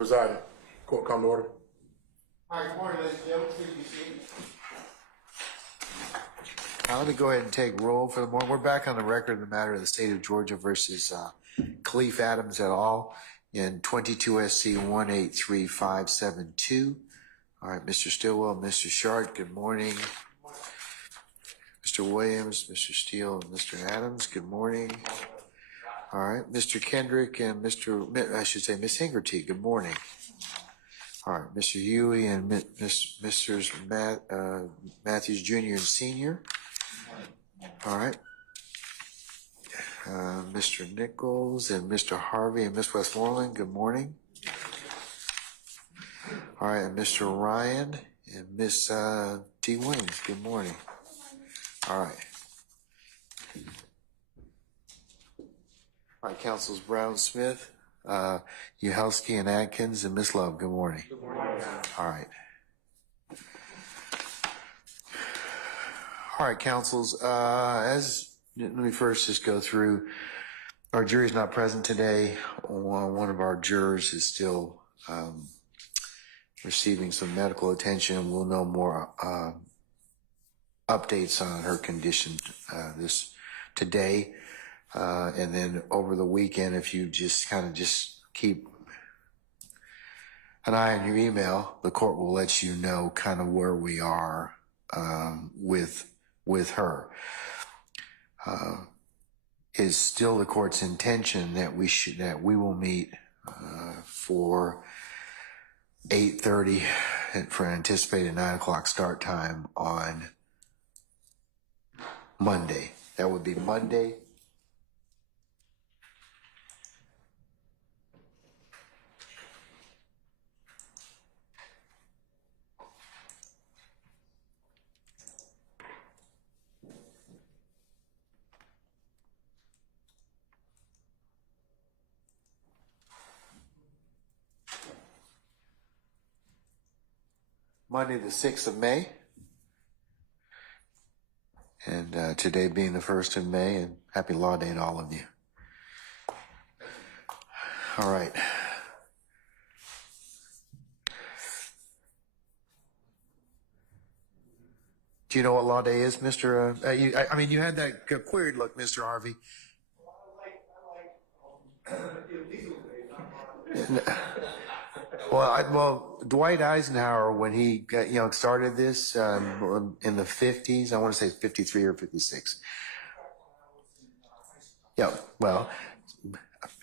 Presiding. Court come to order. All right, good morning, ladies and gentlemen. Please be seated. Let me go ahead and take roll for the morning. We're back on the record in the matter of the state of Georgia versus Khalif Adams et al. In 22 SC 183572. All right, Mr. Stillwell, Mr. Shart, good morning. Mr. Williams, Mr. Steele, and Mr. Adams, good morning. All right, Mr. Kendrick and Miss Hingerty, good morning. All right, Mr. Huey and Mr. Matthews Jr. and Sr. All right. Mr. Nichols and Mr. Harvey and Miss Westmoreland, good morning. All right, and Mr. Ryan and Miss T. Williams, good morning. All right. All right, Councils Brown, Smith, Uhelsky and Atkins, and Miss Love, good morning. Good morning. All right. All right, Councils, let me first just go through, our jury's not present today. One of our jurors is still receiving some medical attention. We'll know more updates on her condition today. And then over the weekend, if you just keep an eye on your email, the court will let you know kind of where we are with her. Is still the court's intention that we will meet for 8:30 for an anticipated 9 o'clock start time on Monday. That would be Monday. Monday the 6th of May. And today being the 1st of May, and happy Law Day to all of you. All right. Do you know what Law Day is, Mr. I mean, you had that queried look, Mr. Harvey. Well, Dwight Eisenhower, when he started this in the 50s, I want to say 53 or 56. Yeah, well,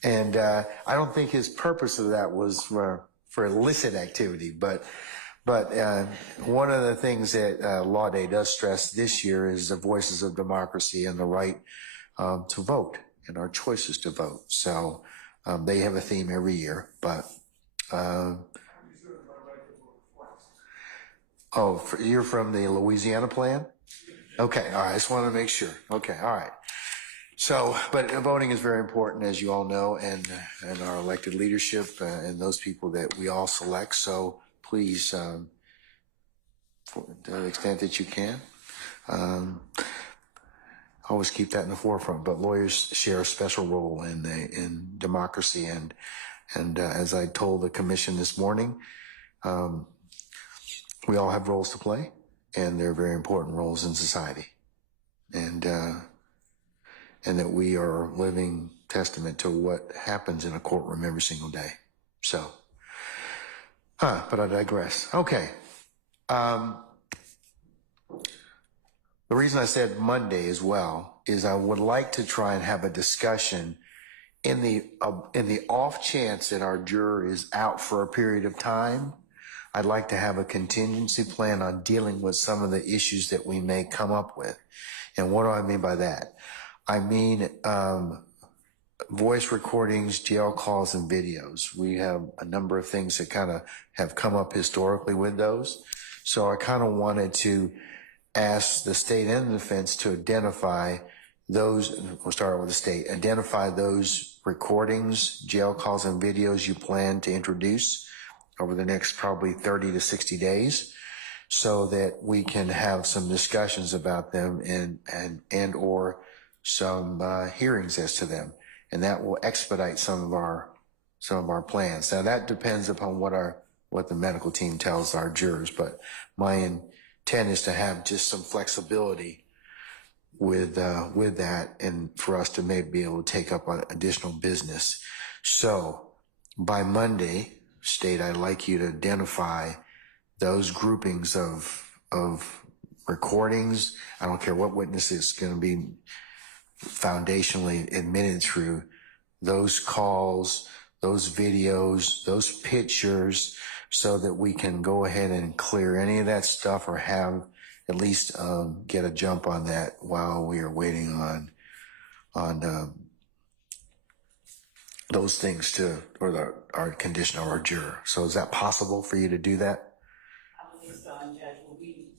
and I don't think his purpose of that was for illicit activity, but one of the things that Law Day does stress this year is the voices of democracy and the right to vote and our choices to vote. So they have a theme every year, but you're from the Louisiana plan? Okay, all right, I just want to make sure. Okay, all right. So, but voting is very important, as you all know, and our elected leadership and those people that we all select. So please, to the extent that you can, always keep that in the forefront. But lawyers share a special role in democracy, and as I told the commission this morning, we all have roles to play, and they're very important roles in society, and that we are living testament to what happens in a courtroom every single day. So, but I digress. Okay. The reason I said Monday as well is I would like to try and have a discussion in the off chance that our juror is out for a period of time. I'd like to have a contingency plan on dealing with some of the issues that we may come up with. And what do I mean by that? I mean voice recordings, jail calls, and videos. We have a number of things that kind of have come up historically with those. So I kind of wanted to ask the state and the defense to identify those. We'll start with the state. Identify those recordings, jail calls, and videos you plan to introduce over the next probably 30 to 60 days, so that we can have some discussions about them and or some hearings as to them. And that will expedite some of our some of our plans. Now that depends upon what the medical team tells our jurors, but my intent is to have just some flexibility with that, and for us to maybe be able to take up on additional business. So by Monday, State, I'd like you to identify those groupings of recordings. I don't care what witness is going to be foundationally admitted through, those calls, those videos, those pictures, so that we can go ahead and clear any of that stuff, or have at least get a jump on that while we are waiting on those things our condition of our juror. So is that possible for you to do that? I believe so, and Judge, will we,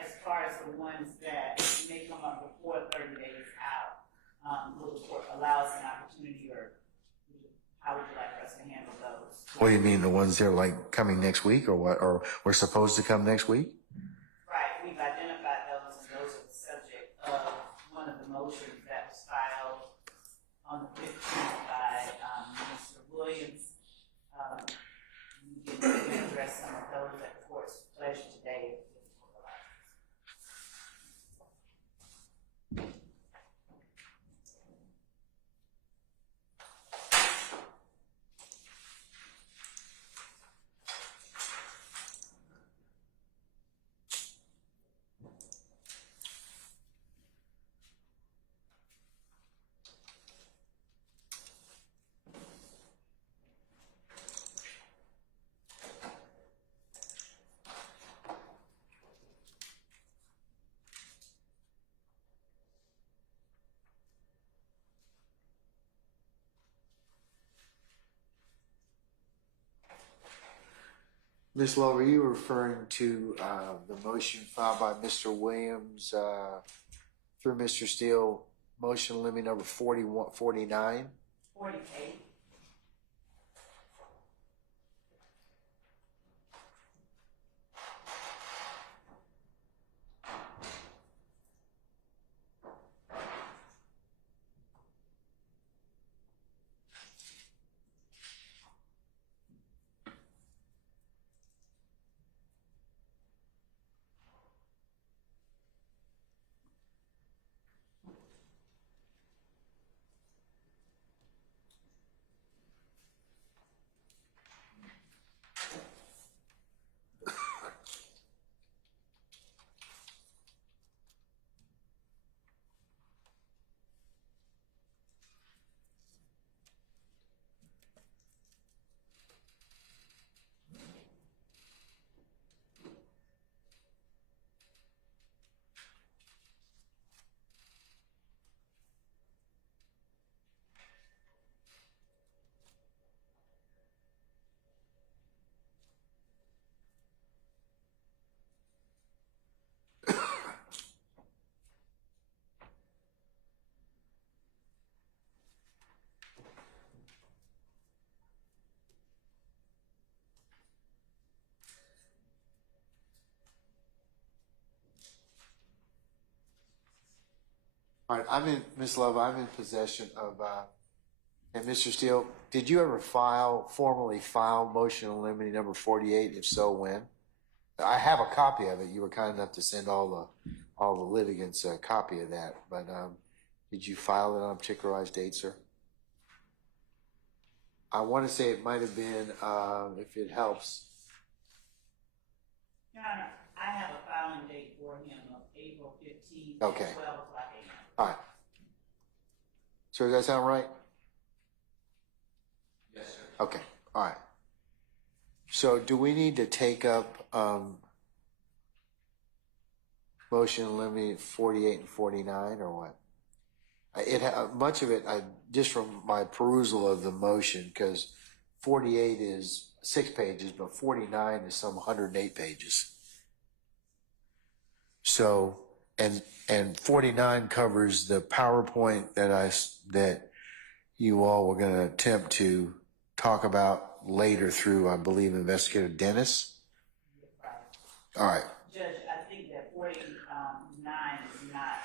as far as the ones that may come up before 30 days out, will the court allow us an opportunity, or how would you like for us to handle those? What do you mean, the ones that are like coming next week, or what? Or we're supposed to come next week? Right, we've identified those, and those are the subject of one of the motions that was filed on the 15th by Mr. Williams. We can address some of those at the court's pleasure today. Ms. Love, are you referring to the motion filed by Mr. Williams through Mr. Steele, motion limit number 49? 48. All right, Ms. Love, I'm in possession of, and Mr. Steele, did you ever formally file motion limiting number 48? If so, when? I have a copy of it. You were kind enough to send all the litigants a copy of that, but did you file it on a particularized date, sir? I want to say it might have been, if it helps. Your Honor, I have a filing date for him of April 15th Okay. at 12 o'clock a.m. All right. Sir, does that sound right? Yes, sir. Okay. All right. So do we need to take up motion limiting 48 and 49, or what? Much of it, just from my perusal of the motion, because 48 is 6 pages, but 49 is some 108 pages. So, and 49 covers the PowerPoint that you all were going to attempt to talk about later through, I believe, Investigator Dennis. All right. Judge, I think that 49 is not.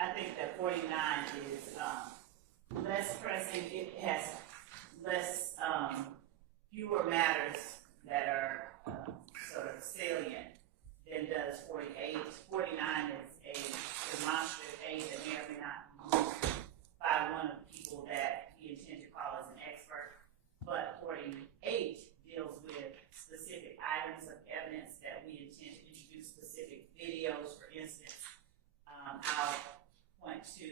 I think that 49 is less pressing. It has less, fewer matters that are sort of salient than does 48. 49 is a demonstrative aid that may or may not be used by one of the people that he intended to call as an expert. But 48 deals with specific items of evidence that we intend to introduce, specific videos, for instance. I'll point to,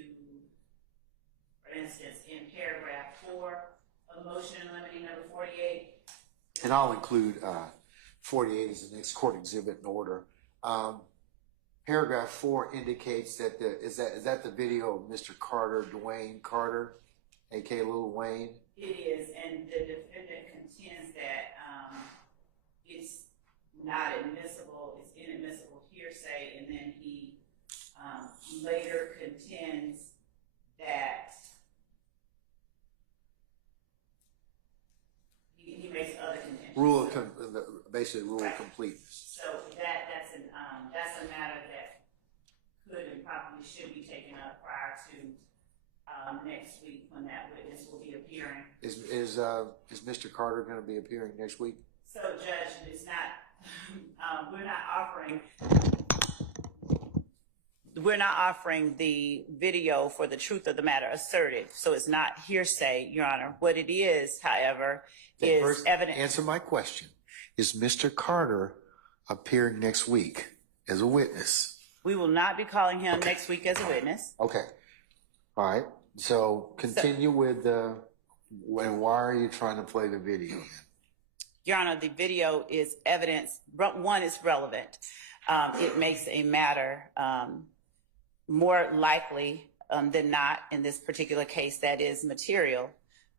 for instance, in paragraph 4 of motion in limine number 48. And I'll include 48 as the next court exhibit in order. Paragraph 4 indicates that is that the video of Mr. Carter, Dwayne Carter, aka Lil Wayne? It is, and the defendant contends that it's not admissible, it's inadmissible hearsay, and then he later contends that he makes other contentions. Basically rule of completeness. So that's a matter that could and probably should be taken up prior to next week when that witness will be appearing. Is Mr. Carter going to be appearing next week? So, Judge, it's not. We're not offering the video for the truth of the matter asserted. So it's not hearsay, Your Honor. What it is, however, is first, evidence. Answer my question. Is Mr. Carter appearing next week as a witness? We will not be calling him next week as a witness. Okay. All right. So continue with why are you trying to play the video? Your Honor, the video is evidence. One, is relevant. It makes a matter more likely than not in this particular case that is material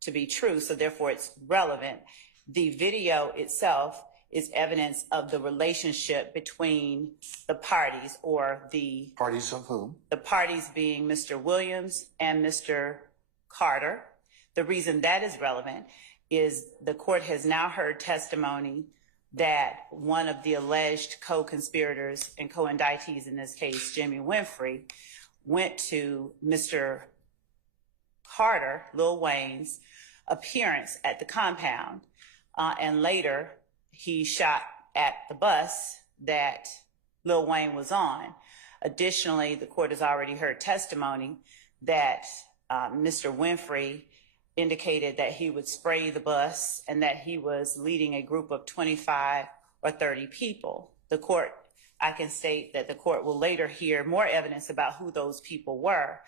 to be true. So therefore it's relevant. The video itself is evidence of the relationship between the parties, or the Parties of whom? The parties being Mr. Williams and Mr. Carter. The reason that is relevant is the court has now heard testimony that one of the alleged co-conspirators and co-indictees in this case, Jimmy Winfrey, went to Mr. Carter, Lil Wayne's, appearance at the compound, and later he shot at the bus that Lil Wayne was on. Additionally, the court has already heard testimony that Mr. Winfrey indicated that he would spray the bus and that he was leading a group of 25 or 30 people. The court, I can state that the court will later hear more evidence about who those people were.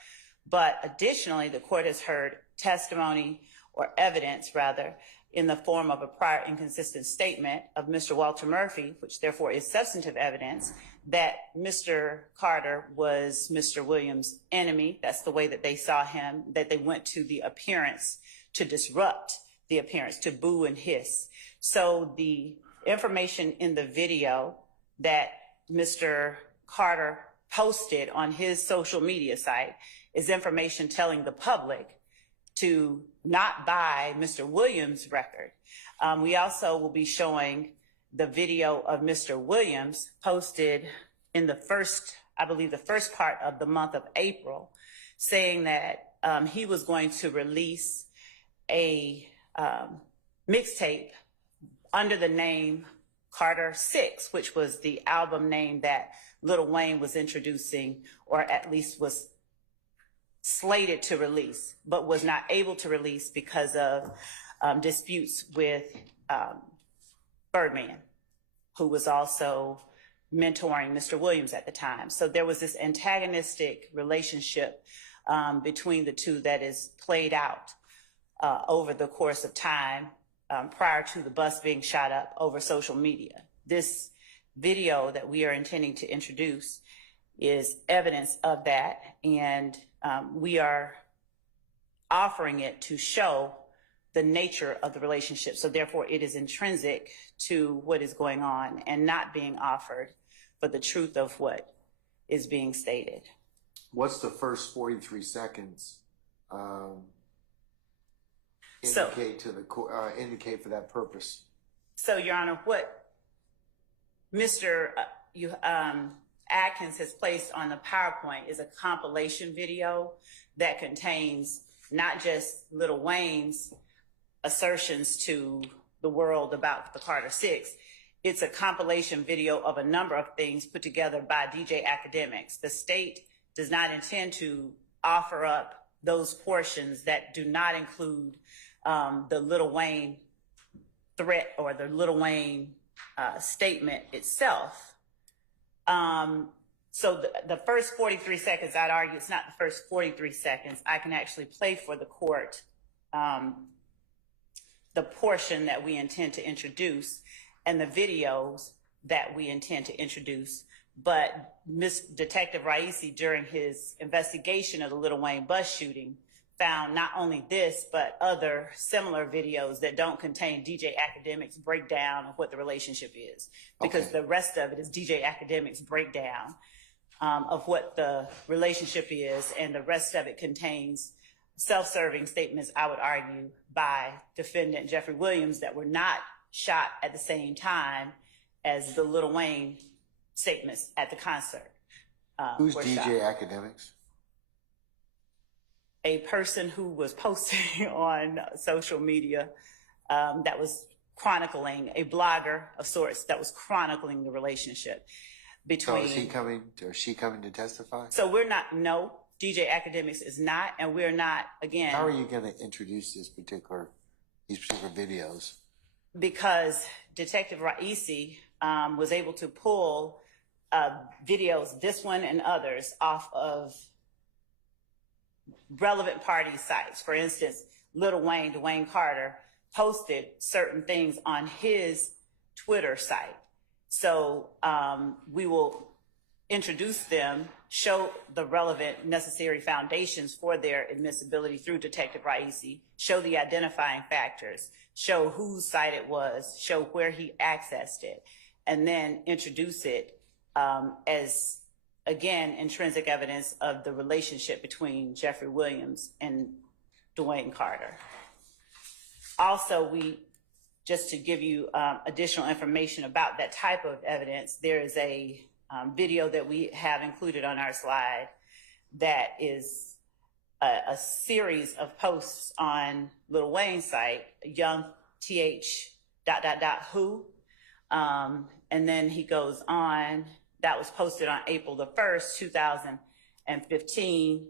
But additionally, the court has heard testimony, or evidence rather, in the form of a prior inconsistent statement of Mr. Walter Murphy, which therefore is substantive evidence, that Mr. Carter was Mr. Williams' enemy. That's the way that they saw him, that they went to the appearance to disrupt the appearance, to boo and hiss. So the information in the video that Mr. Carter posted on his social media site is information telling the public to not buy Mr. Williams' record. We also will be showing the video of Mr. Williams posted in the first part of the month of April, saying that he was going to release a mixtape under the name Carter 6, which was the album name that Lil Wayne was introducing, or at least was slated to release, but was not able to release because of disputes with Birdman, who was also mentoring Mr. Williams at the time. So there was this antagonistic relationship between the two that is played out over the course of time prior to the bus being shot up over social media. This video that we are intending to introduce is evidence of that, and we are offering it to show the nature of the relationship. So therefore it is intrinsic to what is going on and not being offered for the truth of what is being stated. What's the first 43 seconds indicate to the indicate for that purpose? So, Your Honor, what Mr. Atkins has placed on the PowerPoint is a compilation video that contains not just Lil Wayne's assertions to the world about the Carter Six. It's a compilation video of a number of things put together by DJ Academics. The state does not intend to offer up those portions that do not include the Lil Wayne threat or the Lil Wayne statement itself. So the first 43 seconds, I'd argue it's not the first 43 seconds. I can actually play for the court the portion that we intend to introduce and the videos that we intend to introduce. But Detective Raisi, during his investigation of the Lil Wayne bus shooting, found not only this, but other similar videos that don't contain DJ Academics' breakdown of what the relationship is. Because the rest of it is DJ Academics' breakdown of what the relationship is, and the rest of it contains self-serving statements, I would argue, by defendant Jeffrey Williams that were not shot at the same time as the Lil Wayne statements at the concert. Who's DJ Academics? A person who was posting on social media that was chronicling, a blogger of sorts that was chronicling the relationship between. So is he coming, or she coming to testify? So we're not, no, DJ Academics is not, and we're not, again. How are you going to introduce these particular videos? Because Detective Raisi was able to pull videos, this one and others, off of relevant party sites. For instance, Lil Wayne, Dwayne Carter, posted certain things on his Twitter site. So we will introduce them, show the relevant necessary foundations for their admissibility through Detective Raisi, show the identifying factors, show whose site it was, show where he accessed it, and then introduce it as, again, intrinsic evidence of the relationship between Jeffrey Williams and Dwayne Carter. Also, just to give you additional information about that type of evidence, there is a video that we have included on our slide that is a series of posts on Lil Wayne's site, young th ... who, and then he goes on. That was posted on April the 1st, 2015.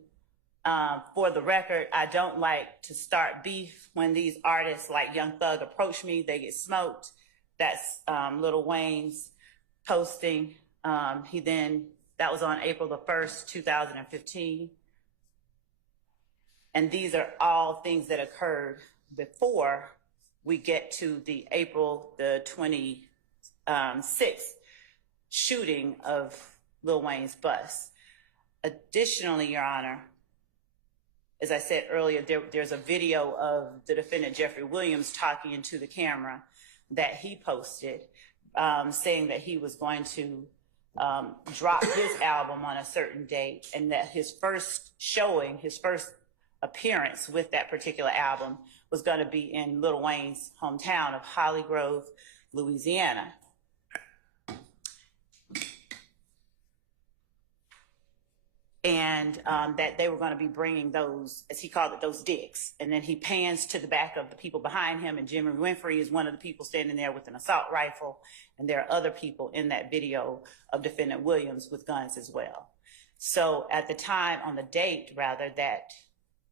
For the record, I don't like to start beef when these artists like Young Thug approach me, they get smoked. That's Lil Wayne's posting. That was on April the 1st, 2015. And these are all things that occurred before we get to the April the 26th shooting of Lil Wayne's bus. Additionally, Your Honor, as I said earlier, there's a video of the defendant Jeffrey Williams talking into the camera that he posted, saying that he was going to drop his album on a certain date, and that his first showing, his first appearance with that particular album was going to be in Lil Wayne's hometown of Holly Grove, Louisiana. And that they were going to be bringing those, as he called it, those dicks. And then he pans to the back of the people behind him, and Jimmy Winfrey is one of the people standing there with an assault rifle. And there are other people in that video of defendant Williams with guns as well. So at the time, on the date rather, that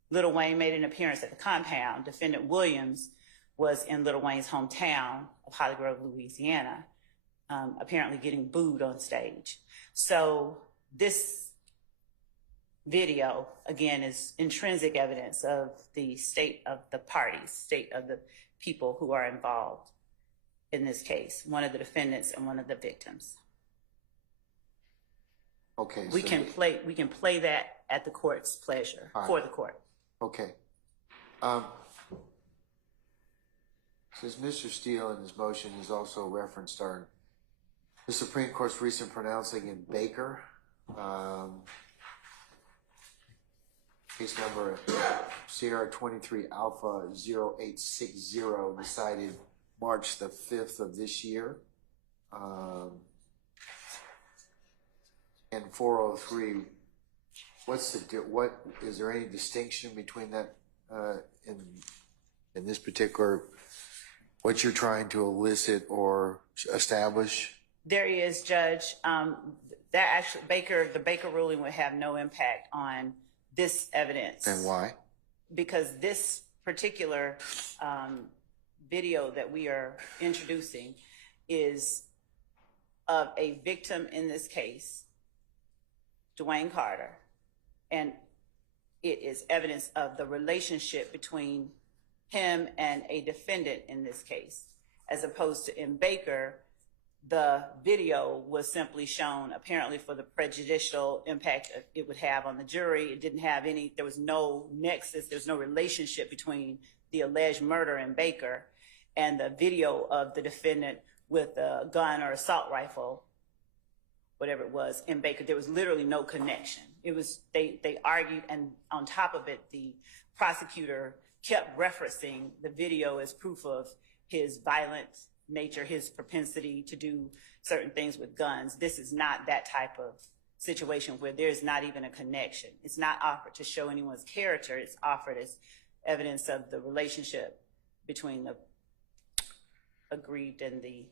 Lil Wayne made an appearance at the compound, defendant Williams was in Lil Wayne's hometown of Holly Grove, Louisiana, apparently getting booed on stage. So this video, again, is intrinsic evidence of the state of the parties, state of the people who are involved in this case, one of the defendants and one of the victims. Okay. We can play that at the court's pleasure, for the court. Okay. Since Mr. Steele in his motion has also referenced the Supreme Court's recent pronouncing in Baker, case number Sierra 23 Alpha 0860, decided March the 5th of this year. And 403, what is there any distinction between that in this particular, what you're trying to elicit or establish? There is, Judge. That actually, the Baker ruling would have no impact on this evidence. And why? Because this particular video that we are introducing is of a victim in this case, Dwayne Carter, and it is evidence of the relationship between him and a defendant in this case, as opposed to in Baker, the video was simply shown apparently for the prejudicial impact it would have on the jury. It didn't have any, there was no nexus, there's no relationship between the alleged murder in Baker and the video of the defendant with a gun or assault rifle, whatever it was, in Baker. There was literally no connection. It was, they argued, and on top of it, the prosecutor kept referencing the video as proof of his violent nature, his propensity to do certain things with guns. This is not that type of situation where there's not even a connection. It's not offered to show anyone's character. It's offered as evidence of the relationship between the aggrieved and the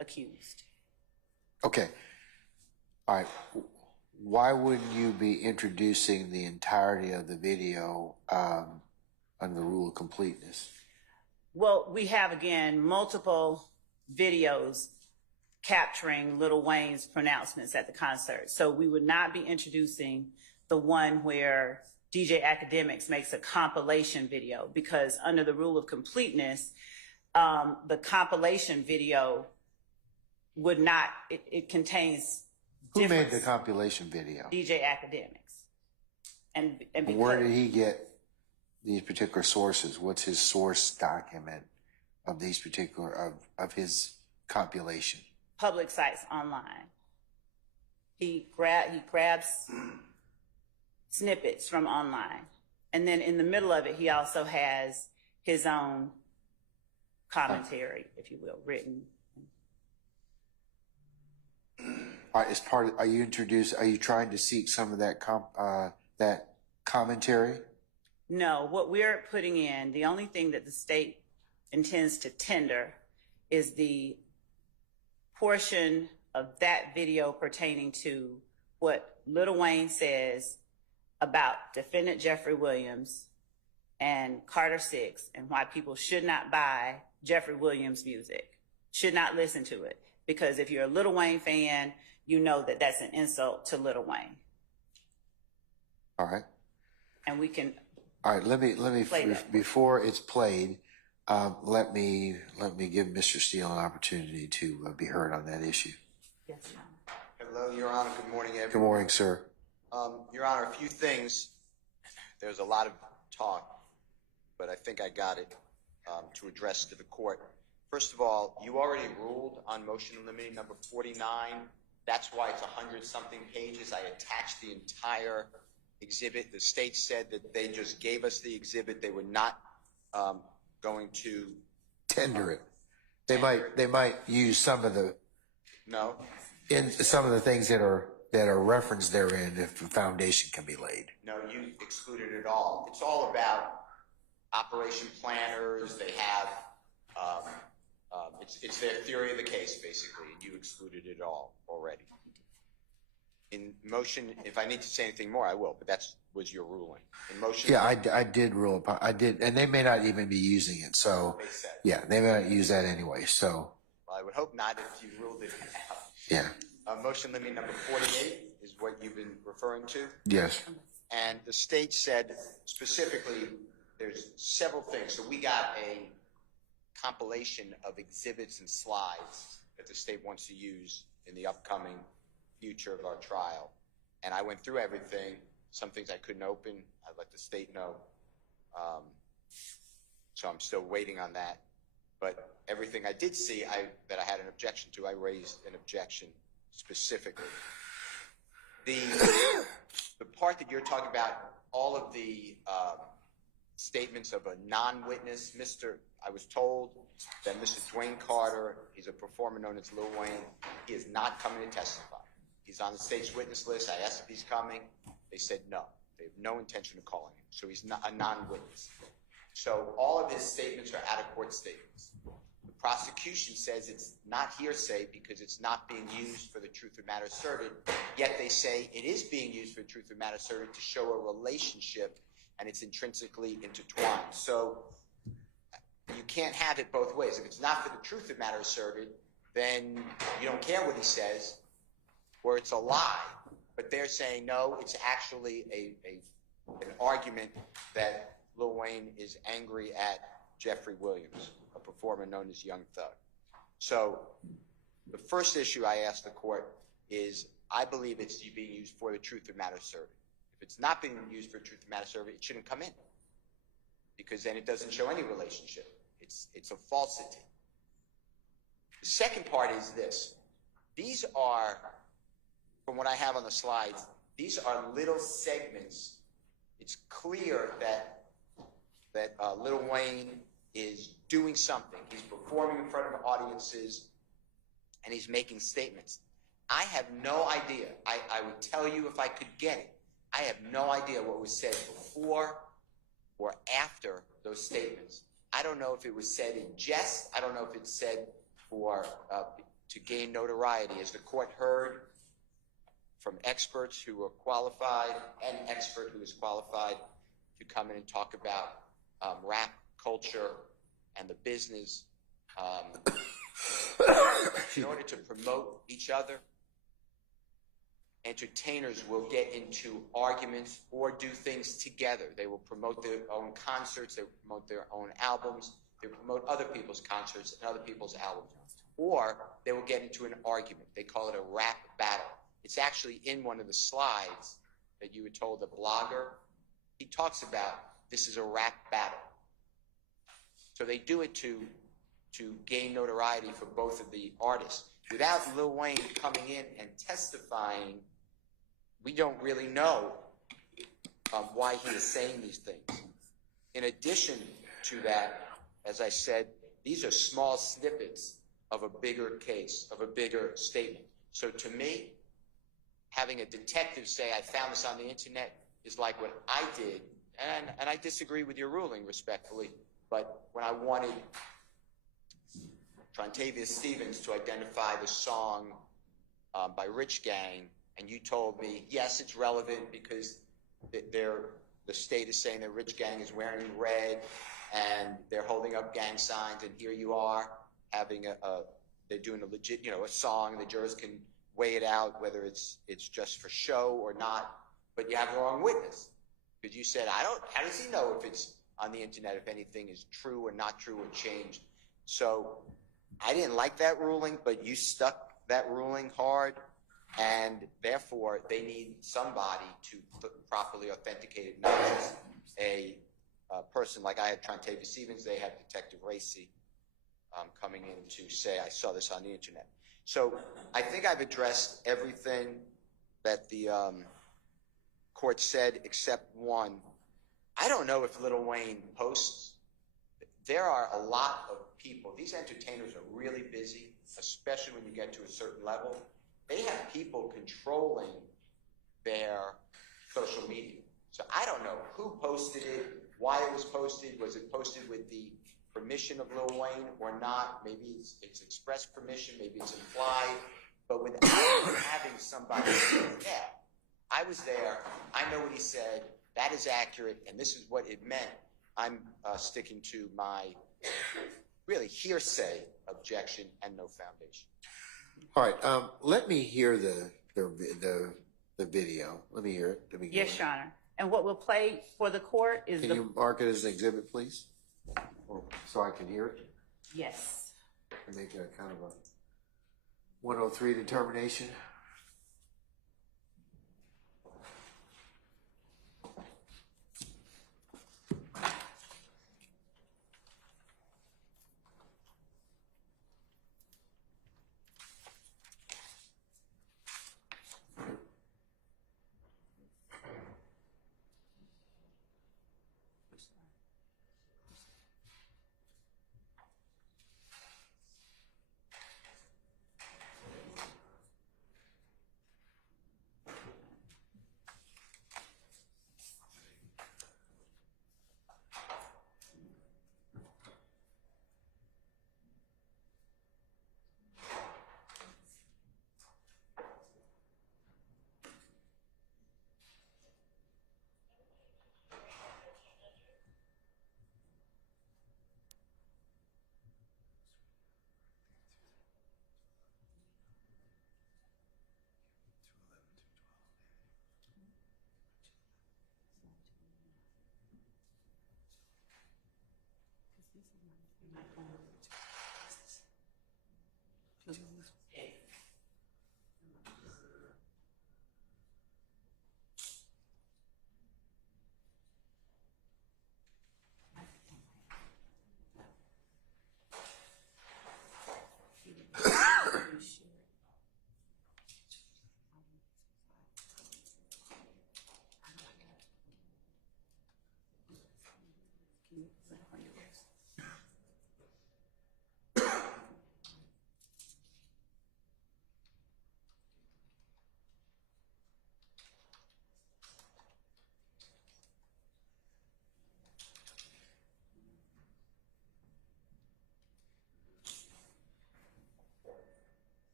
accused. Okay. All right. Why wouldn't you be introducing the entirety of the video under the rule of completeness? Well, we have, again, multiple videos capturing Lil Wayne's pronouncements at the concert. So we would not be introducing the one where DJ Academics makes a compilation video, because under the rule of completeness, the compilation video would not, it contains Who made the compilation video? DJ Academics. And because, where did he get these particular sources? What's his source document of these particular, of his compilation? public sites online. He grabs snippets from online. And then in the middle of it, he also has his own commentary, if you will, written. All right, as part of, are you trying to seek some of that that commentary? No, what we're putting in, the only thing that the state intends to tender is the portion of that video pertaining to what Lil Wayne says about defendant Jeffrey Williams and Carter 6, and why people should not buy Jeffrey Williams music, should not listen to it. Because if you're a Lil Wayne fan, you know that that's an insult to Lil Wayne. All right. And we can. All right. Let me before it's played, let me give Mr. Steele an opportunity to be heard on that issue. Yes, Your Honor. Hello, Your Honor. Good morning, everyone. Good morning, sir. Your Honor, a few things. There's a lot of talk, but I think I got it to address to the court. First of all, you already ruled on motion limiting number 49. That's why it's 100-something pages. I attached the entire exhibit. The state said that they just gave us the exhibit. They were not going to Tender it. They might use some of the some of the things that are referenced therein if the foundation can be laid. No, you excluded it all. It's all about operation planners. They have it's their theory of the case, basically, and you excluded it all already. In motion, if I need to say anything more, I will, but that was your ruling. In motion, Yeah, I did rule upon. I did, and they may not even be using it. So, they said. yeah, they may not use that anyway. So, Well, I would hope not if you ruled it out. yeah, Motion limiting number 48 is what you've been referring to. yes. And the state said specifically there's several things. So we got a compilation of exhibits and slides that the state wants to use in the upcoming future of our trial. And I went through everything. Some things I couldn't open. I'd let the state know. So I'm still waiting on that. But everything I did see that I had an objection to, I raised an objection specifically. The part that you're talking about, all of the statements of a non-witness, I was told that Mr. Dwayne Carter, he's a performer known as Lil Wayne, he is not coming to testify. He's on the state's witness list. I asked if he's coming. They said no. They've no intention of calling him. So he's not a non-witness. So all of his statements are out-of-court statements. The prosecution says it's not hearsay because it's not being used for the truth of matter asserted, yet they say it is being used for the truth of matter asserted to show a relationship, and it's intrinsically intertwined. So you can't have it both ways. If it's not for the truth of matter asserted, then you don't care what he says, or it's a lie. But they're saying, no, it's actually an argument that Lil Wayne is angry at Jeffrey Williams, a performer known as Young Thug. So the first issue I asked the court is, I believe it's being used for the truth of matter asserted. If it's not being used for truth of matter asserted, it shouldn't come in, because then it doesn't show any relationship. It's a falsity. The second part is this. These are, from what I have on the slides, these are little segments. It's clear that Lil Wayne is doing something. He's performing in front of audiences, and he's making statements. I have no idea. I would tell you if I could get it. I have no idea what was said before or after those statements. I don't know if it was said in jest. I don't know if it's said for to gain notoriety. As the court heard from experts who are qualified, an expert who is qualified to come in and talk about rap culture and the business in order to promote each other. Entertainers will get into arguments or do things together. They will promote their own concerts, they will promote their own albums, they will promote other people's concerts and other people's albums. Or they will get into an argument. They call it a rap battle. It's actually in one of the slides that you were told, the blogger. He talks about this is a rap battle. So they do it to gain notoriety for both of the artists. Without Lil Wayne coming in and testifying, we don't really know why he is saying these things. In addition to that, as I said, these are small snippets of a bigger case, of a bigger statement. So to me, having a detective say, I found this on the internet, is like what I did, and I disagree with your ruling respectfully, but when I wanted Trontavia Stevens to identify the song by Rich Gang, and you told me, yes, it's relevant because the state is saying that Rich Gang is wearing red and they're holding up gang signs, and here you are having they're doing a legit, a song, and the jurors can weigh it out whether it's just for show or not, but you have the wrong witness. Because you said, how does he know if it's on the internet, if anything is true or not true or changed? So I didn't like that ruling, but you stuck that ruling hard, and therefore they need somebody to properly authenticate it, not just a person like I had Trontavia Stevens. They have Detective Hearsay coming in to say, I saw this on the internet. So I think I've addressed everything that the court said except one. I don't know if Lil Wayne posts. There are a lot of people. These entertainers are really busy, especially when you get to a certain level. They have people controlling their social media. So I don't know who posted it, why it was posted. Was it posted with the permission of Lil Wayne or not? Maybe it's express permission, maybe it's implied. But without having somebody say, yeah, I was there, I know what he said, that is accurate, and this is what it meant, I'm sticking to my really hearsay objection and no foundation. All right, let me hear the video. Let me hear it. Let me hear Yes, Your Honor. And what we'll play for the court is Can you mark it as an exhibit, please? So I can hear it? Yes. And make a kind of a 103 determination. Yes.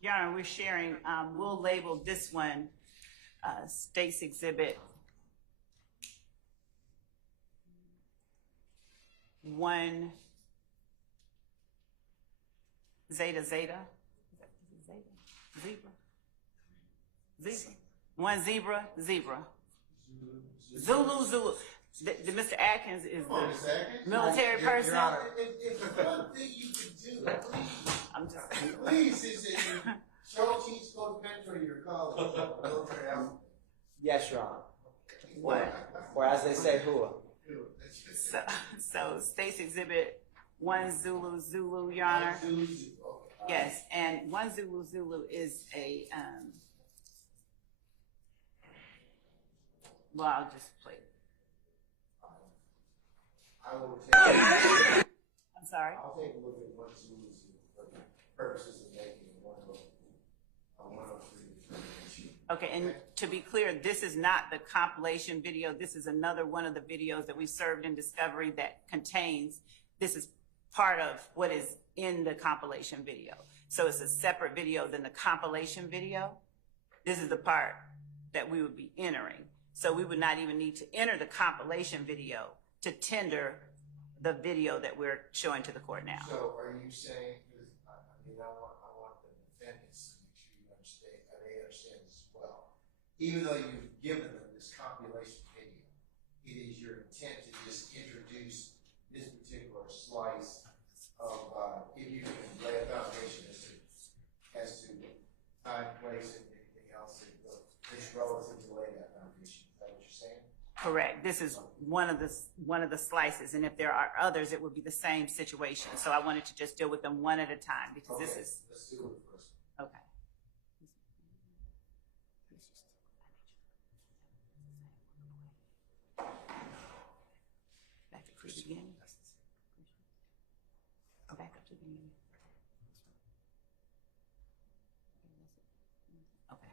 Your Honor, we're sharing, we'll label this one, State's Exhibit 1 Zeta. Zebra. 1 zebra. Zulu. The Mr. Atkins is the military person. Your Honor, if one thing you could do, please. I'm just. Please, is it show teach code mentor your colleagues. Yes, Your Honor. What? Or as they say, hua. So State's Exhibit 1 Zulu, Your Honor. Yes, and 1 Zulu is a, well, I'll just play it. I will take. I'm sorry? I'll take a look at what Zulu for the purposes of making a 103. Okay, and to be clear, this is not the compilation video. This is another one of the videos that we served in discovery that contains, this is part of what is in the compilation video. So it's a separate video than the compilation video. This is the part that we would be entering. So we would not even need to enter the compilation video to tender the video that we're showing to the court now. So are you saying, because I want the defendants to make sure you understand, and they understand this as well. Even though you've given them this compilation video, it is your intent to just introduce this particular slice of, if you can lay a foundation as to time, place, and anything else that is relative to lay that foundation. Is that what you're saying? Correct. This is one of the slices, and if there are others, it would be the same situation. So I wanted to just deal with them one at a time because Okay, this is let's do it first. okay. Back to the beginning. Oh, back up to the beginning. Okay.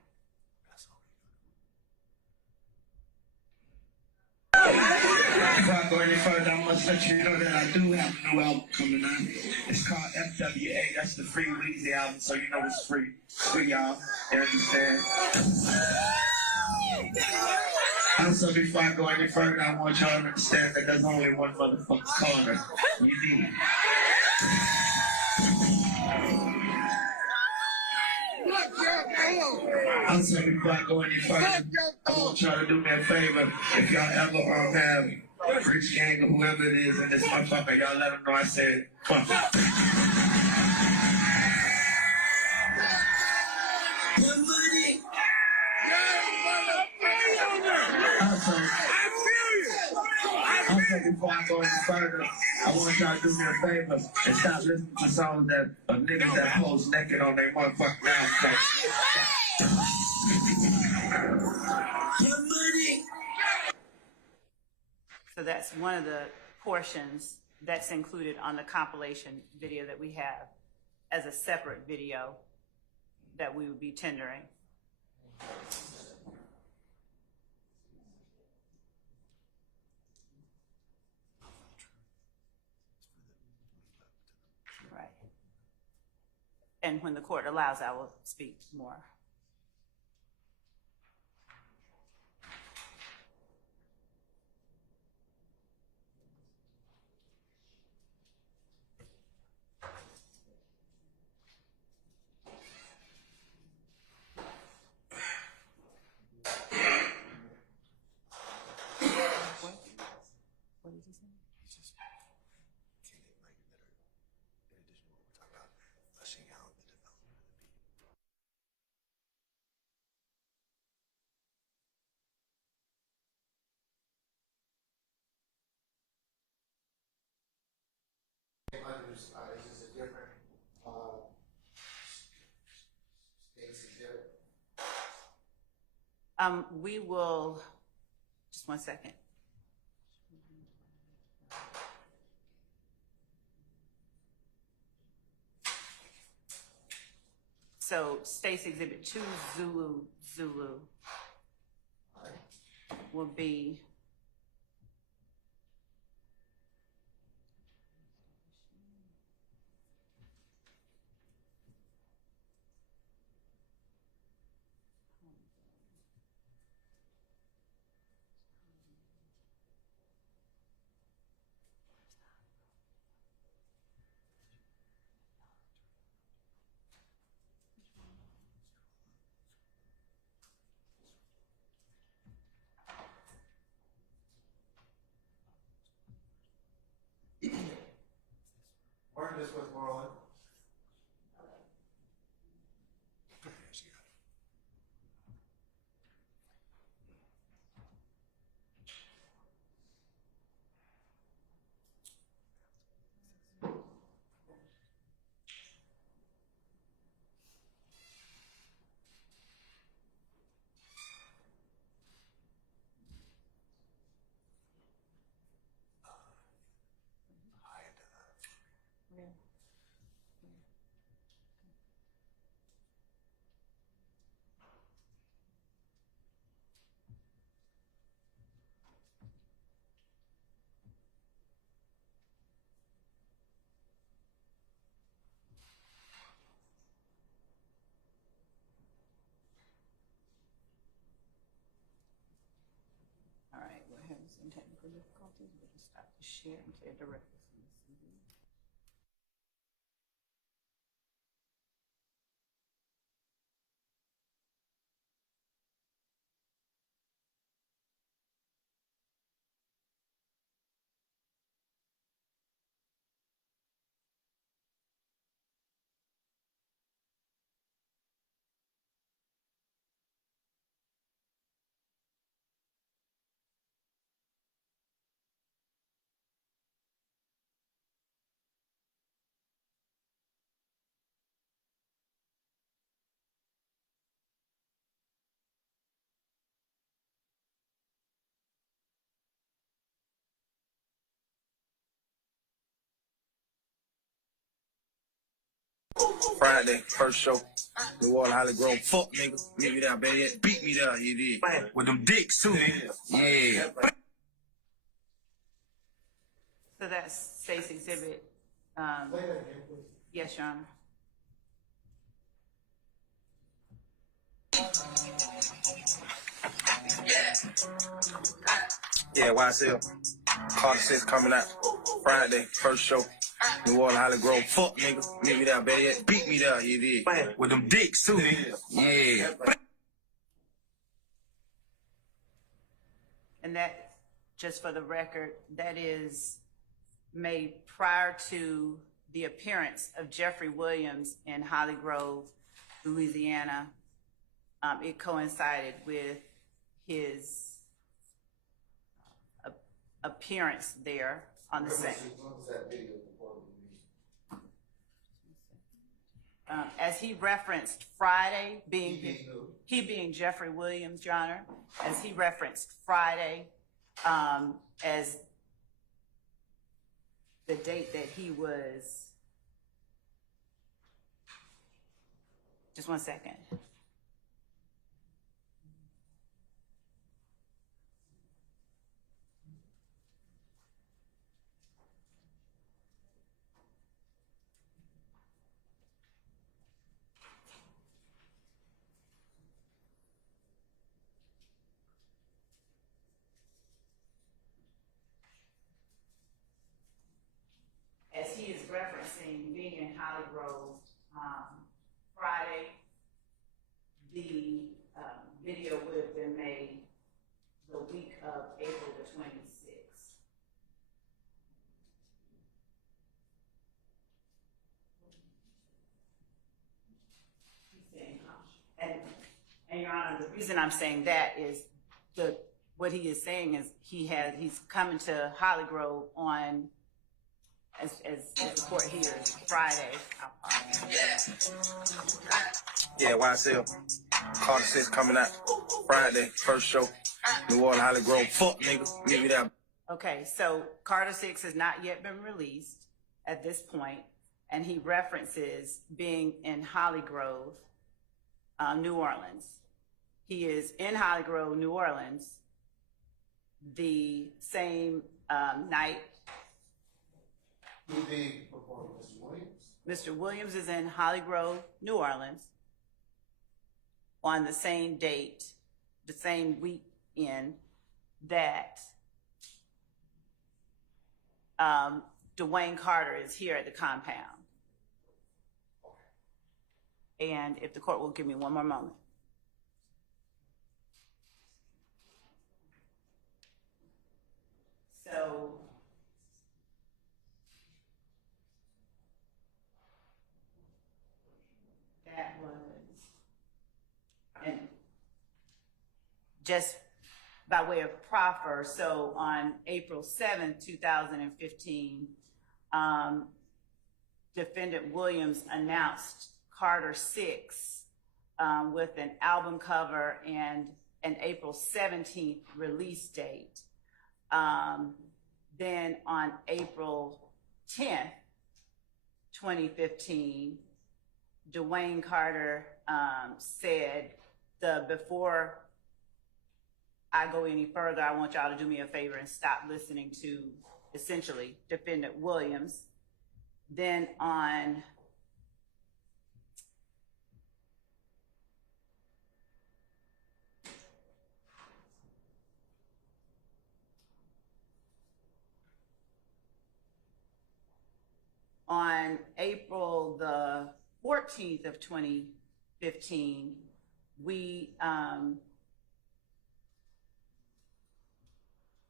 Before I go any further, I must let you know that I do have a new album coming out. It's called FWA. That's the Free Weezy album, so you know it's free. Free, y'all. You understand? Also, before I go any further, I want y'all to understand that there's only one motherfucking corner. You need. Also, before I go any further, I want y'all to do me a favor. If y'all ever have Rich Gang or whoever it is in this motherfucker, y'all let them know I said, fuck. Also, before I go any further, I want y'all to do me a favor and stop listening to songs that of niggas that pose naked on their motherfucking album. So that's one of the portions that's included on the compilation video that we have as a separate video that we would be tendering. Right. And when the court allows, I will speak more. What did you say? Is this a different state's exhibit? We will, just one second. So State's Exhibit 2 Zulu will be Martin is with Marlon. all right. We're having some technical difficulties. We'll just stop the share and play directly from the CD. Friday, first show. The Water Holly Grove, fuck nigga. Meet me there, baby. Beat me there, he did. With them dicks too. Yeah. So that's State's Exhibit. Yes, Your Honor. Yeah, YSL. Carter 6 coming out. Friday, first show. The Water Holly Grove, fuck nigga. Meet me there, baby. Beat me there, he did. With them dicks too. Yeah. And that, just for the record, that is made prior to the appearance of Jeffrey Williams in Holly Grove, Louisiana. It coincided with his appearance there on the same. As he referenced Friday being he being Jeffrey Williams, Your Honor, as he referenced Friday as the date that he was. Just 1 second. As he is referencing being in Holly Grove Friday, the video would have been made the week of April the 26th. And Your Honor, the reason I'm saying that is what he is saying is he's coming to Holly Grove on as the court hears Friday. Yeah, YSL. Carter 6 coming out Friday, first show. New Orleans, Holly Grove. Fuck, nigga. Meet me there. Okay, so Carter 6 has not yet been released at this point, and he references being in Holly Grove, New Orleans. He is in Holly Grove, New Orleans, the same night. Who being performed, Mr. Williams? Mr. Williams is in Holly Grove, New Orleans, on the same date, the same weekend that Dwayne Carter is here at the compound. And if the court will give me one more moment. So that was, and just by way of proffer, so on April 7th, 2015, Defendant Williams announced Carter 6 with an album cover and an April 17th release date. Then on April 10th, 2015, Dwayne Carter said, before I go any further, I want y'all to do me a favor and stop listening to, essentially, Defendant Williams. Then on April the 14th of 2015,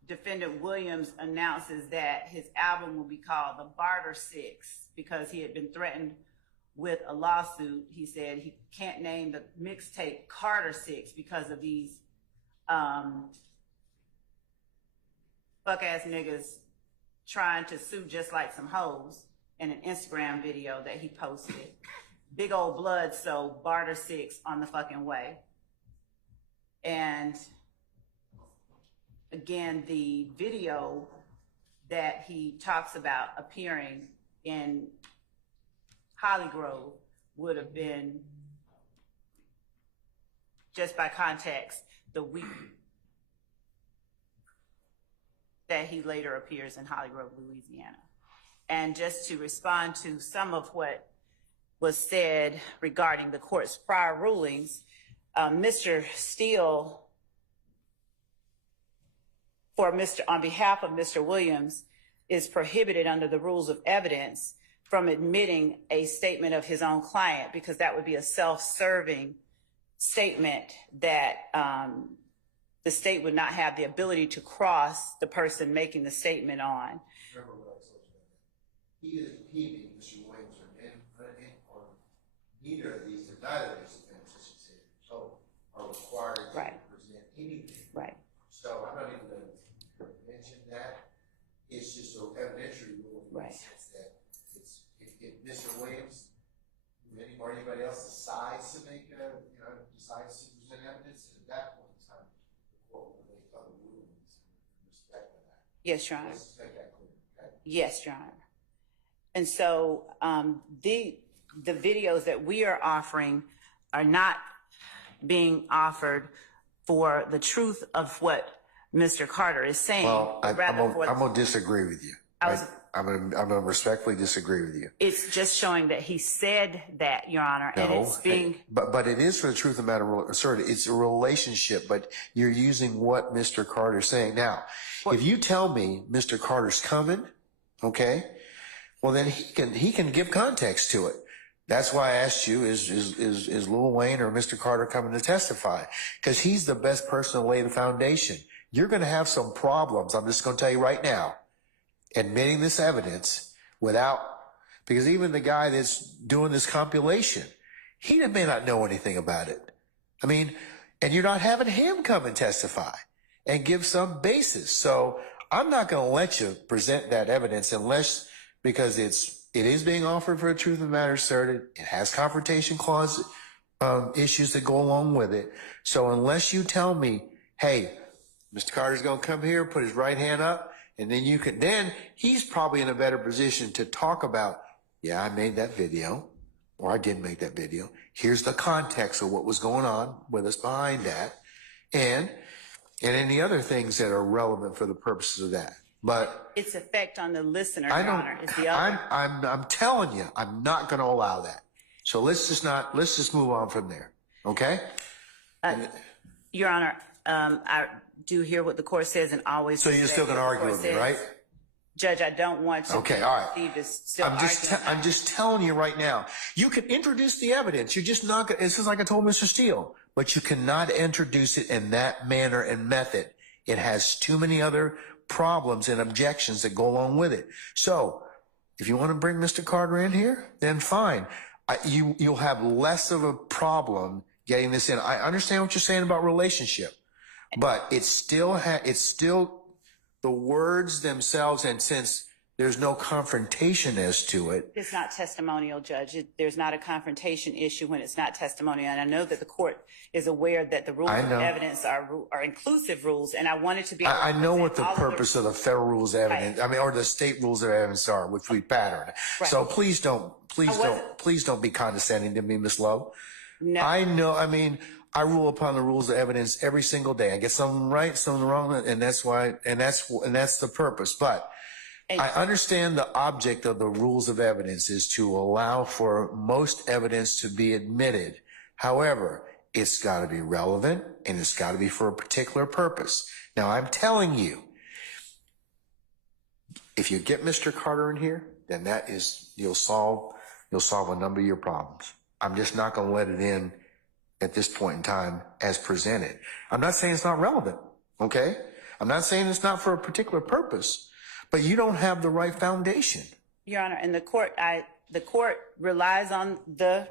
Defendant Williams announces that his album will be called The Barter 6 because he had been threatened with a lawsuit. He said he can't name the mixtape Carter 6 because of these fuck-ass niggas trying to sue just like some hoes in an Instagram video that he posted. Big old blood, so Barter 6 on the fucking way. And again, the video that he talks about appearing in Holly Grove would have been, just by context, the week that he later appears in Holly Grove, Louisiana. And just to respond to some of what was said regarding the court's prior rulings, Mr. Steele, on behalf of Mr. Williams, is prohibited under the rules of evidence from admitting a statement of his own client because that would be a self-serving statement that the state would not have the ability to cross the person making the statement on. Remember what I told you. He being Mr. Williams, or neither of these, or neither of these defendants, I should say, so are required to present anything. Right. So I'm not even going to mention that. It's just so evidence Yes, Your Honor. Yes, Your Honor. And so the videos that we are offering are not being offered for the truth of what Mr. Carter is saying. Well, but rather for I'm gonna disagree with you. I'm gonna respectfully disagree with you. it's just showing that he said that, Your Honor, and it's being. But it is for the truth of the matter asserted. It's a relationship, but you're using what Mr. Carter's saying. Now, if you tell me Mr. Carter's coming, okay, well then he can give context to it. That's why I asked you, is Lil Wayne or Mr. Carter coming to testify? Because he's the best person to lay the foundation. You're going to have some problems. I'm just going to tell you right now, admitting this evidence because even the guy that's doing this compilation, he may not know anything about it. I mean, and you're not having him come and testify and give some basis. So I'm not going to let you present that evidence because it is being offered for a truth of the matter asserted. It has confrontation clause issues that go along with it. So unless you tell me, hey, Mr. Carter's going to come here, put his right hand up, and then he's probably in a better position to talk about, yeah, I made that video, or I did make that video. Here's the context of what was going on with us behind that, and any other things that are relevant for the purposes of that. But its effect on the listener, Your Honor, is the other. I'm telling you, I'm not going to allow that. So let's just move on from there. Okay? Your Honor, I do hear what the court says and always. So you're still going to argue with me, right? Judge, I don't want to. Okay, all right. I'm just telling you right now. You can introduce the evidence. You're just not going to, it's just like I told Mr. Steele, but you cannot introduce it in that manner and method. It has too many other problems and objections that go along with it. So if you want to bring Mr. Carter in here, then fine. You'll have less of a problem getting this in. I understand what you're saying about relationship, but it's still the words themselves. And since there's no confrontation as to it. It's not testimonial, Judge. There's not a confrontation issue when it's not testimonial. And I know that the court is aware that the rules of evidence are inclusive rules. And I wanted to be able to I know what the purpose of the federal rules of evidence, or the state rules of evidence are, which we pattern. Right. So please don't be condescending to me, Ms. Lowe. No. I know, I rule upon the rules of evidence every single day. I get something right, something wrong, and that's the purpose. But I understand the object of the rules of evidence is to allow for most evidence to be admitted. However, it's got to be relevant and it's got to be for a particular purpose. Now, I'm telling you, if you get Mr. Carter in here, then you'll solve a number of your problems. I'm just not going to let it in at this point in time as presented. I'm not saying it's not relevant, okay? I'm not saying it's not for a particular purpose. But you don't have the right foundation. Your Honor, and the court relies on the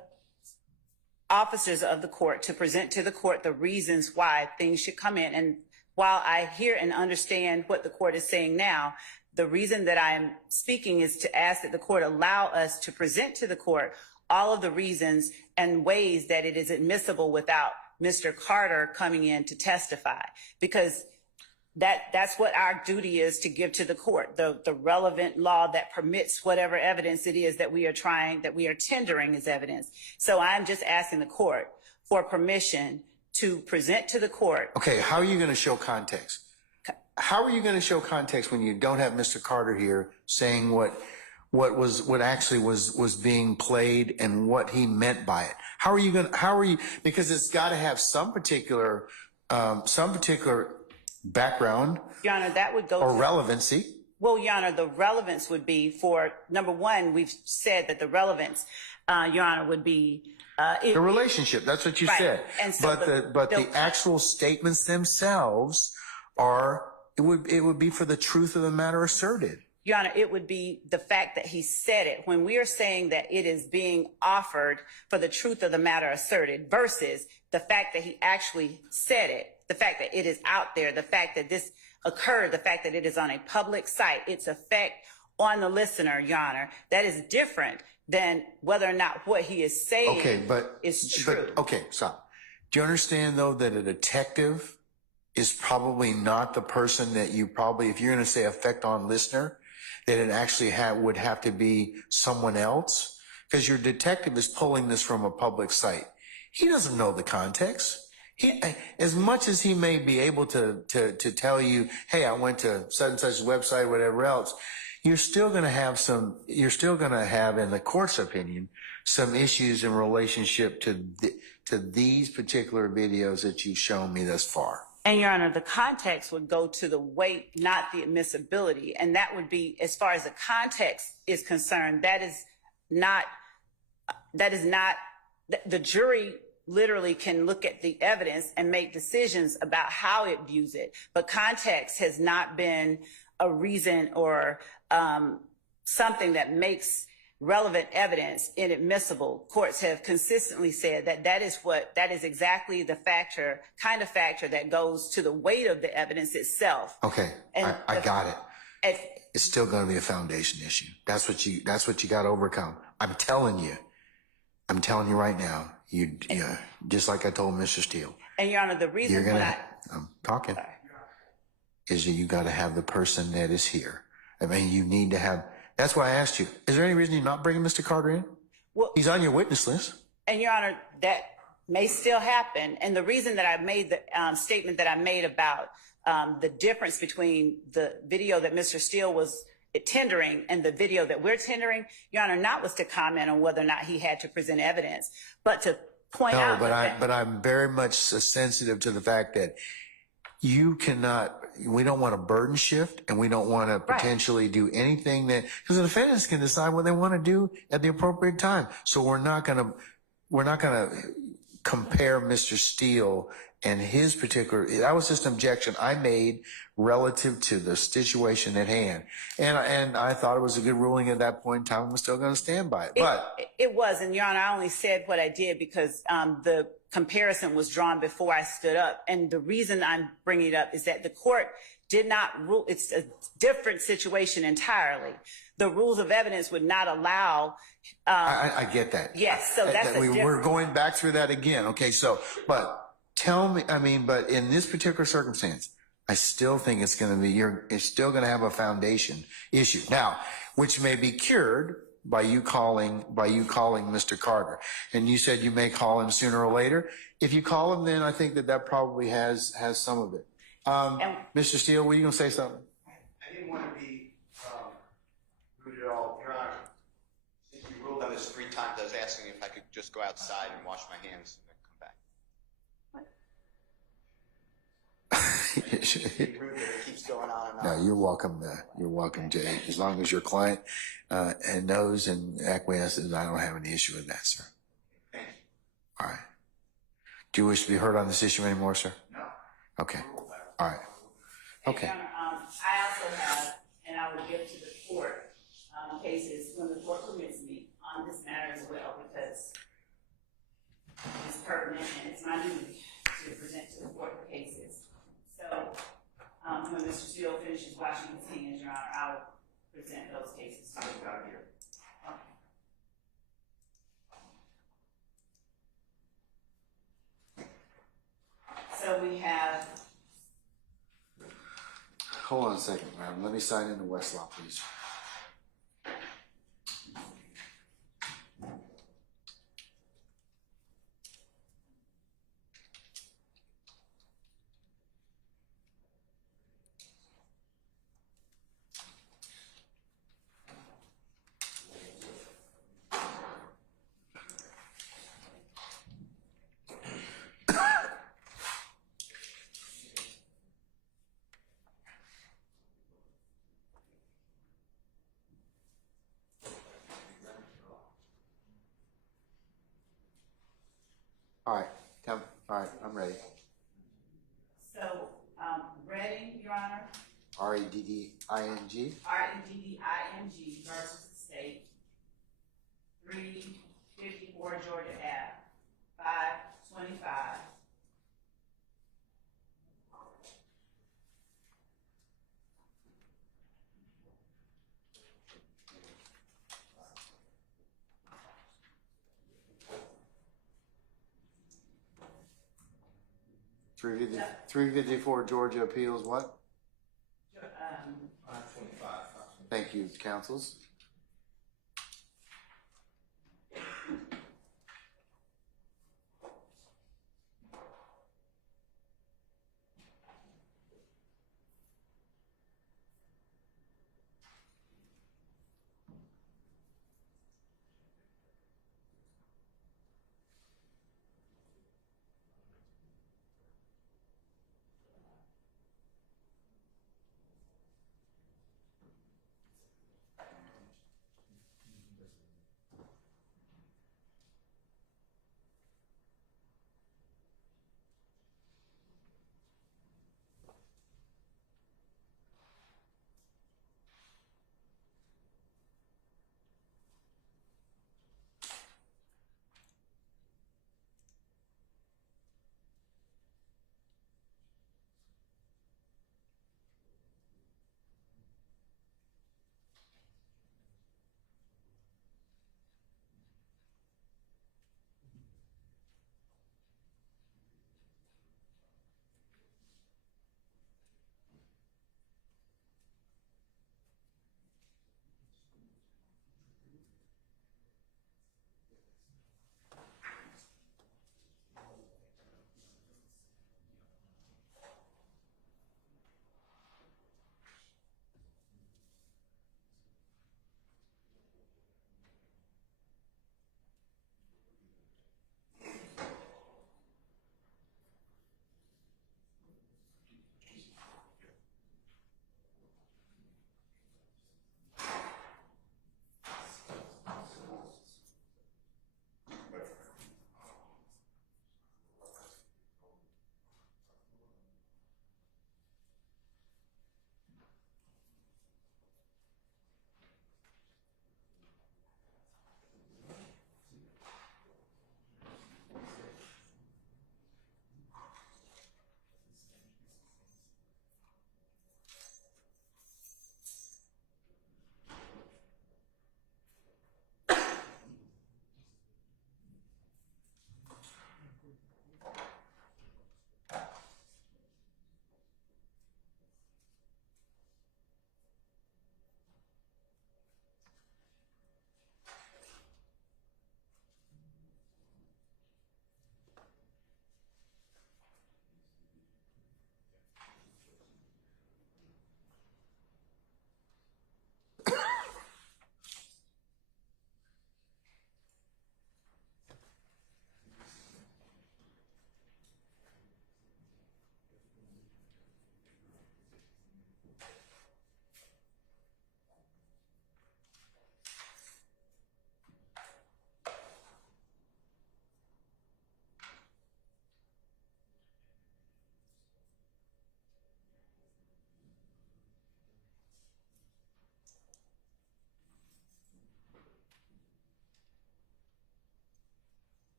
officers of the court to present to the court the reasons why things should come in. And while I hear and understand what the court is saying now, the reason that I am speaking is to ask that the court allow us to present to the court all of the reasons and ways that it is admissible without Mr. Carter coming in to testify. Because that's what our duty is to give to the court, the relevant law that permits whatever evidence it is that we are tendering as evidence. So I'm just asking the court for permission to present to the court. Okay, how are you going to show context? How are you going to show context when you don't have Mr. Carter here saying what actually was being played and what he meant by it? Because it's got to have some particular background, Your Honor, that would go or relevancy. Well, Your Honor, the relevance would be for, number one, we've said that the relevance, Your Honor, would be the relationship. That's what you said. And so but the actual statements themselves it would be for the truth of the matter asserted. Your Honor, it would be the fact that he said it. When we are saying that it is being offered for the truth of the matter asserted versus the fact that he actually said it, the fact that it is out there, the fact that this occurred, the fact that it is on a public site, its effect on the listener, Your Honor, that is different than whether or not what he is saying is true. Okay, stop. Do you understand, though, that a detective is probably not the person that you probably, if you're going to say effect on listener, that it actually would have to be someone else, because your detective is pulling this from a public site. He doesn't know the context. He, as much as he may be able to tell you, hey, I went to such and such website, whatever else, you're still going to have in the court's opinion, some issues in relationship to these particular videos that you've shown me thus far. And Your Honor, the context would go to the weight, not the admissibility. And that would be, as far as the context is concerned, that is not, the jury literally can look at the evidence and make decisions about how it views it. But context has not been a reason or something that makes relevant evidence inadmissible. Courts have consistently said that is exactly the kind of factor that goes to the weight of the evidence itself. Okay, And I got it. If, It's still going to be a foundation issue. That's what you got to overcome. I'm telling you right now, you just like I told Mr. Steele. and Your Honor, the reason I'm talking, is that you got to have the person that is here. I mean, you need to have, that's why I asked you, is there any reason you're not bringing Mr. Carter in? Well, he's on your witness list. And Your Honor, that may still happen. And the reason that I made the statement that I made about the difference between the video that Mr. Steele was tendering and the video that we're tendering, Your Honor, not was to comment on whether or not he had to present evidence, but to point out. But I'm very much sensitive to the fact that you cannot, we don't want to burden shift, and we don't want to potentially do anything that, because the defendants can decide what they want to do at the appropriate time. So we're not going to compare Mr. Steele and his particular, that was just an objection I made relative to the situation at hand. And I thought it was a good ruling at that point in time. I'm still going to stand by it. But it was, and Your Honor, I only said what I did because the comparison was drawn before I stood up. And the reason I'm bringing it up is that the court did not rule, it's a different situation entirely. The rules of evidence would not allow. I get that. Yes, so that's we're going back through that again. Okay, so, but tell me, but in this particular circumstance, I still think it's going to be, it's still going to have a foundation issue now, which may be cured by you calling Mr. Carter. And you said you may call him sooner or later. If you call him, then I think that probably has some of it. Mr. Steele, were you going to say something? I didn't want to be rude at all. Your Honor, since you ruled on this 3 times, I was asking if I could just go outside and wash my hands and then come back. It's rude that it keeps going on and on. No, you're welcome. You're welcome to, as long as your client and knows and acquiesces. I don't have any issue with that, sir. Thank you. All right. Do you wish to be heard on this issue anymore, sir? No. Okay. All right. Okay. And Your Honor, I also have, and I will give to the court cases when the court permits me on this matter as well, because it's pertinent and it's my duty to present to the court the cases. So when Mr. Steele finishes washing his hands, Your Honor, I will present those cases to the court here. So we have. Hold on a second, ma'am. Let me sign into Westlaw, please. All right, I'm ready. So, Redding, Your Honor. Redding. Redding versus the state. 354 Georgia Ave, 525. 354 Georgia Appeals, what? 525. Thank you, councils.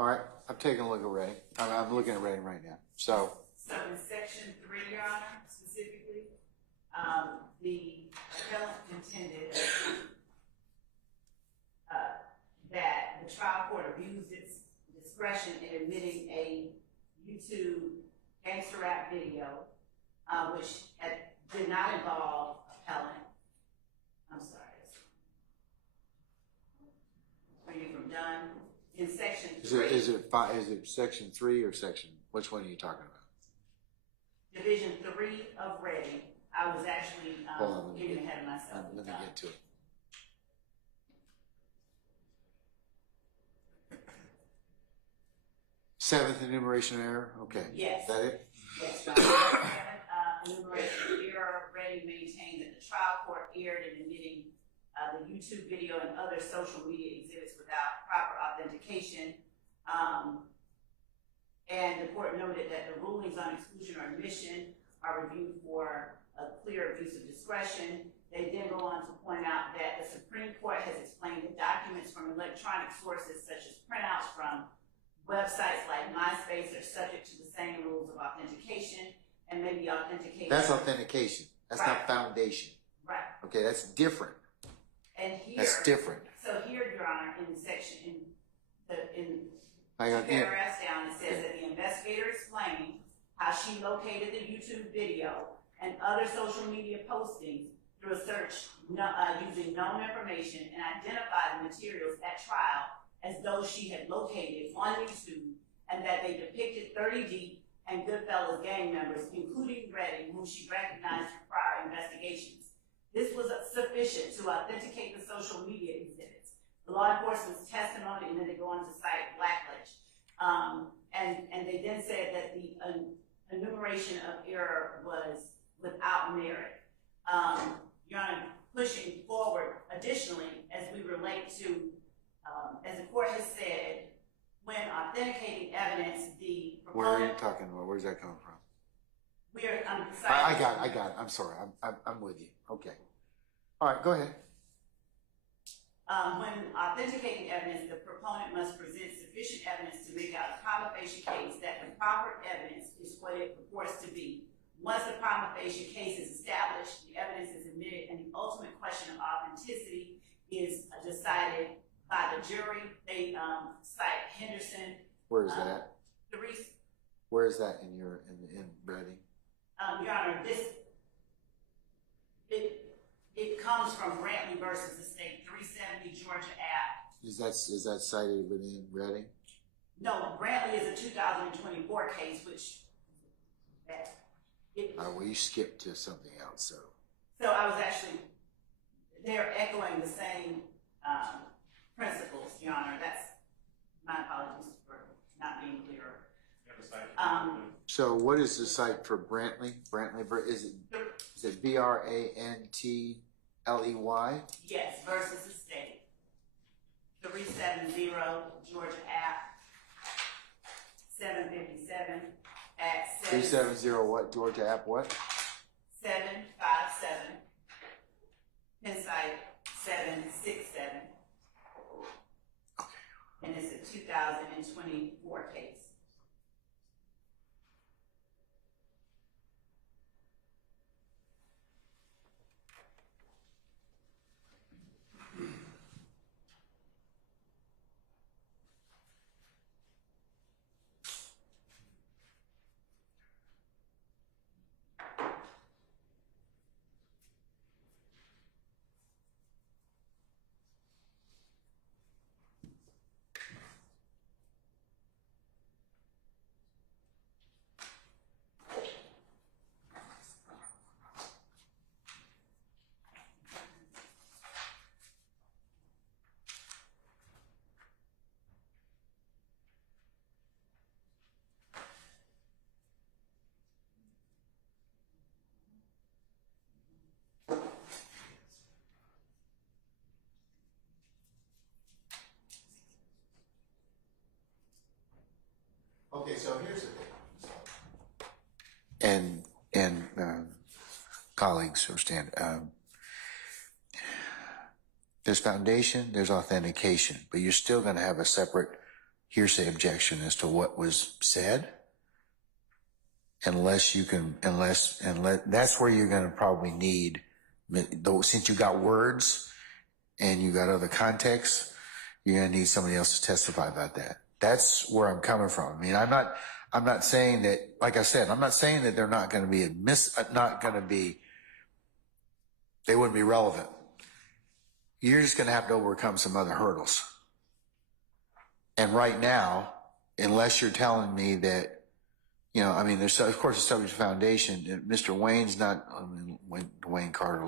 All right, I'm taking a look at Ray. I'm looking at Ray right now. So in section 3, Your Honor, specifically, the appellant contended that the trial court abused its discretion in admitting a YouTube gangster rap video, which did not involve appellant. I'm sorry. Reading from Dunn. in section Is 3, is it section 3 or section, which one are you talking about? division 3 of Reading, I was actually Hold on, let me getting get- ahead of myself. Let me get to it. Seventh enumeration error, okay. Yes. Is that it? Yes, Your Honor. Enumeration error, Reading maintained that the trial court erred in admitting the YouTube video and other social media exhibits without proper authentication. And the court noted that the rulings on exclusion or admission are reviewed for a clear abuse of discretion. They then go on to point out that the Supreme Court has explained that documents from electronic sources such as printouts from websites like MySpace are subject to the same rules of authentication and may be authenticated. That's authentication. That's Right. not foundation. Right. Okay, that's different. And here, That's different. so here, Your Honor, in section, in Hang on, two paragraphs down, it says that the investigator explained how she located the YouTube video and other social media postings through a search using known information and identified the materials at trial as those she had located on YouTube, and that they depicted 30 Deep and Goodfellas gang members, including Redding, whom she recognized from prior investigations. This was sufficient to authenticate the social media exhibits. The law enforcement's testimony, and then they go on to cite Blackledge. And they then said that the enumeration of error was without merit. Your Honor, pushing forward additionally, as we relate to, as the court has said, when authenticating evidence, the Where are you proponent, talking about? Where's that coming from? I got it. I'm sorry. I'm with you. Okay. All right, go ahead. When authenticating evidence, the proponent must present sufficient evidence to make out a prima facie case that the proper evidence is what it purports to be. Once the prima facie case is established, the evidence is admitted, and the ultimate question of authenticity is decided by the jury. They cite Henderson. Where is that? Where is that in Reading? Your Honor, it comes from Brantley versus the state, 370 Georgia Ave. Is that cited within Reading? No, Brantley is a 2024 case, which Well, you skipped to something else, so I was actually, they're echoing the same principles, Your Honor. That's my apologies for not being clearer. So what is the site for Brantley? Brantley, is it Brantley? Yes, versus the state. 370 Georgia Ave, 757 at 370 what? Georgia App what? 757, Pennsite 767. And it's a 2024 case. Okay, so here's the thing. And colleagues understand. There's foundation, there's authentication, but you're still going to have a separate hearsay objection as to what was said, unless that's where you're going to probably need, since you got words and you got other contexts, you're going to need somebody else to testify about that. That's where I'm coming from. I mean, I'm not saying that, like I said, I'm not saying that they're not going to be they wouldn't be relevant. You're just going to have to overcome some other hurdles. And right now, unless you're telling me that, you know, I mean, there's, of course, the subject foundation. Mr. Wayne's not, I mean, Wayne Carter,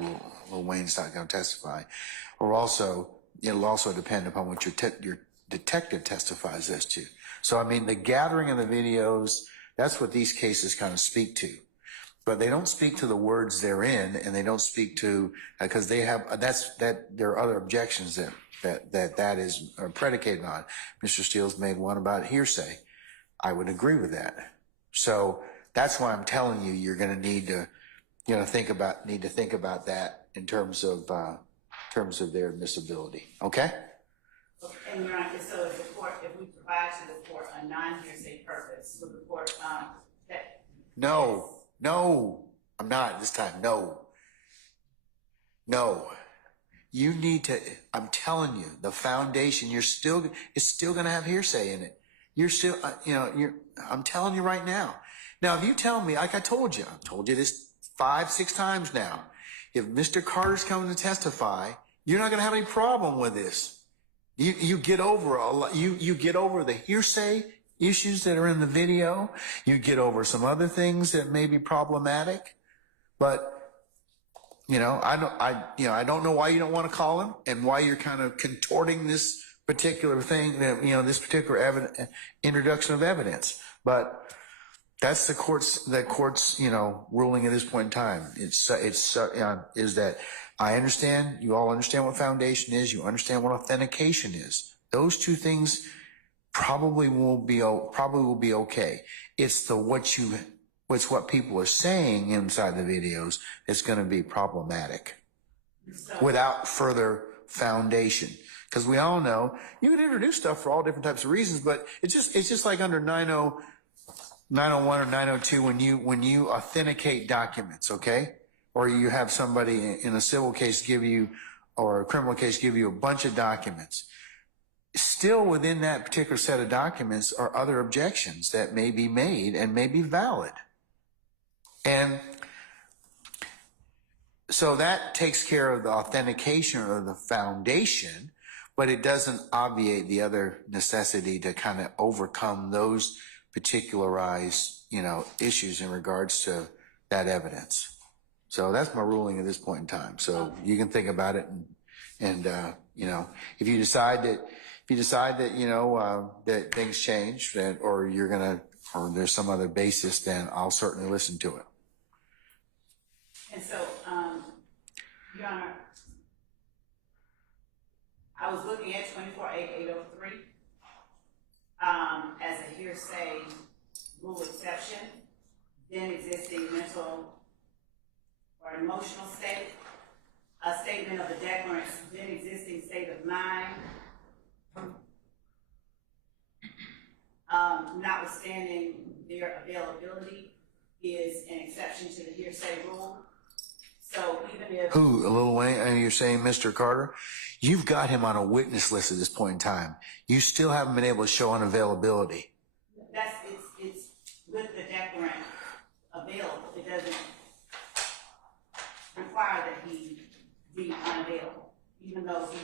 Lil Wayne's not going to testify. Or also, it'll also depend upon what your detective testifies as to. So, I mean, the gathering of the videos, that's what these cases kind of speak to. But they don't speak to the words they're in, and they don't speak to, because they have, there are other objections that is predicated on. Mr. Steele's made one about hearsay. I would agree with that. So that's why I'm telling you, you're going to need to, you know, think about that in terms of their admissibility. Okay? And Your Honor, so if the court, if we provide to the court a non-hearsay purpose, would the court, that? No, I'm not this time. No. You need to, I'm telling you, the foundation, it's still going to have hearsay in it. You're still, I'm telling you right now. Now, if you tell me, like I've told you this 5-6 times now, if Mr. Carter's coming to testify, you're not going to have any problem with this. You get over you get over the hearsay issues that are in the video. You get over some other things that may be problematic, but I don't know why you don't want to call him and why you're kind of contorting this particular thing that, this particular introduction of evidence. But that's the court's ruling at this point in time. Is that I understand, you all understand what foundation is, you understand what authentication is. Those two things probably will be okay. It's what people are saying inside the videos that's going to be problematic without further foundation. Because we all know you can introduce stuff for all different types of reasons, but it's just like under 901 or 902 when you authenticate documents, okay? Or you have somebody in a civil case or a criminal case give you a bunch of documents. Still within that particular set of documents are other objections that may be made and may be valid. And so that takes care of the authentication or the foundation, but it doesn't obviate the other necessity to kind of overcome those particularized, issues in regards to that evidence. So that's my ruling at this point in time. So you can think about it and if you decide that, that things change or there's some other basis, then I'll certainly listen to it. And so, Your Honor, I was looking at 24-803 as a hearsay rule exception, then existing mental or emotional state, a statement of the declarant's then existing state of mind, notwithstanding their availability, is an exception to the hearsay rule. So even if Lil Wayne, and you're saying Mr. Carter, you've got him on a witness list at this point in time. You still haven't been able to show unavailability. It's with the declarant available. It doesn't require that he be unavailable, even though he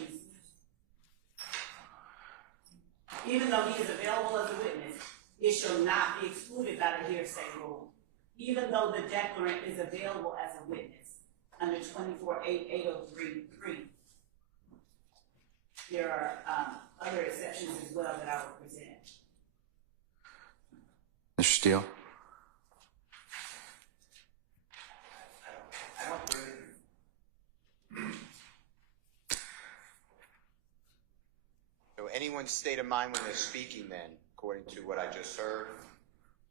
is available as a witness. It shall not be excluded by the hearsay rule, even though the declarant is available as a witness under 24-803-3. There are other exceptions as well that I will present. Mr. Steele? I don't really. So anyone's state of mind when they're speaking, then, according to what I just heard,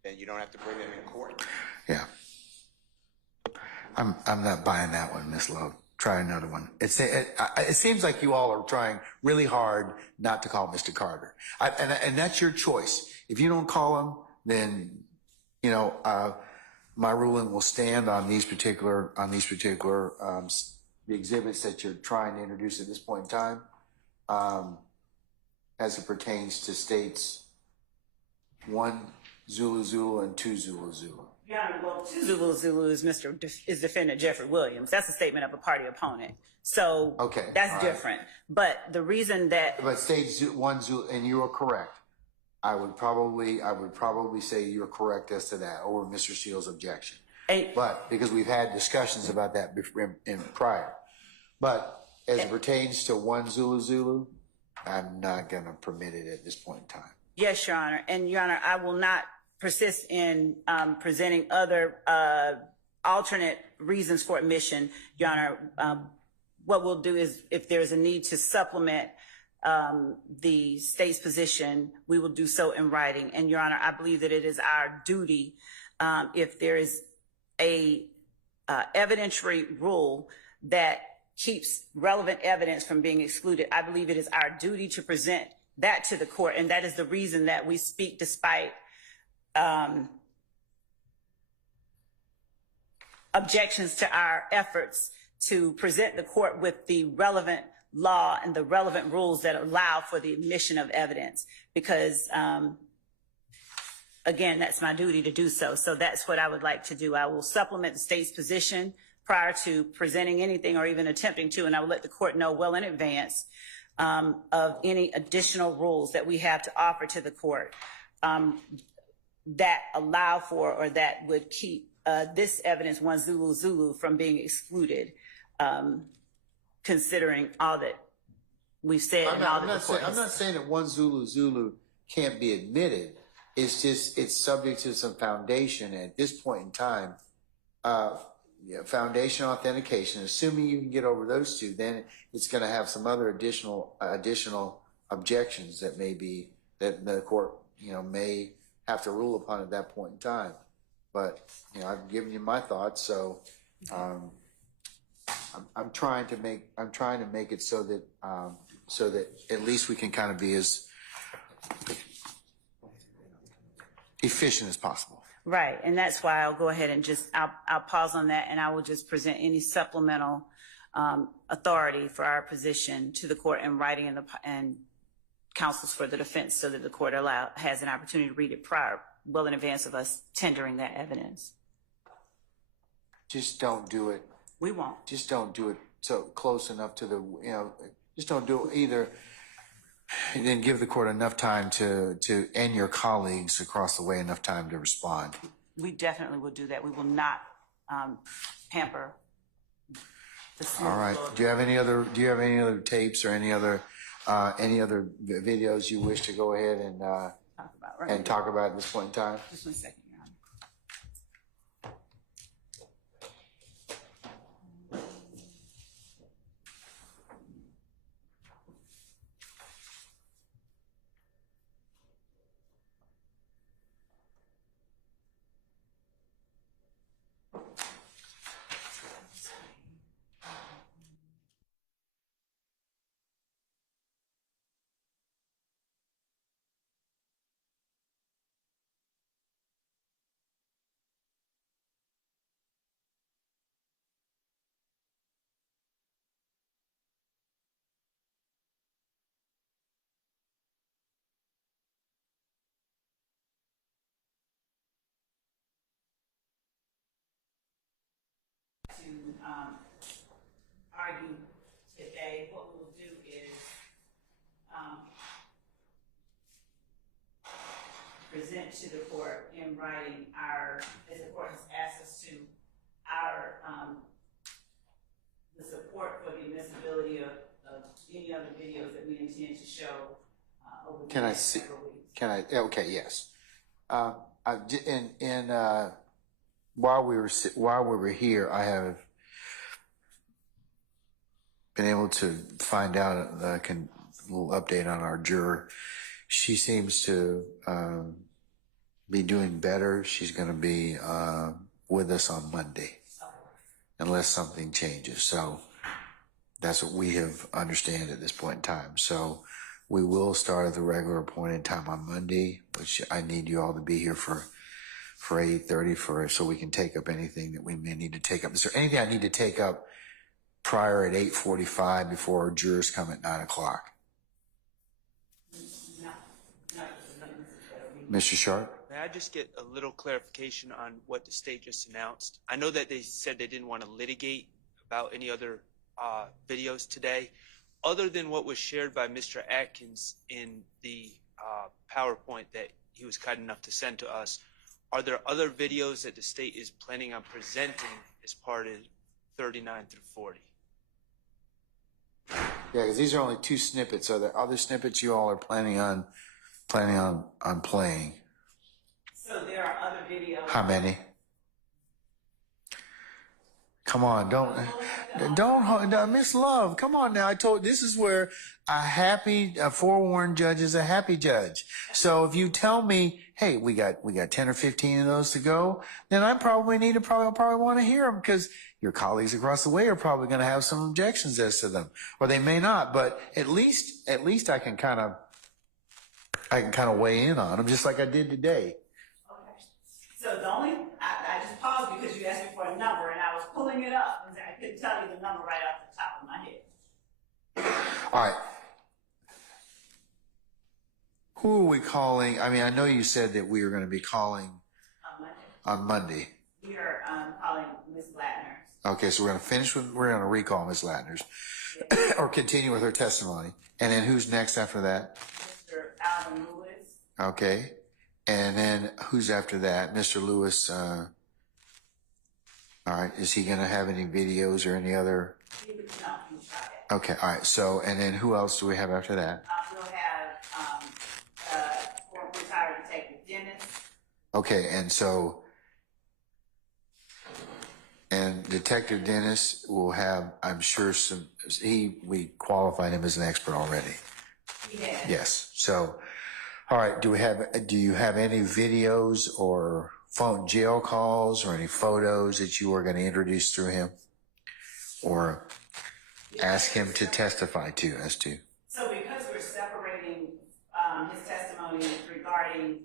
then you don't have to bring them in court. Yeah. I'm not buying that one, Miss Love. Try another one. It seems like you all are trying really hard not to call Mr. Carter. And that's your choice. If you don't call him, then, my ruling will stand on these particular, the exhibits that you're trying to introduce at this point in time, as it pertains to states 1 Zulu Zulu and 2 Zulu Zulu. Your Honor, well, 2 Zulu Zulu is defendant Jeffrey Williams. That's a statement of a party opponent. So okay, that's different. But the reason that state 1 Zulu, and you are correct. I would probably say you're correct as to that, over Mr. Steele's objection. But because we've had discussions about that before in prior, but as it pertains to one Zulu, I'm not going to permit it at this point in time. Yes, Your Honor. And Your Honor, I will not persist in presenting other alternate reasons for admission. Your Honor, what we'll do is, if there's a need to supplement the state's position, we will do so in writing. And Your Honor, I believe that it is our duty, if there is a evidentiary rule that keeps relevant evidence from being excluded, I believe it is our duty to present that to the court. And that is the reason that we speak despite objections to our efforts to present the court with the relevant law and the relevant rules that allow for the admission of evidence. Because, again, that's my duty to do so. So that's what I would like to do. I will supplement the state's position prior to presenting anything or even attempting to, and I will let the court know well in advance of any additional rules that we have to offer to the court that allow for or that would keep this evidence, one Zulu, from being excluded, considering all that we've said. I'm not saying that one Zulu can't be admitted. It's just, it's subject to some foundation. And at this point in time, foundation authentication, assuming you can get over those two, then it's going to have some other additional objections that may be, that the court, may have to rule upon at that point in time. But, I've given you my thoughts. So, I'm trying to make it so that at least we can kind of be as efficient as possible. Right, and that's why I'll go ahead and just, I'll pause on that, and I will just present any supplemental authority for our position to the court in writing and counsels for the defense, so that the court has an opportunity to read it prior, well in advance of us tendering that evidence. Just don't do it. We won't. Just don't do it so close enough to the, just don't do it either. And then give the court enough time to and your colleagues across the way enough time to respond. We definitely will do that. We will not pamper the smooth. All right. Do you have any other tapes or any other videos you wish to go ahead and talk about at this point in time? Just 1 second, Your Honor. Argue today, what we will do is present to the court in writing as the court has asked us to, the support for the admissibility of any other videos that we intend to show over the next several weeks. Okay, yes. While we were here, I have been able to find out a little update on our juror. She seems to be doing better. She's going to be with us on Monday, unless something changes. So that's what we have understand at this point in time. So we will start at the regular appointed time on Monday, which I need you all to be here for 8:30 so we can take up anything that we may need to take up. Is there anything I need to take up prior at 8:45 before our jurors come at 9 o'clock? Mr. Sharp? May I just get a little clarification on what the state just announced? I know that they said they didn't want to litigate about any other videos today. Other than what was shared by Mr. Atkins in the PowerPoint that he was kind enough to send to us. Are there other videos that the state is planning on presenting as part of 39 through 40? Yeah, because these are only 2 snippets. Are there other snippets you all are planning on playing? So there are other videos. How many? Come on, don't, Miss Love, come on now. This is where a forewarned judge is a happy judge. So if you tell me, hey, we got 10 or 15 of those to go, then I probably want to hear them, because your colleagues across the way are probably going to have some objections as to them, or they may not, but at least I can kind of weigh in on them, just like I did today. Okay. So I just paused because you asked me for a number, and I was pulling it up, and I couldn't tell you the number right off the top of my head. All right. Who are we calling? I mean, I know you said that we were going to be calling on Monday. We are calling Ms. Latner. Okay, so we're going to recall Ms. Latner's or continue with her testimony. And then who's next after that? Mr. Alvin Lewis. Okay. And then who's after that? Mr. Lewis. All right. Is he going to have any videos or any other? He would not be shot. Okay. All right. So, and then who else do we have after that? We'll have former retired detective Dennis. Okay. And Detective Dennis will have, I'm sure, we qualified him as an expert already. Yes. Yes. So, all right. Do you have any videos or phone jail calls or any photos that you are going to introduce through him or ask him to testify to as to? So because we're separating his testimony regarding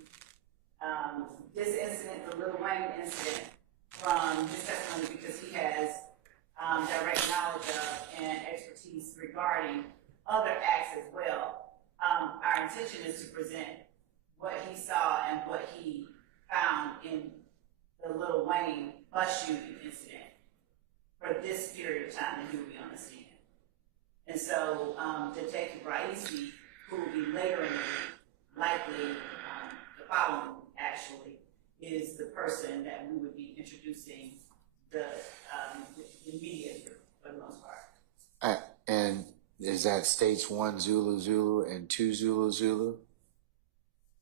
this incident, the Lil Wayne incident, from his testimony, because he has direct knowledge of and expertise regarding other acts as well. Our intention is to present what he saw and what he found in the Lil Wayne bus shooting incident for this period of time that he will be on the stand. And so Detective Raisi, who will be later in the week, likely the following actually, is the person that we would be introducing the media group for the most part. And is that states 1 Zulu Zulu and 2 Zulu Zulu?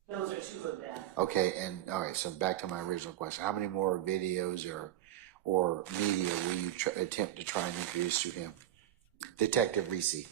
Those are 2 of them. Okay, and all right, so back to my original question. How many more videos or media will you attempt to try and introduce to him? Detective Reese.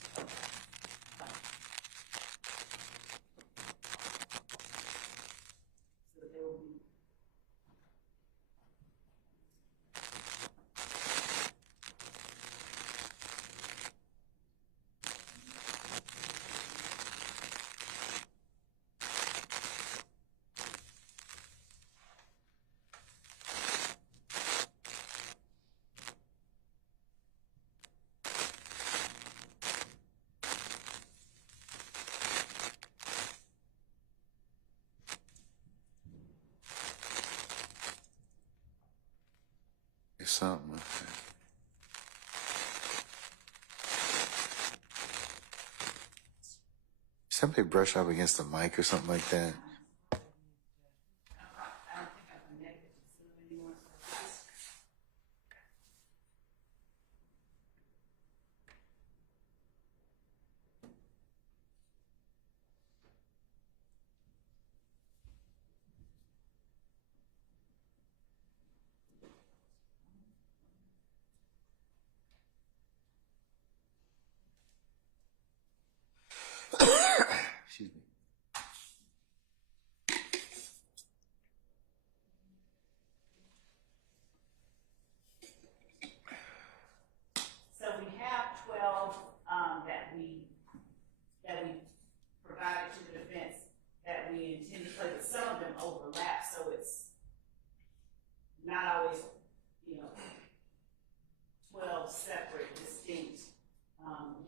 Something like that. Somebody brush up against the mic or something like that. Excuse me. So we have 12 that we provided to the defense that we intend to play, but some of them overlap, so it's not always, 12 separate, distinct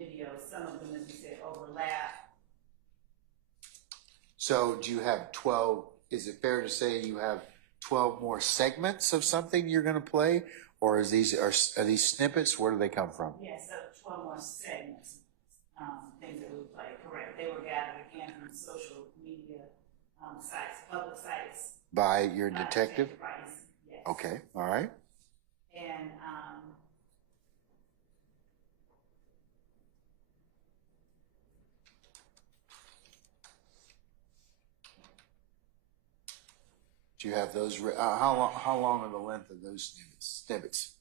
videos. Some of them, as we said, overlap. So do you have 12, is it fair to say you have 12 more segments of something you're going to play? Or are these snippets? Where do they come from? Yes, so 12 more segments, things that we play, correct. They were gathered again from social media sites, public sites. By your detective? Rights, yes. Okay, all right. And, Do you have those? How long are the length of those snippets?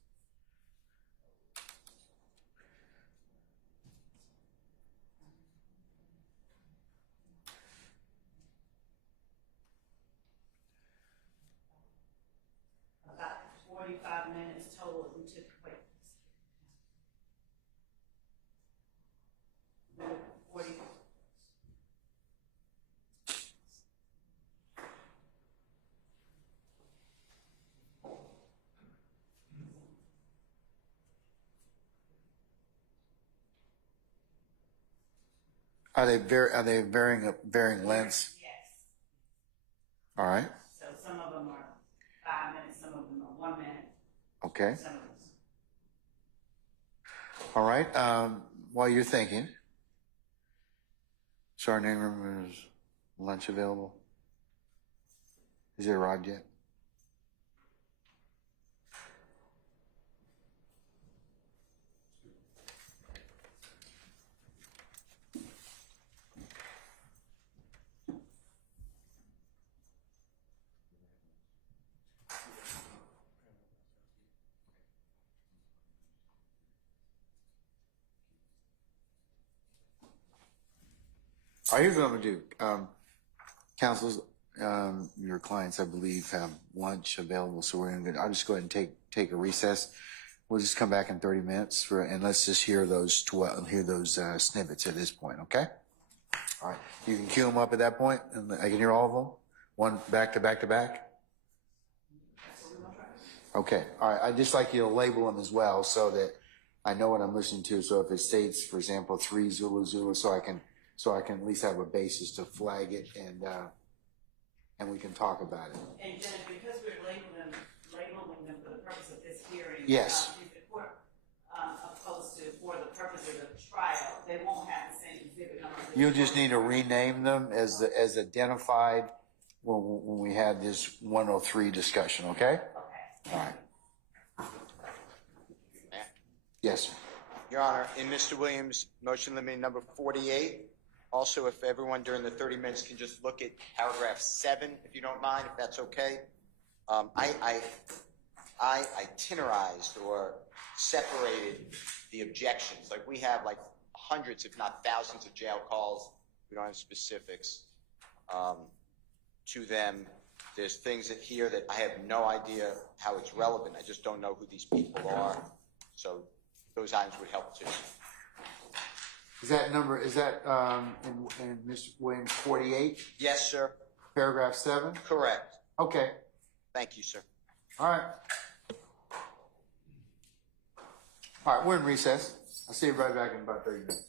about 45 minutes total we took, wait. 40. Are they varying lengths? Yes. All right. So some of them are 5 minutes, some of them are 1 minute. Okay. Some of them. All right. While you're thinking, Sergeant Ingram, is lunch available? Is it arrived yet? All right, here's what I'm gonna do. Councils, your clients, I believe, have lunch available, so I'll just go ahead and take a recess. We'll just come back in 30 minutes and let's just hear those snippets at this point, okay? All right, you can cue them up at that point, and I can hear all of them? One back to back to back? Okay, all right, I'd just like you to label them as well so that I know what I'm listening to. So if it states, for example, 3 Zulu Zulu, so I can at least have a basis to flag it and we can talk about it. And Judge, because we're labeling them for the purpose of this hearing. Yes. If the court opposed to for the purpose of the trial, they won't have the same exhibit number. You'll just need to rename them as identified when we had this 103 discussion, okay? Okay. All right. Yes, sir. Your Honor, in Mr. Williams' motion limiting number 48, also if everyone during the 30 minutes can just look at paragraph 7, if you don't mind, if that's okay. I itinerized or separated the objections. Like we have like hundreds, if not thousands of jail calls. We don't have specifics to them. There's things that here that I have no idea how it's relevant. I just don't know who these people are. So those items would help too. Is that in Mr. Williams 48? Yes, sir. Paragraph 7? Correct. Okay. Thank you, sir. All right. All right, we're in recess. I'll see you right back in about 30 minutes.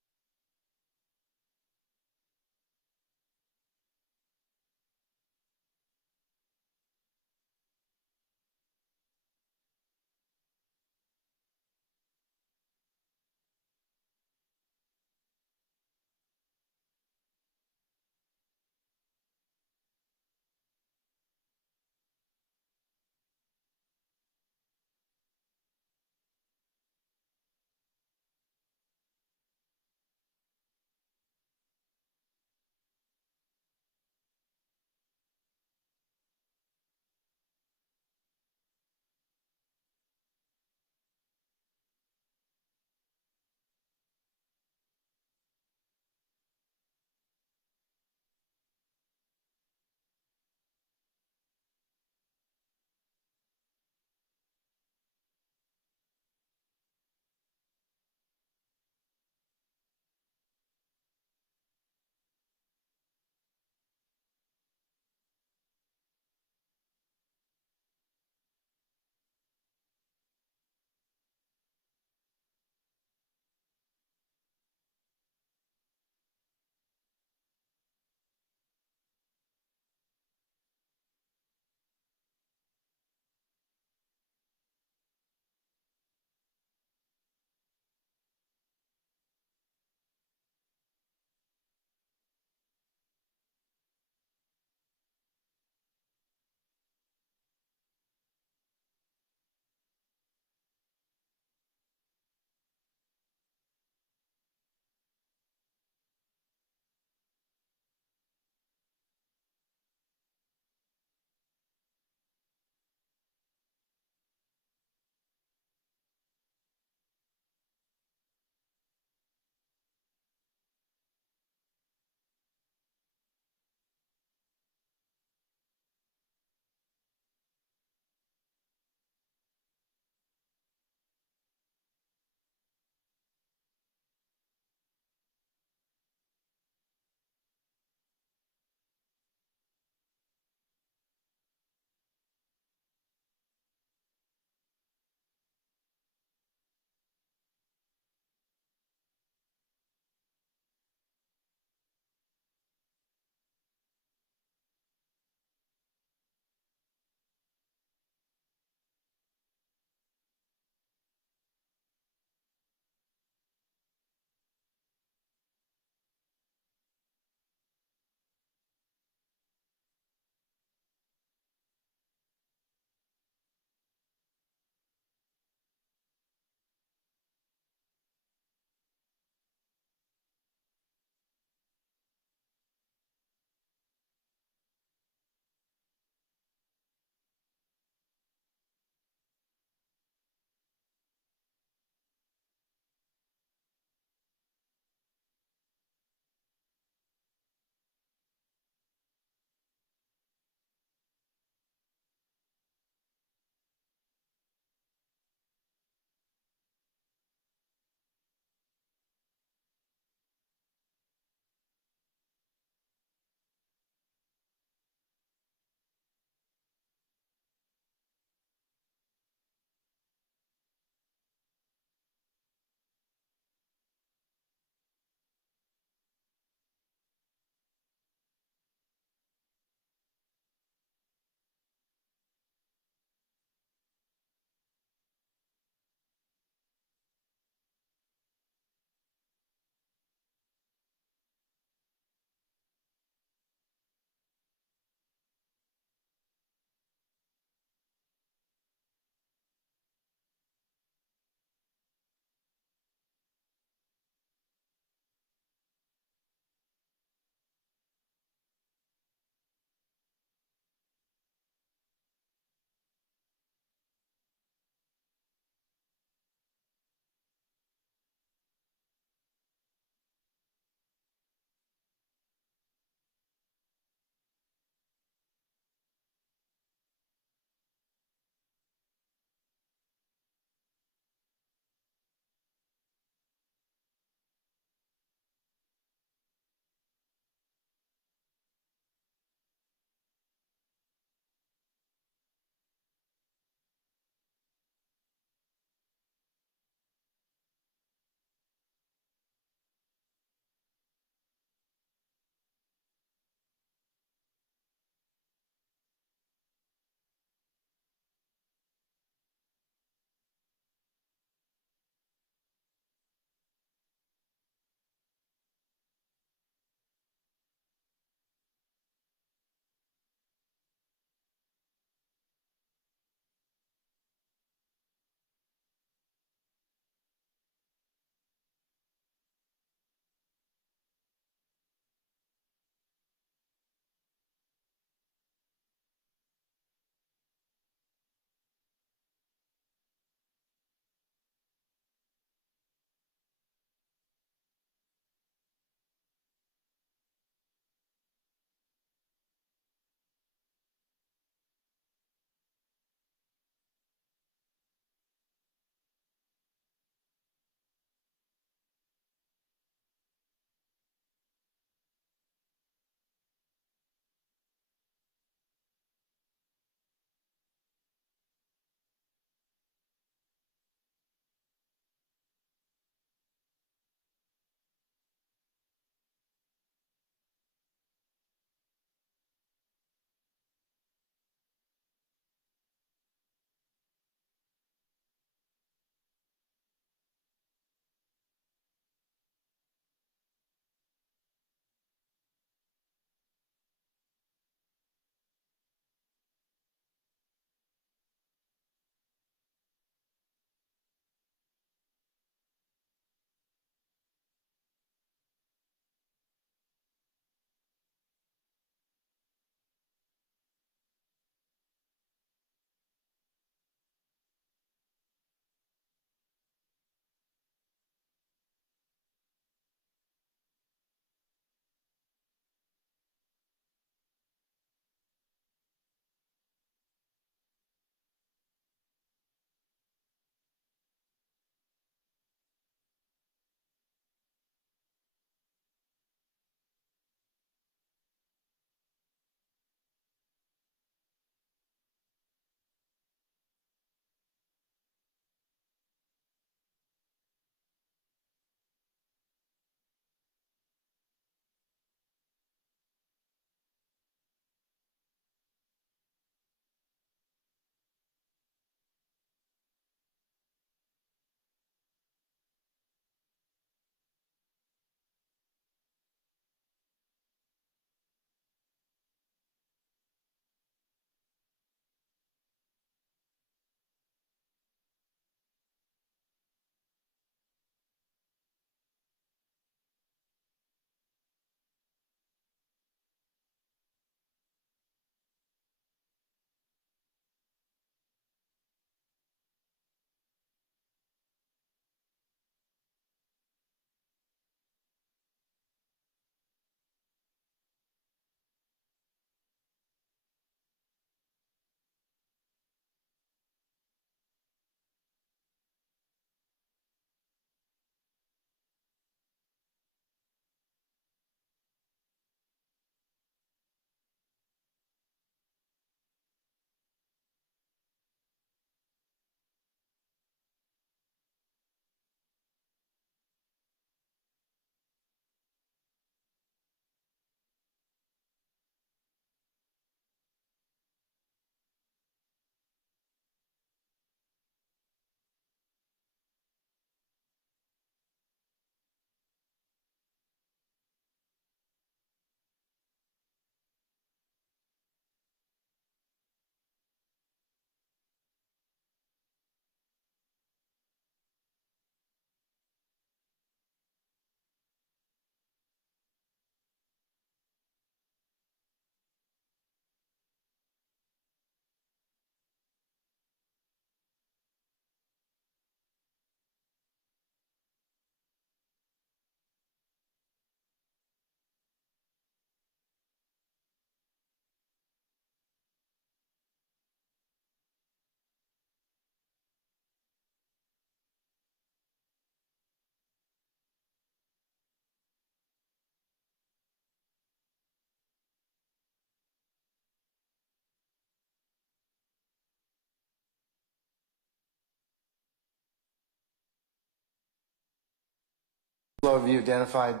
Flo, have you identified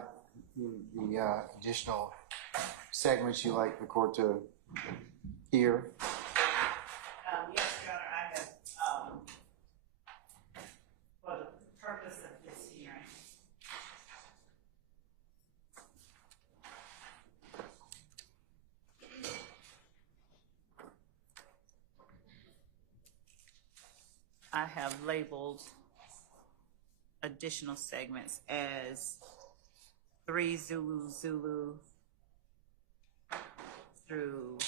the additional segments you'd like the court to hear? Yes, Your Honor, I have, for the purpose of this hearing, I have labeled additional segments as 3 Zulu Zulu through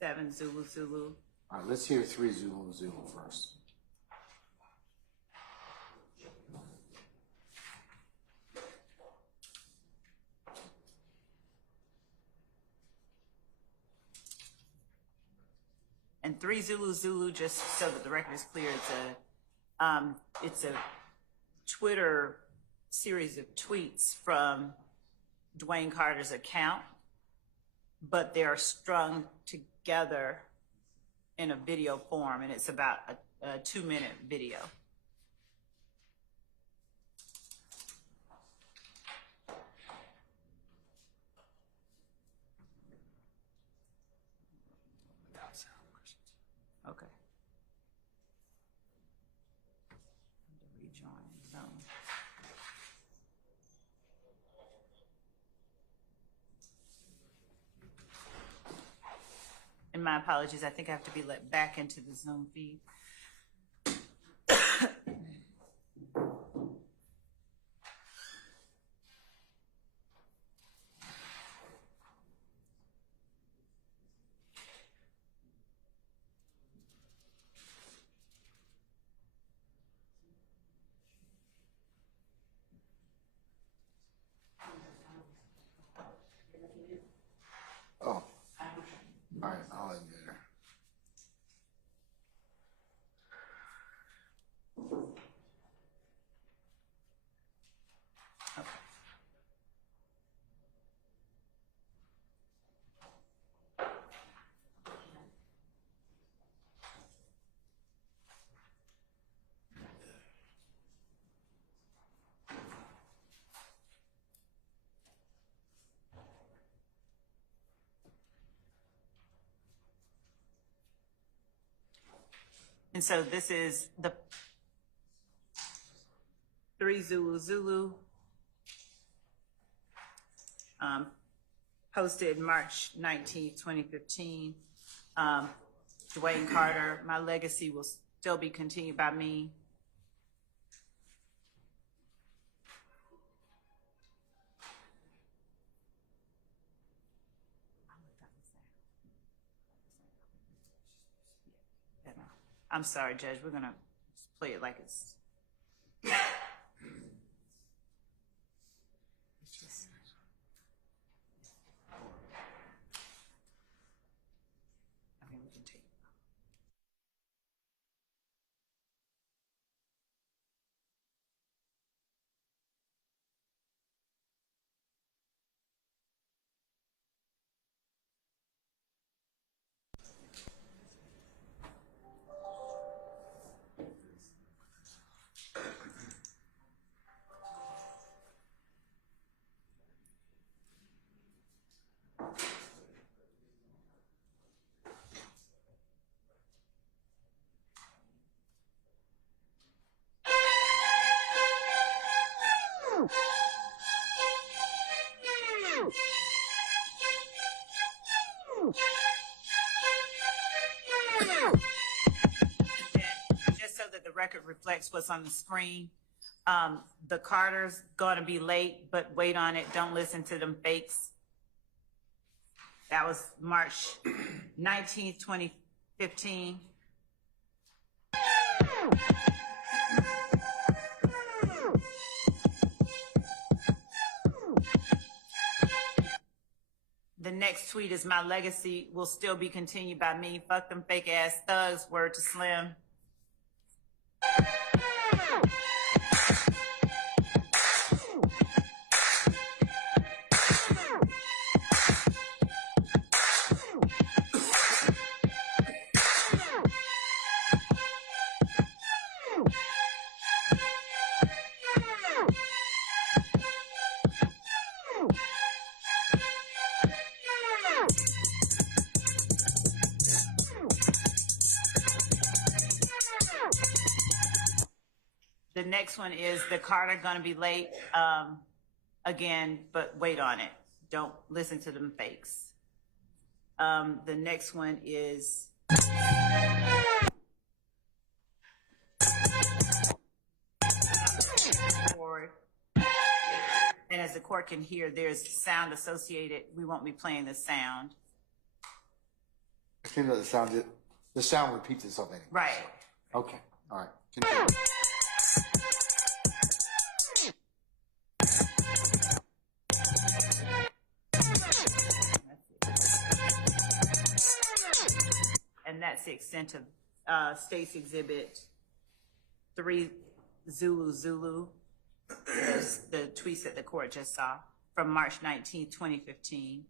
7 Zulu Zulu. All right, let's hear 3 Zulu Zulu first. And 3 Zulu Zulu, just so that the record is clear, it's a Twitter series of tweets from Dwayne Carter's account, but they are strung together in a video form, and it's about a 2-minute video. Okay. Rejoin zone. And my apologies, I think I have to be let back into the Zoom feed. Oh, all right, I'll end there. And so this is the 3 Zulu Zulu, posted March 19th, 2015. Dwayne Carter, my legacy will still be continued by me. I'm sorry, Judge, we're gonna play it like it's. I mean, we can take. Just so that the record reflects what's on the screen, the Carter's gonna be late, but wait on it. Don't listen to them fakes. That was March 19th, 2015. The next tweet is my legacy will still be continued by me. Fuck them fake ass thugs. Word to Slim. The next one is the Carter gonna be late, again, but wait on it. Don't listen to them fakes. The next one is forward. And as the court can hear, there's sound associated. We won't be playing the sound. You know, the sound repeats itself anyway. Right. Okay, all right. Continue. And that's the extent of State's Exhibit 3 Zulu. There's the tweets that the court just saw from March 19, 2015.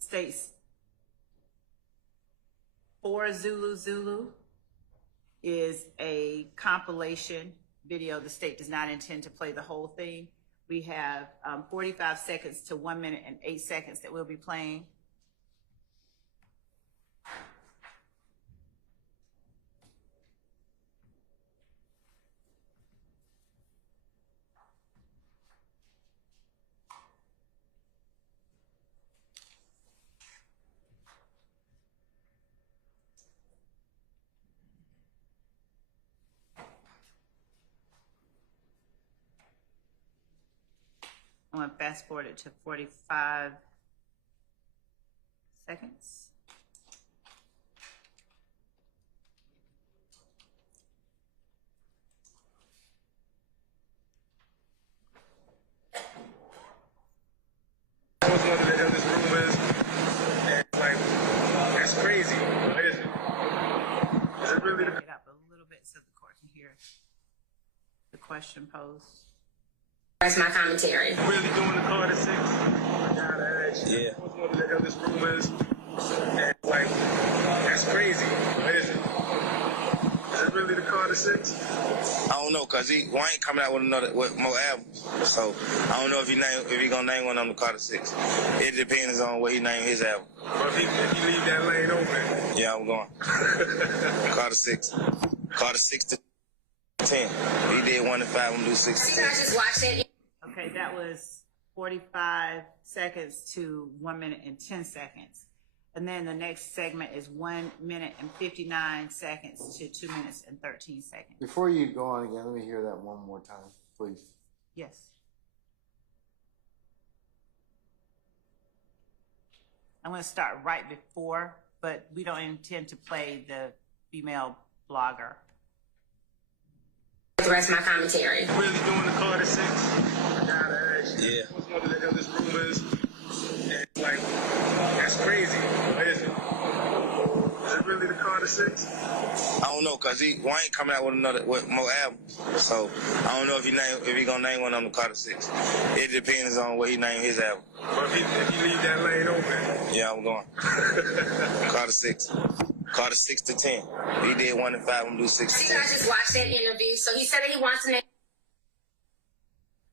States 4 Zulu is a compilation video. The state does not intend to play the whole thing. We have 45 seconds to 1 minute and 8 seconds that we'll be playing. I'm going to fast forward it to 45 seconds. I was wondering what the hell this room is. And like, that's crazy. What is it? Is it really the... Get up a little bit so the court can hear the question posed. That's my commentary. Really doing the Carter 6? I gotta ask you. Yeah. I was wondering what the hell this room is. And like, that's crazy. What is it? Is it really the Carter 6? I don't know, cause Wayne coming out with more albums. So I don't know if he gonna name one of them the Carter 6. It depends on what he name his album. But if he leave that lane open. Yeah, I'm going. Carter 6. Carter 6 to 10. He did 1 to 5. I'm gonna do 6 to 10. I just watched it. Okay, that was 45 seconds to 1 minute and 10 seconds. And then the next segment is 1 minute and 59 seconds to 2 minutes and 13 seconds. Before you go on again, let me hear that one more time, please. Yes. I'm going to start right before, but we don't intend to play the female blogger. The rest of my commentary. Really doing the Carter 6? I gotta ask you. Yeah. I was wondering what the hell this room is. And like, that's crazy. What is it? Is it really the Carter 6? I don't know, cause Wayne coming out with more albums. So I don't know if he gonna name one of them the Carter 6. It depends on what he name his album. But if he leave that lane open. Yeah, I'm going. Carter 6. Carter 6 to 10. He did 1 to 5. I'm gonna do 6 to 10. I just watched that interview. So he said that he wants to name.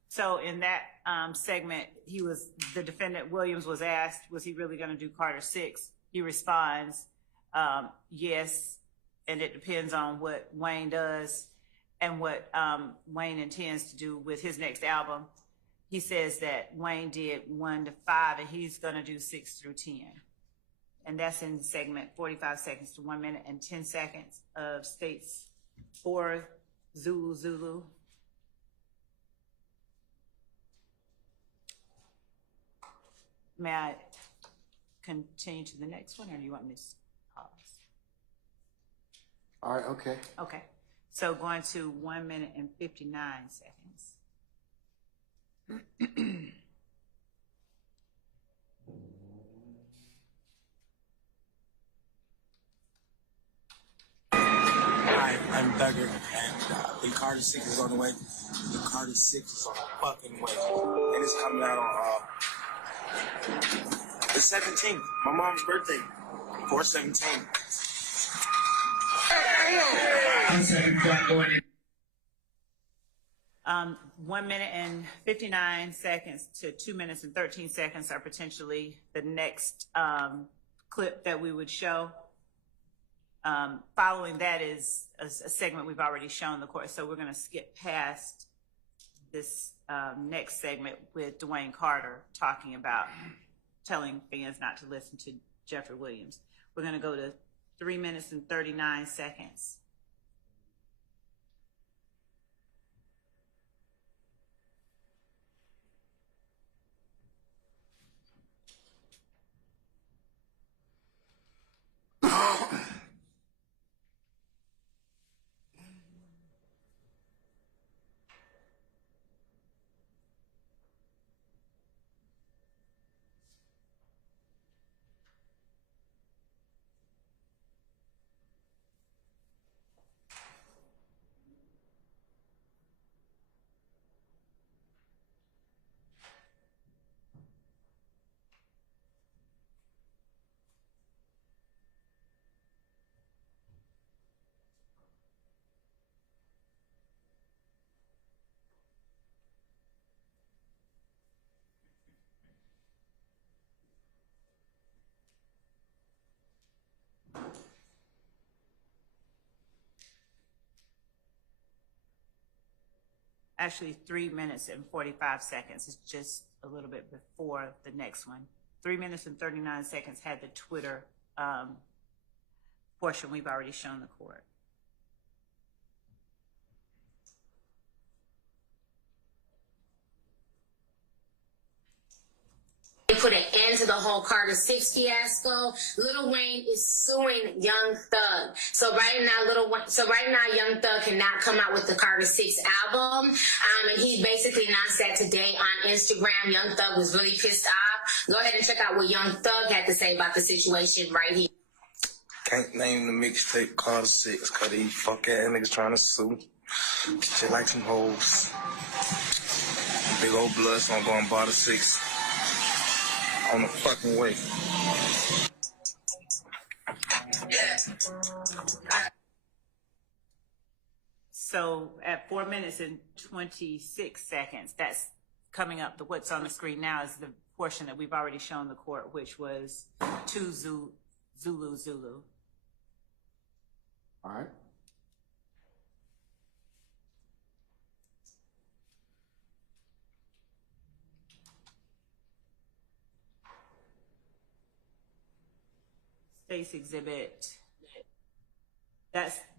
So in that segment, the defendant Williams was asked, was he really going to do Carter 6? He responds, yes, and it depends on what Wayne does and what Wayne intends to do with his next album. He says that Wayne did 1 to 5 and he's going to do 6 through 10. And that's in segment 45 seconds to 1 minute and 10 seconds of States 4 Zulu. May I continue to the next one, or do you want me to pause? All right, okay. Okay. So going to 1 minute and 59 seconds. Hi, I'm Thugger, and the Carter 6 is on the way. The Carter 6 is on the fucking way. And it's coming out on the 17th, my mom's birthday, 4/17. 1 minute and 59 seconds to 2 minutes and 13 seconds are potentially the next clip that we would show. Following that is a segment we've already shown the court, so we're going to skip past this next segment with Dwayne Carter talking about telling fans not to listen to Jeffrey Williams. We're going to go to 3 minutes and 39 seconds. Actually, 3 minutes and 45 seconds. It's just a little bit before the next one. 3 minutes and 39 seconds had the Twitter portion we've already shown the court. Put an end to the whole Carter 6 fiasco. Lil Wayne is suing Young Thug. So right now, Young Thug cannot come out with the Carter 6 album. And he basically announced that today on Instagram. Young Thug was really pissed off. Go ahead and check out what Young Thug had to say about the situation right here. Can't name the mixtape Carter 6 cause these fuck ass niggas trying to sue. Shit like some hoes. Big old blood, so I'm going bar the 6. On the fucking way. So at 4 minutes and 26 seconds, that's coming up. What's on the screen now is the portion that we've already shown the court, which was to Zulu. All right. State's Exhibit.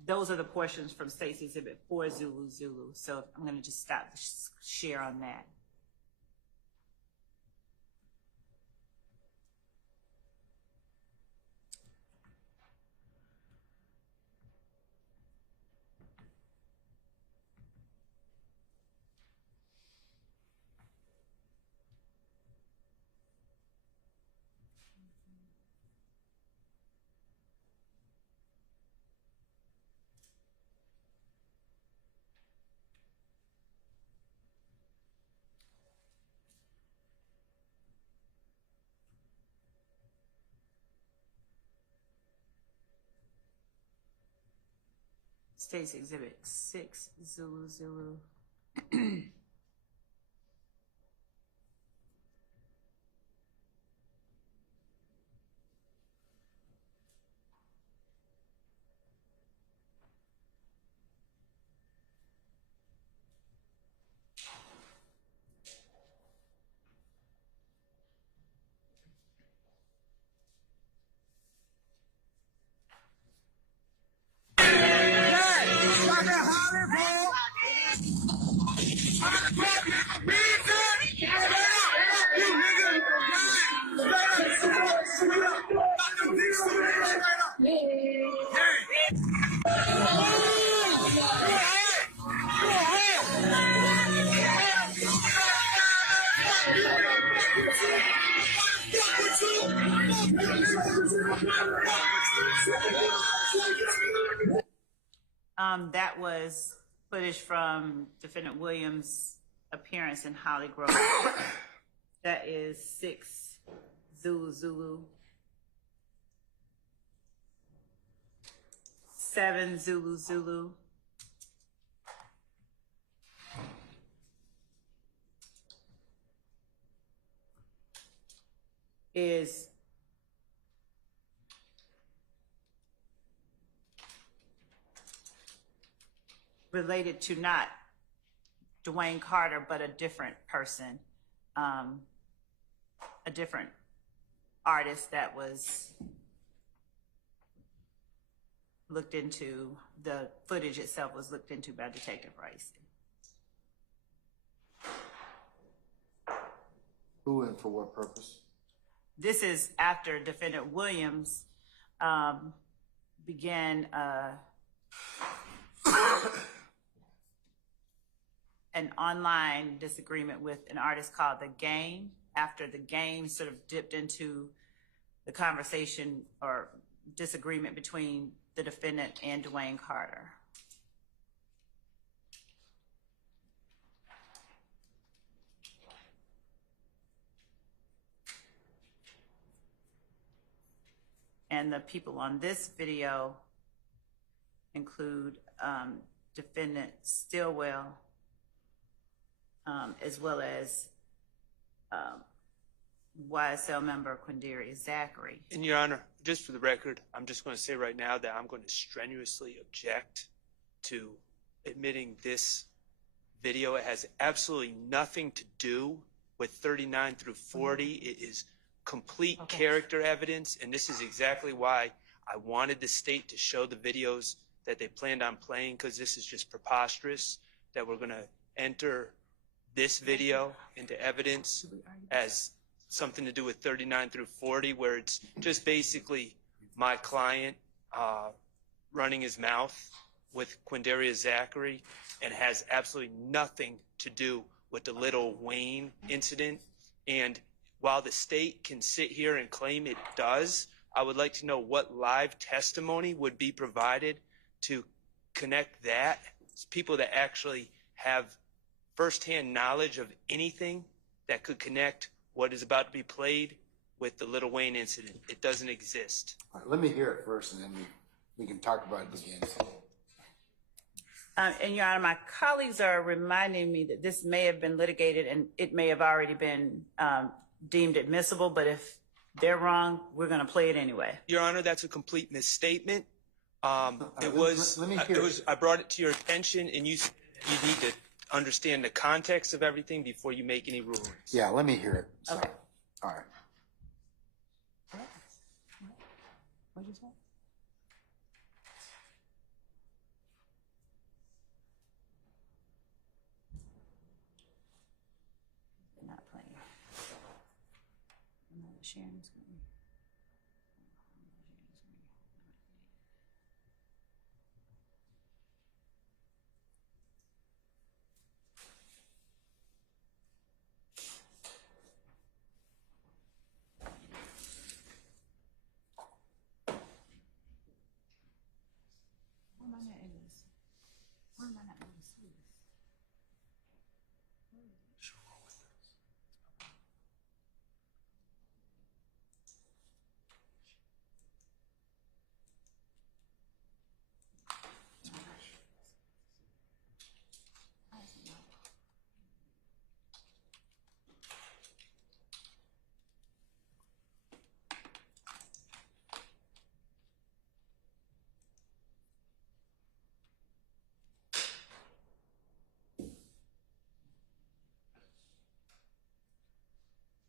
Those are the portions from State's Exhibit for Zulu. So I'm going to just stop the share on that. State's Exhibit 6, Zulu. That was footage from Defendant Williams' appearance in Holly Grove. That is 6 Zulu. 7 Zulu. Is related to not Dwayne Carter, but a different person, a different artist that was looked into. The footage itself was looked into by Detective Rice. Who and for what purpose? This is after Defendant Williams began an online disagreement with an artist called The Game, after The Game sort of dipped into the conversation or disagreement between the defendant and Dwayne Carter. And the people on this video include defendant Stillwell, as well as YSL member Quindarius Zachary. And Your Honor, just for the record, I'm just going to say right now that I'm going to strenuously object to admitting this video. It has absolutely nothing to do with 39 through 40. It is complete character evidence, and this is exactly why I wanted the state to show the videos that they planned on playing, because this is just preposterous that we're going to enter this video into evidence as something to do with 39 through 40, where it's just basically my client running his mouth with Quindarius Zachary, and has absolutely nothing to do with the Lil Wayne incident. And while the state can sit here and claim it does, I would like to know what live testimony would be provided to connect that. It's people that actually have firsthand knowledge of anything that could connect what is about to be played with the Lil Wayne incident. It doesn't exist. All right, let me hear it first, and then we can talk about it again. And Your Honor, my colleagues are reminding me that this may have been litigated and it may have already been deemed admissible, but if they're wrong, we're going to play it anyway. Your Honor, that's a complete misstatement. I brought it to your attention, and you need to understand the context of everything before you make any rulings. Yeah, let me hear it. So, Okay. all right. What did you say? They're not playing. I'm not sharing the screen. Why am I not in this? Why am I not in this?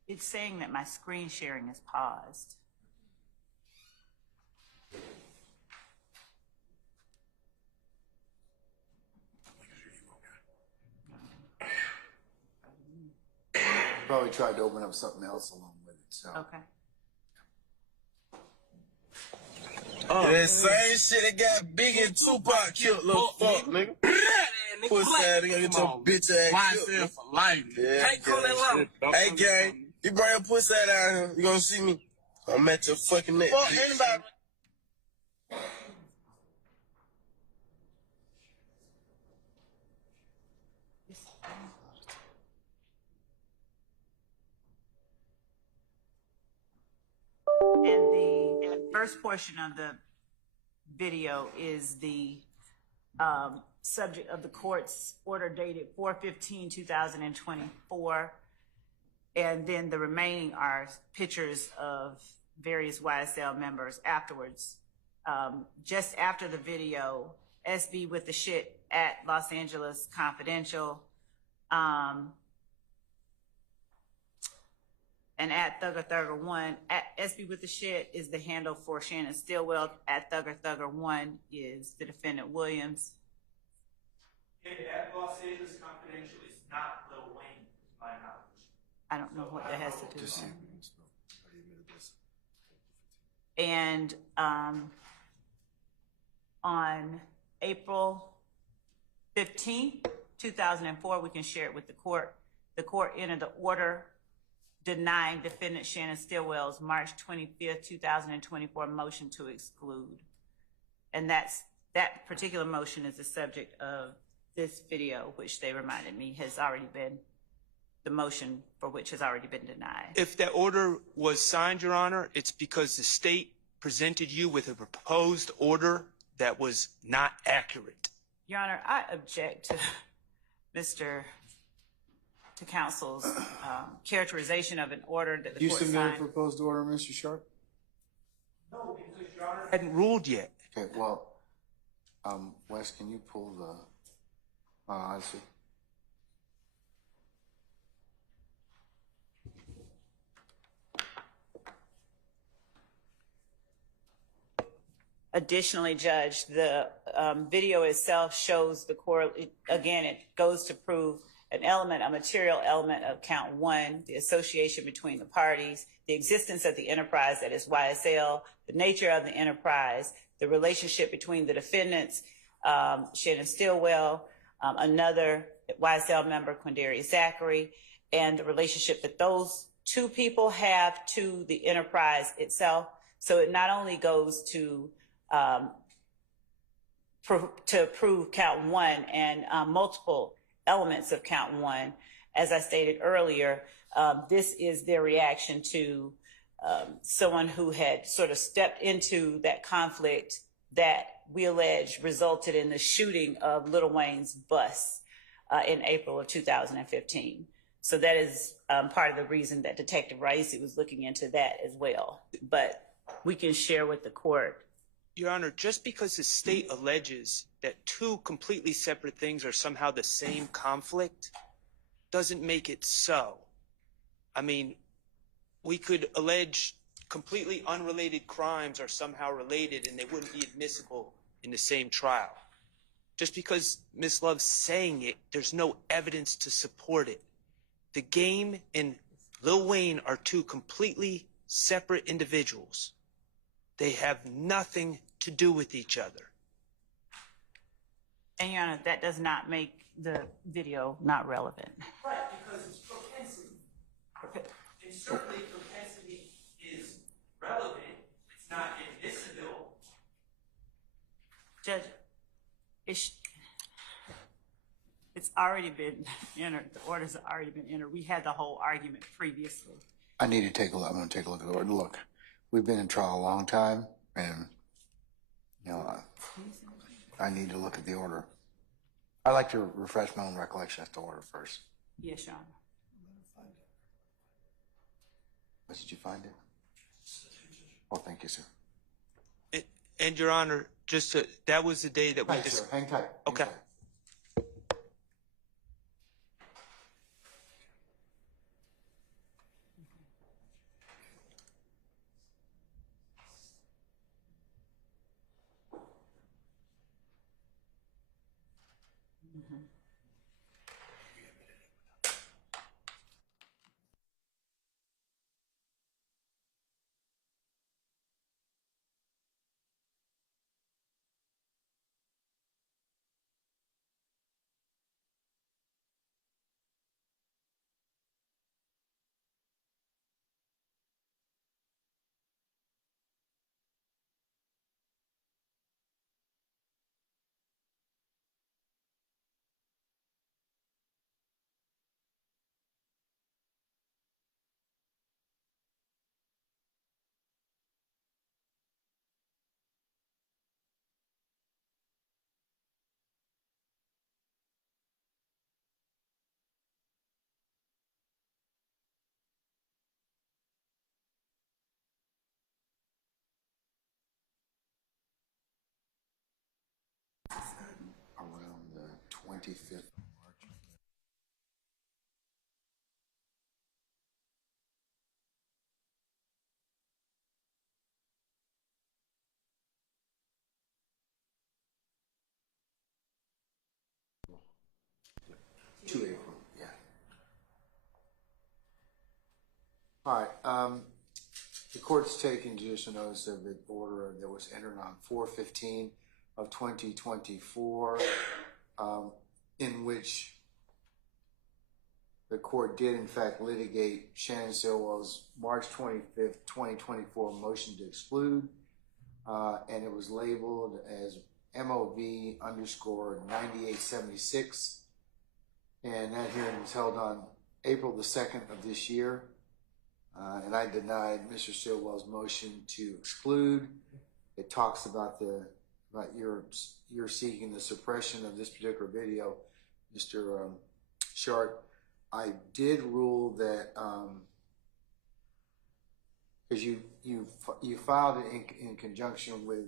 It's saying that my screen sharing is paused. Probably tried to open up something else along with it. So. Okay. That same shit that got Big and Tupac killed, little fuck, nigga. Pussy ass nigga, get your bitch ass killed. YSL for life. Yeah, hey, gang, you bring your pussy ass down here, you gonna see me. I'm at your fucking neck. Fuck anybody. And the first portion of the video is the subject of the court's order dated 4/15/2024. And then the remaining are pictures of various YSL members afterwards. Just after the video, SB with the shit at Los Angeles Confidential, and at Thugger1. At SB with the shit is the handle for Shannon Stillwell. At Thugger1 is the defendant Williams. And at Los Angeles Confidential is not Lil Wayne, to my knowledge. I don't know what that has to do with Just see that. if we can spell. How do you admit this? And on April 15th, 2004, we can share it with the court. The court entered the order denying defendant Shannon Stillwell's March 25th, 2024 motion to exclude. And that particular motion is the subject of this video, which they reminded me has already been, the motion for which has already been denied. If that order was signed, Your Honor, it's because the state presented you with a proposed order that was not accurate. Your Honor, I object to counsel's characterization of an order that the You court submitted a signed. proposed order, Mr. Sharp? No, because Your Honor hadn't ruled yet. Okay, well, Wes, can you pull the, I see. Additionally, Judge, the video itself shows the court, again, it goes to prove an element, a material element of count one, the association between the parties, the existence of the enterprise that is YSL, the nature of the enterprise, the relationship between the defendants, Shannon Stillwell, another YSL member, Quindarius Zachary, and the relationship that those two people have to the enterprise itself. So it not only goes to prove count one and multiple elements of count one. As I stated earlier, this is their reaction to someone who had sort of stepped into that conflict that we allege resulted in the shooting of Lil Wayne's bus in April of 2015. So that is part of the reason that Detective Raisi was looking into that as well. But we can share with the court. Your Honor, just because the state alleges that two completely separate things are somehow the same conflict doesn't make it so. I mean, we could allege completely unrelated crimes are somehow related and they wouldn't be admissible in the same trial. Just because Ms. Love's saying it, there's no evidence to support it. The Game and Lil Wayne are two completely separate individuals. They have nothing to do with each other. And Your Honor, that does not make the video not relevant. Right, because it's propensity. And certainly propensity is relevant. It's not admissible. Judge, it's already been entered. The orders have already been entered. We had the whole argument previously. I need to take a look. I'm going to take a look at the order. Look, we've been in trial a long time, and you know, I need to look at the order. I like to refresh my own recollection as to order first. Yes, Your Honor. Did you find it? Oh, thank you, sir. And Your Honor, that was the day that we Thanks, sir. Hang tight. Hang Okay. tight. 25th. To April, yeah. All right, the court's taking judicial notice of the order that was entered on 4/15 of 2024, in which the court did in fact litigate Shannon Stillwell's March 25th, 2024 motion to exclude, and it was labeled as MOV _ 9876. And that hearing was held on April the 2nd of this year. And I denied Mr. Stillwell's motion to exclude. It talks about you're seeking the suppression of this particular video, Mr. Sharp. I did rule that because you filed it in conjunction with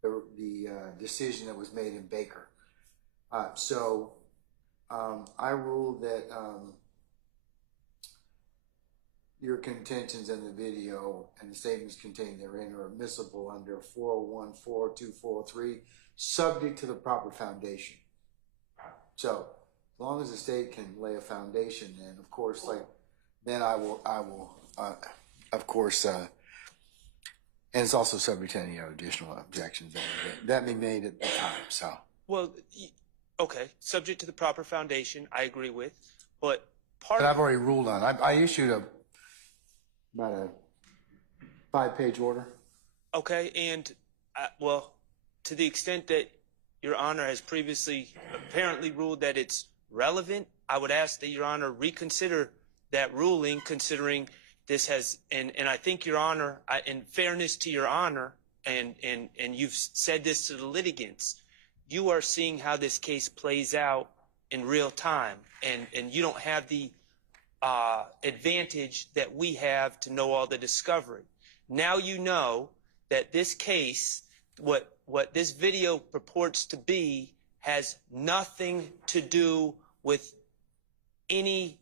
the decision that was made in Baker. I ruled that your contentions in the video and the statements contained therein are admissible under 401, 402, 403, subject to the proper foundation. So, as long as the state can lay a foundation, then of course, then I will, of course, and it's also subject to any additional objections that be made at the time. So, Well, okay, subject to the proper foundation, I agree with, but but I've already ruled on it. I issued about a 5-page order. Okay, and well, to the extent that Your Honor has previously apparently ruled that it's relevant, I would ask that Your Honor reconsider that ruling, considering this has, and I think Your Honor, in fairness to Your Honor, and you've said this to the litigants, you are seeing how this case plays out in real time, and you don't have the advantage that we have to know all the discovery. Now you know that this case, what this video purports to be, has nothing to do with any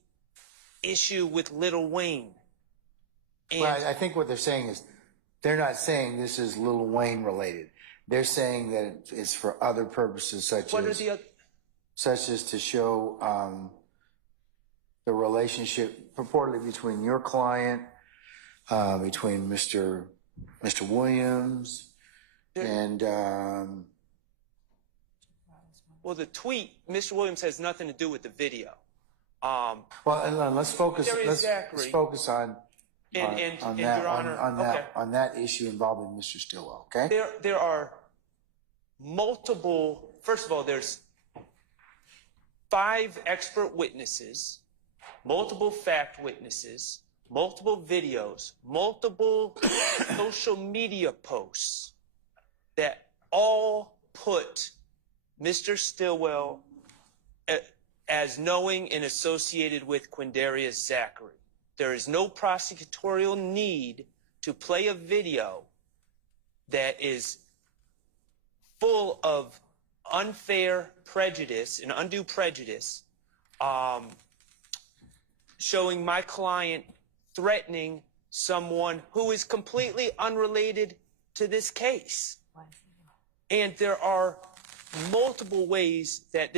issue with Lil Wayne. And Well, I think what they're saying is they're not saying this is Lil Wayne related. They're saying that it's for other purposes, such as to show the relationship purportedly between your client, between Mr. Williams, and well, the tweet, Mr. Williams has nothing to do with the video. well, and let's focus. Let's focus on that issue involving Mr. Stillwell. Okay. There are multiple. First of all, there's 5 expert witnesses, multiple fact witnesses, multiple videos, multiple social media posts that all put Mr. Stillwell as knowing and associated with Quindarius Zachary. There is no prosecutorial need to play a video that is full of unfair prejudice and undue prejudice, showing my client threatening someone who is completely unrelated to this case. And there are multiple ways that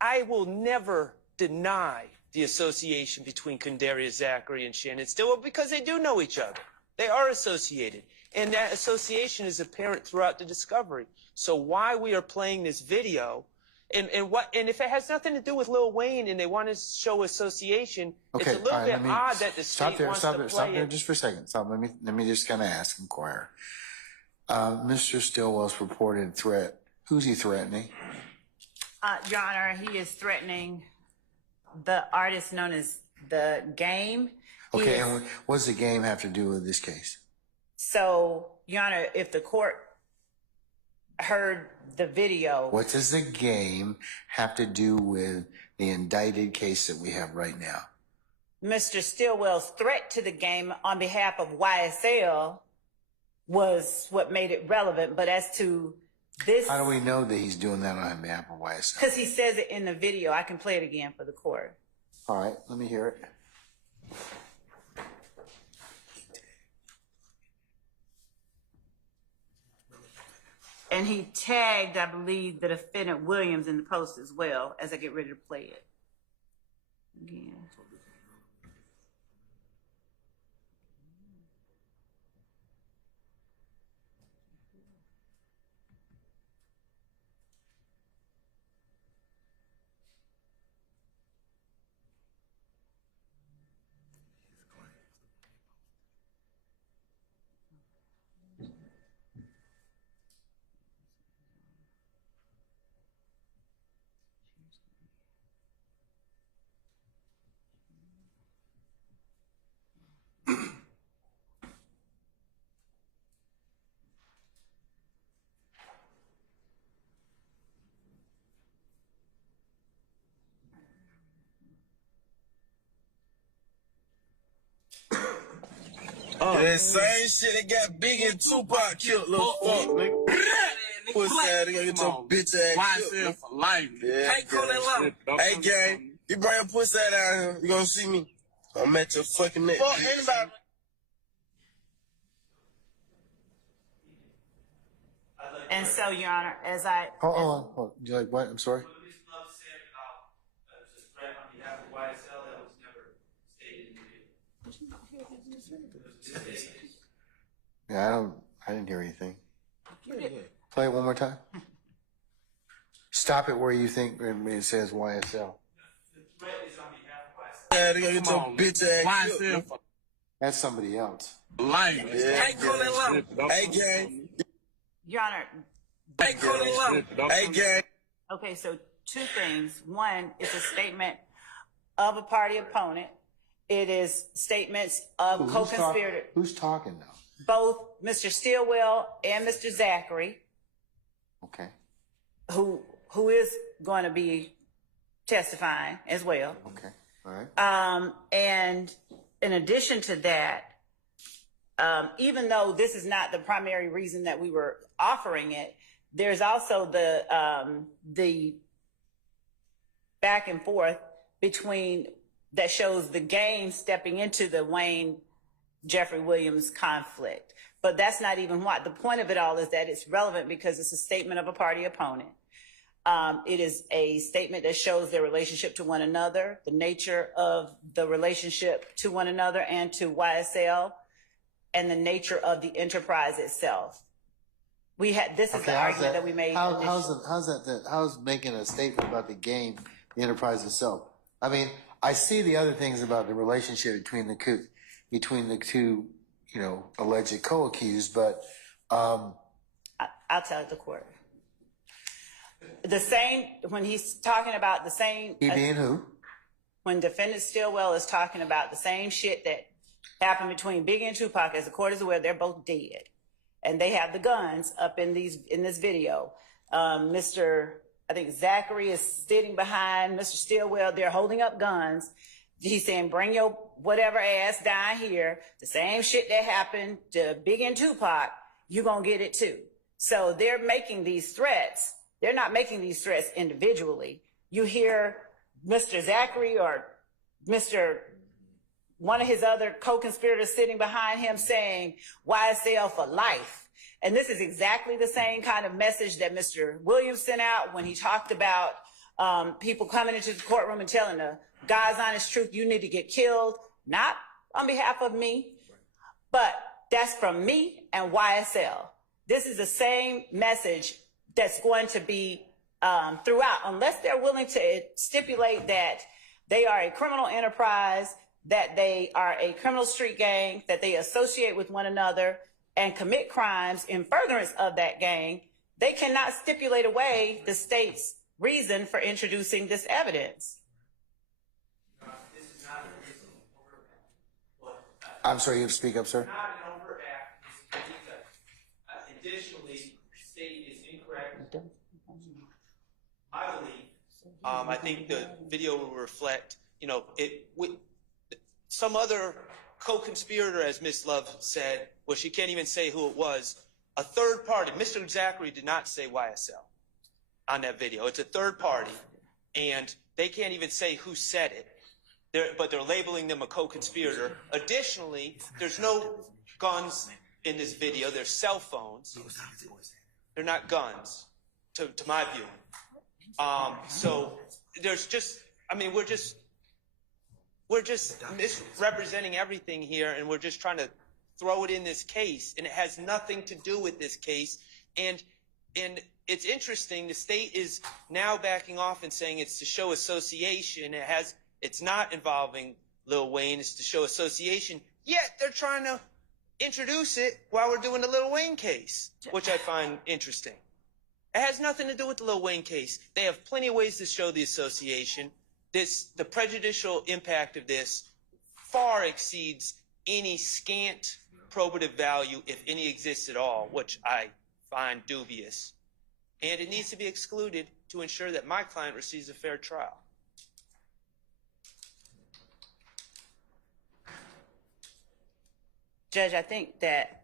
I will never deny the association between Quindarius Zachary and Shannon Stillwell, because they do know each other. They are associated. And that association is apparent throughout the discovery. So why we are playing this video, and if it has nothing to do with Lil Wayne and they want to show association, Okay, it's a little bit odd that the stop state there, wants stop to there, play stop there it. just for a second. Stop. Let me just kind of inquire. Mr. Stillwell's purported threat. Who's he threatening? Your Honor, he is threatening the artist known as The Game. Okay, and what does the game have to do with this case? So, Your Honor, if the court heard the video. What does the game have to do with the indicted case that we have right now? Mr. Stillwell's threat to the game on behalf of YSL was what made it relevant. But as to This, How do we know that he's doing that on behalf of YSL? because he says it in the video. I can play it again for the court. All right, let me hear it. And he tagged, I believe, the defendant Williams in the post as well as I get ready to play it. Again. That same shit that got Big and Tupac killed, little fuck, nigga. Pussy ass, nigga, get your bitch ass killed. YSL for life. Yeah, hey, gang, you bring your pussy ass down here, you gonna see me. I'm at your fucking neck. Fuck anybody. And so, Your Honor, as I... Hold on. You like what? I'm sorry? What Ms. Love said about a threat on behalf of YSL, that was never stated in the video. Yeah, I didn't hear anything. Play it one more time. Stop it where you think it says YSL. The threat is on behalf of YSL. Yeah, they gonna get your bitch ass killed. That's somebody else. Life. Yeah, hey, gang. Your Honor... Hey, gang. Okay, so two things. One, it's a statement of a party opponent. It is statements of co-conspirator. Who's talking now? Both Mr. Stillwell and Mr. Zachary, Okay. who is going to be testifying as well. Okay. All right. And in addition to that, even though this is not the primary reason that we were offering it, there's also the back and forth between that shows the game stepping into the Wayne Jeffrey Williams conflict. But that's not even what the point of it all is, that it's relevant because it's a statement of a party opponent. It is a statement that shows their relationship to one another, the nature of the relationship to one another and to YSL, and the nature of the enterprise itself. This is the argument that we made. How's making a statement about the game, the enterprise itself? I mean, I see the other things about the relationship between the two, alleged co-accused, but I'll tell the court. The same, when he's talking about the same. He being who? When defendant Stillwell is talking about the same shit that happened between Biggie and Tupac, as the court is aware, they're both dead. And they have the guns up in this video. I think Zachary is sitting behind Mr. Stillwell. They're holding up guns. He's saying, bring your whatever ass down here. The same shit that happened to Biggie and Tupac, you're going to get it too. So they're making these threats. They're not making these threats individually. You hear Mr. Zachary or one of his other co-conspirators sitting behind him saying, YSL for life. And this is exactly the same kind of message that Mr. Williams sent out when he talked about people coming into the courtroom and telling the God's honest truth, you need to get killed, not on behalf of me, but that's from me and YSL. This is the same message that's going to be throughout, unless they're willing to stipulate that they are a criminal enterprise, that they are a criminal street gang, that they associate with one another and commit crimes in furtherance of that gang. They cannot stipulate away the state's reason for introducing this evidence. This is not a reason overt act. I'm sorry, you have to speak up, sir. Not an overt act. It's additionally, the state is incorrect. I believe. I think the video will reflect, some other co-conspirator, as Ms. Love said, well, she can't even say who it was a third party. Mr. Zachary did not say YSL on that video. It's a third party, and they can't even say who said it. But they're labeling them a co-conspirator. Additionally, there's no guns in this video. There's cell phones. They're not guns, to my view. So there's just, I mean, we're just misrepresenting everything here, and we're just trying to throw it in this case, and it has nothing to do with this case. And it's interesting. The state is now backing off and saying it's to show association. It's not involving Lil Wayne. It's to show association. Yet they're trying to introduce it while we're doing the Lil Wayne case, which I find interesting. It has nothing to do with the Lil Wayne case. They have plenty of ways to show the association. The prejudicial impact of this far exceeds any scant probative value, if any exists at all, which I find dubious. And it needs to be excluded to ensure that my client receives a fair trial. Judge, I think that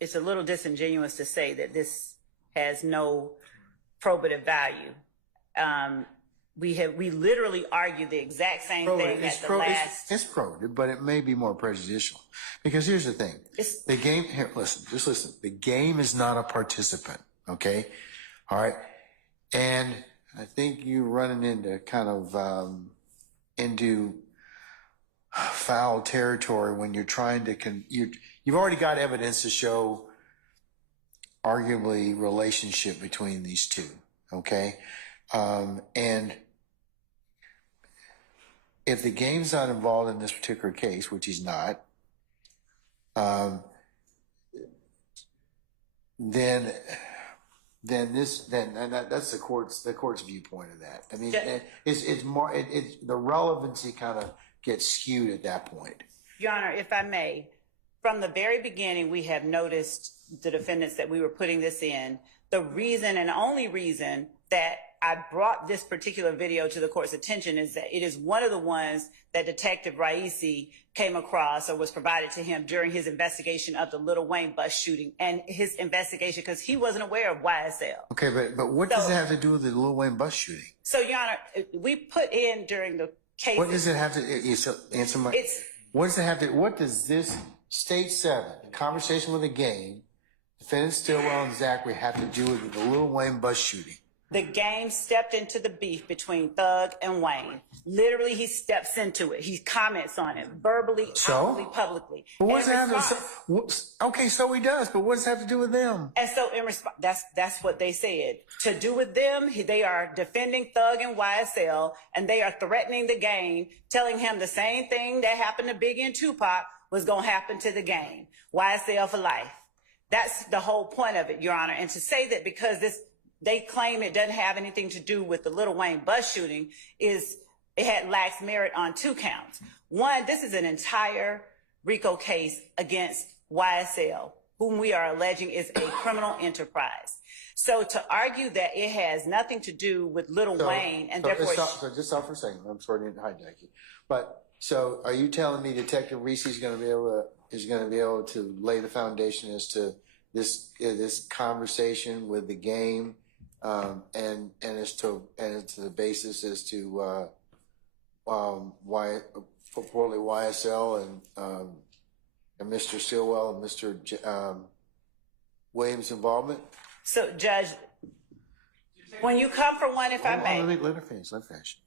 it's a little disingenuous to say that this has no probative value. We literally argue the exact same thing at the last. It's probative, but it may be more prejudicial. Because here's the thing. The game, here, just listen. The game is not a participant, okay? All right? And I think you're running into kind of, into foul territory when you're trying to, you've already got evidence to show arguably relationship between these two, okay? And if the game's not involved in this particular case, which he's not, then that's the court's viewpoint of that. I mean, it's more, the relevancy kind of gets skewed at that point. Your Honor, if I may, from the very beginning, we have noticed the defendants that we were putting this in. The reason and only reason that I brought this particular video to the court's attention is that it is one of the ones that Detective Raisi came across or was provided to him during his investigation of the Lil Wayne bus shooting and his investigation because he wasn't aware of YSL. Okay, but what does it have to do with the Lil Wayne bus shooting? So, Your Honor, we put in during the case. What does it have to answer my? What does it have to? What does this State 7 conversation with a game, defendant Stillwell and Zachary have to do with the Lil Wayne bus shooting? The game stepped into the beef between Thug and Wayne. Literally, he steps into it. He comments on it verbally, outwardly, publicly. But what does it have to? Okay, so he does. But what does it have to do with them? And so, in response, that's what they said. To do with them, they are defending Thug and YSL, and they are threatening the game, telling him the same thing that happened to Biggie and Tupac was going to happen to the game. YSL for life. That's the whole point of it, Your Honor. And to say that because they claim it doesn't have anything to do with the Lil Wayne bus shooting lacks merit on 2 counts. One, this is an entire RICO case against YSL, whom we are alleging is a criminal enterprise. So to argue that it has nothing to do with Lil Wayne and therefore... So just stop for a second. I'm sorry to hijack you. But so are you telling me Detective Reese is going to be able to lay the foundation as to this conversation with the game? And as to the basis as to why purportedly YSL and Mr. Stillwell and Mr. Williams' involvement? So, Judge, when you come for one, if I may, let her finish.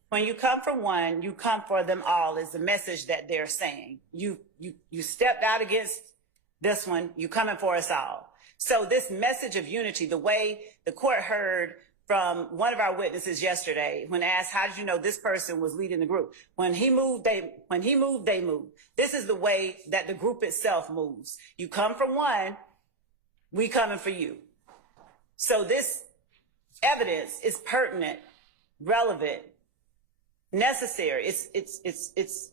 When you come for one, you come for them all. Is the message that they're saying? You stepped out against this one. You coming for us all. So this message of unity, the way the court heard from one of our witnesses yesterday when asked, how did you know this person was leading the group? When he moved, they moved. This is the way that the group itself moves. You come for one, we coming for you. So this evidence is pertinent, relevant, necessary. It's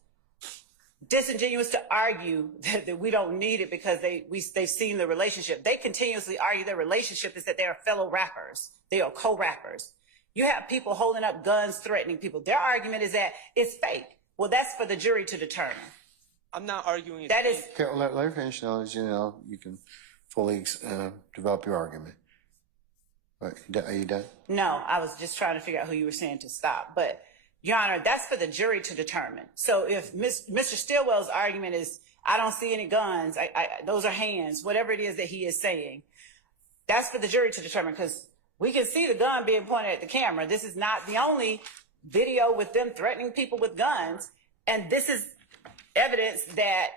disingenuous to argue that we don't need it because they've seen the relationship. They continuously argue their relationship is that they are fellow rappers. They are co-rappers. You have people holding up guns, threatening people. Their argument is that it's fake. Well, that's for the jury to determine. I'm not arguing. That is, Okay, let her finish now, you know, you can fully develop your argument. Right, are you done? no, I was just trying to figure out who you were saying to stop. But, Your Honor, that's for the jury to determine. So if Mr. Stillwell's argument is, I don't see any guns, those are hands, whatever it is that he is saying, that's for the jury to determine, because we can see the gun being pointed at the camera. This is not the only video with them threatening people with guns. And this is evidence that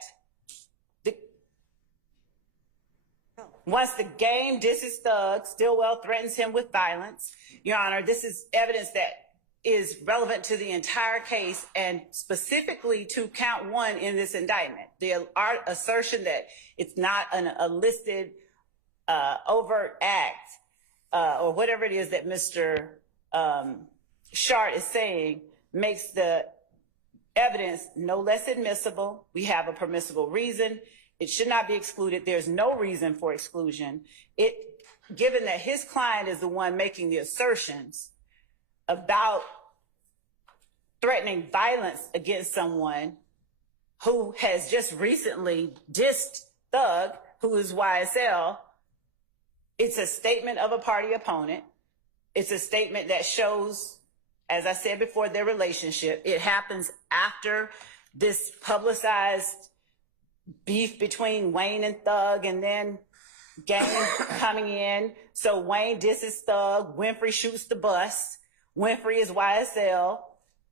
once the game disses Thug, Stillwell threatens him with violence. Your Honor, this is evidence that is relevant to the entire case and specifically to count 1 in this indictment. The assertion that it's not a listed overt act or whatever it is that Mr. Shart is saying makes the evidence no less admissible. We have a permissible reason. It should not be excluded. There's no reason for exclusion. Given that his client is the one making the assertions about threatening violence against someone who has just recently dissed Thug, who is YSL, it's a statement of a party opponent. It's a statement that shows, as I said before, their relationship. It happens after this publicized beef between Wayne and Thug, and then Game coming in. So Wayne disses Thug. Winfrey shoots the bus. Winfrey is YSL.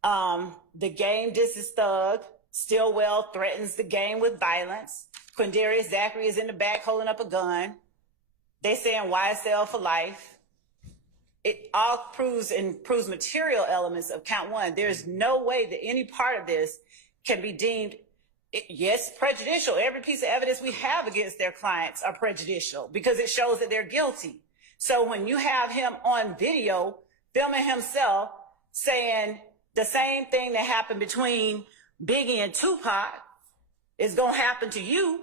The Game disses Thug. Stillwell threatens the Game with violence. Quindarius Zachary is in the back holding up a gun. They saying YSL for life. It all proves material elements of count 1. There's no way that any part of this can be deemed, yes, prejudicial. Every piece of evidence we have against their clients are prejudicial because it shows that they're guilty. So when you have him on video filming himself saying the same thing that happened between Biggie and Tupac is going to happen to you,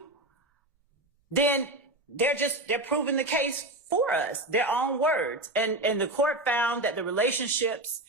then they're proving the case for us, their own words. And the court found that the relationships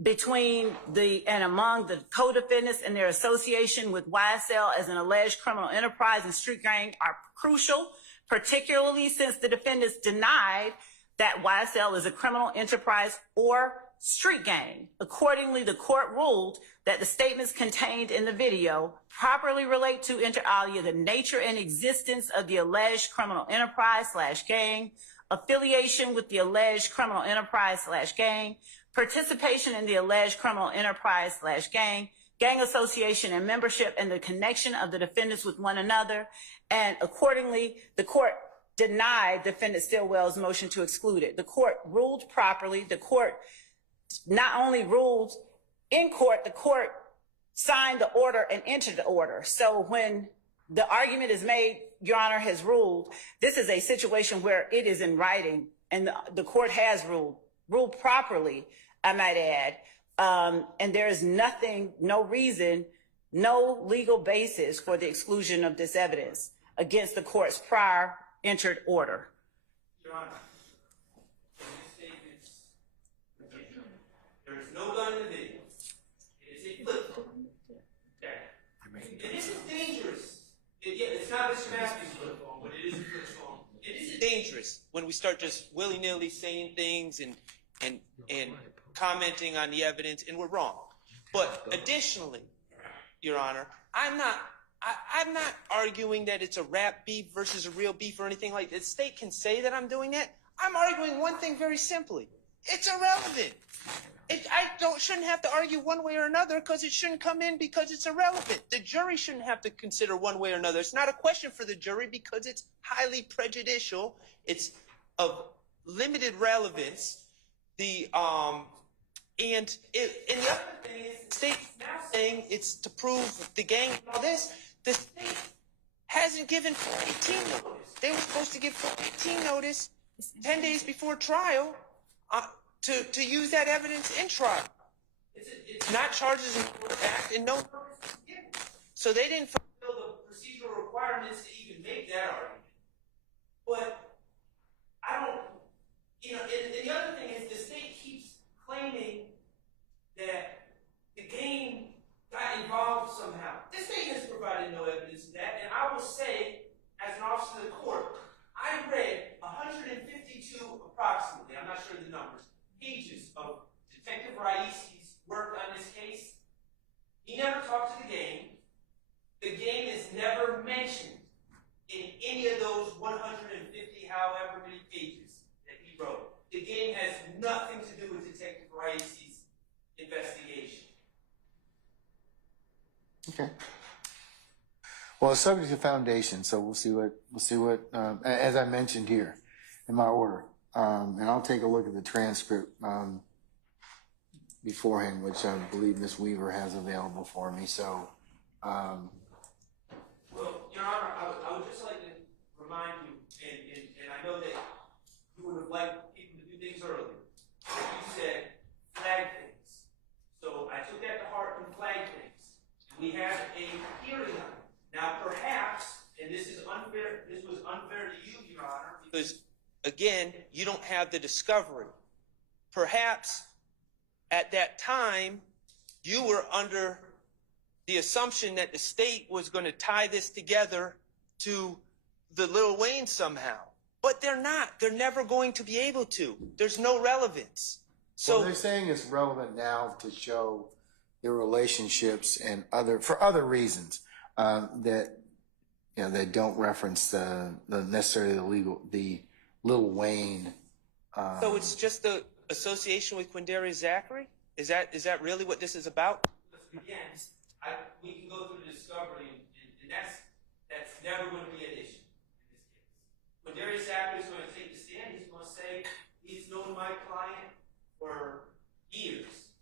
between and among the co-defendants and their association with YSL as an alleged criminal enterprise and street gang are crucial, particularly since the defendants denied that YSL is a criminal enterprise or street gang. Accordingly, the court ruled that the statements contained in the video properly relate to, inter alia, the nature and existence of the alleged criminal enterprise/gang, affiliation with the alleged criminal enterprise/gang, participation in the alleged criminal enterprise/gang, gang association and membership, and the connection of the defendants with one another. And accordingly, the court denied defendant Stillwell's motion to exclude it. The court ruled properly. The court not only ruled in court, the court signed the order and entered the order. So when the argument is made, Your Honor has ruled, this is a situation where it is in writing, and the court has ruled properly, I might add. And there is nothing, no reason, no legal basis for the exclusion of this evidence against the court's prior entered order. Your Honor, in these statements, again, there is no gun in the video. It is a flip phone. Okay. And this is dangerous. It's not Mr. Matthews' flip phone, but it is a flip phone. It is dangerous when we start just willy-nilly saying things and commenting on the evidence, and we're wrong. But additionally, Your Honor, I'm not arguing that it's a rap beef versus a real beef or anything like that. The state can say that I'm doing that. I'm arguing one thing very simply. It's irrelevant. I shouldn't have to argue one way or another because it shouldn't come in because it's irrelevant. The jury shouldn't have to consider one way or another. It's not a question for the jury because it's highly prejudicial. It's of limited relevance. And the other thing is the state's now saying it's to prove the gang and all this. The state hasn't given 418 notice. They were supposed to give 418 notice 10 days before trial to use that evidence in trial. It's not charges in the act and no notice was given. So they didn't fulfill the procedural requirements to even make that argument. But I don't, and the other thing is the state keeps claiming that the gang got involved somehow. The state has provided no evidence pages that he wrote. The game has nothing to do with Detective Rice's investigation. Okay. Well, it's subject to foundation, so we'll see what, as I mentioned here in my order. And I'll take a look at the transcript, beforehand, which I believe Ms. Weaver has available for me, so, Well, Your Honor, I would just like to remind you, and I know that you would have liked people to do things earlier. You said flag things. So I took that to heart and flag things. And we had a hearing on it. Now perhaps, and this was unfair to you, Your Honor, because again, you don't have the discovery. Perhaps at that time, you were under the assumption that the state was going to tie this together to the Lil Wayne somehow. But they're not. They're never going to be able to. There's no relevance. So well, they're saying it's relevant now to show their relationships and for other reasons, that, you know, they don't reference the necessarily the Lil Wayne. So it's just the association with Quindarius Zachary? Is that really what this is about? Again, we can go through the discovery, and that's never going to be an issue in this case. Quindarius Zachary is going to take the stand. He's going to say he's known my client for years.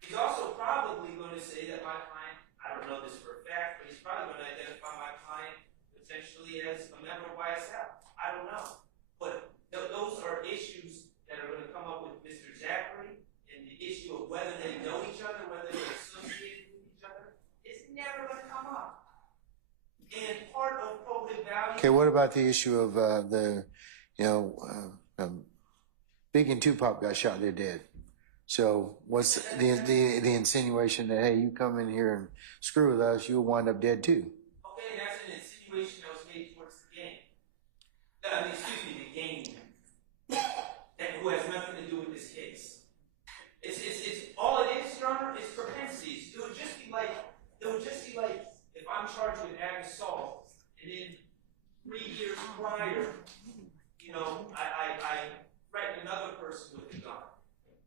He's also probably going to say that my client, I don't know this for a fact, but he's probably going to identify my client potentially as a member of YSL. I don't know. But those are issues that are going to come up with Mr. Zachary, and the issue of whether they know each other, whether they're associated with each other, it's never going to come up. And part of probative value. Okay, what about the issue of Big and Tupac got shot, they're dead. So what's the insinuation that, hey, you come in here and screw with us, you'll wind up dead too? Okay, that's an insinuation that was made towards the game. The game. And who has nothing to do with this case. It's all it is, Your Honor, is propensities. It would just be like if I'm charged with ag assault, and then 3 years prior, you know, I threaten another person with a gun.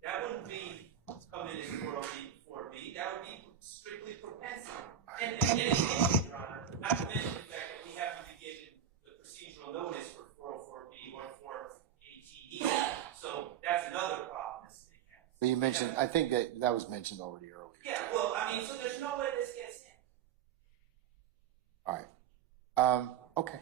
That wouldn't be coming as 4B. That would be strictly propensity. And again, Your Honor, not to mention the fact that we haven't been given the procedural notice for 404B or 4ATE. So that's another problem this thing has. But you mentioned, I think that was mentioned already earlier. Yeah, well, I mean, so there's no way this gets in. All right. Okay.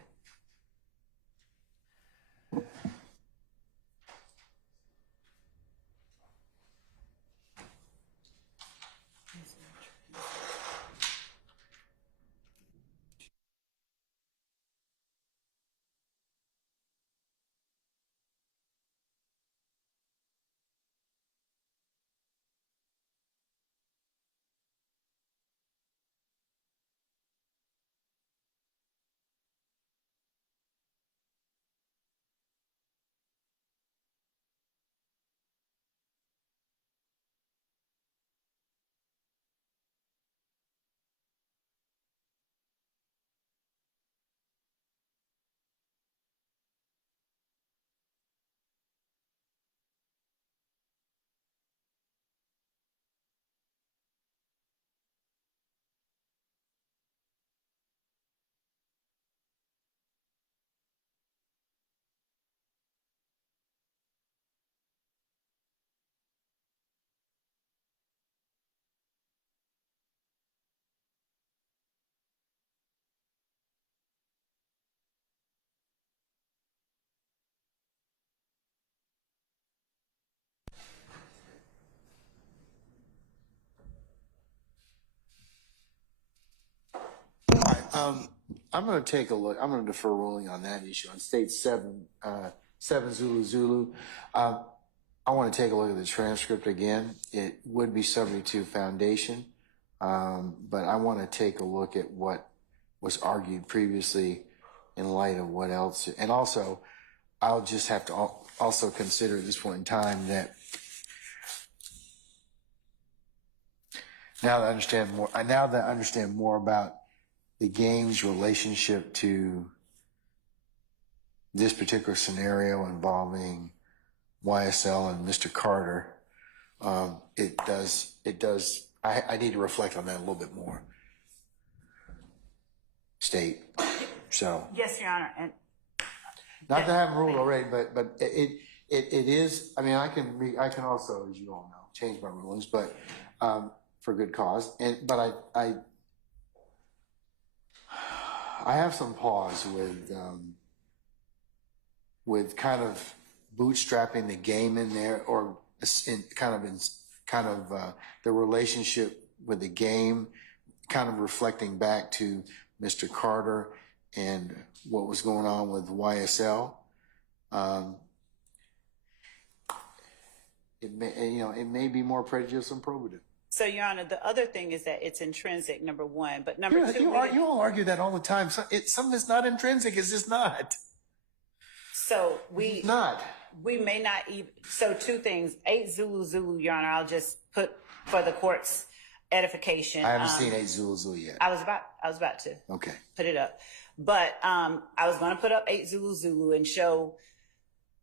I'm going to take a look. I'm going to defer ruling on that issue on state 7 Zulu. I want to take a look at the transcript again. It would be subject to foundation, but I want to take a look at what was argued previously in light of what else. And also, I'll just have to also consider at this point in time that now that I understand more about the game's relationship to this particular scenario involving YSL and Mr. Carter, it does, I need to reflect on that a little bit more. State. So. Yes, Your Honor. And Not that I haven't ruled already, but it is, I mean, I can also, as you all know, change my rulings, but, for good cause. But I have some pause with kind of bootstrapping the game in there, or in the relationship with the game, kind of reflecting back to Mr. Carter and what was going on with YSL. It may be more prejudicial than probative. so, Your Honor, the other thing is that it's intrinsic, number one, but number two. You all argue that all the time. Something that's not intrinsic is just not. So We may not even, so two things, 8 Zulu, Your Honor, I'll just put for the court's edification. I haven't seen 8 Zulu yet. I was about to. Okay. Put it up. But I was going to put up 8 Zulu and show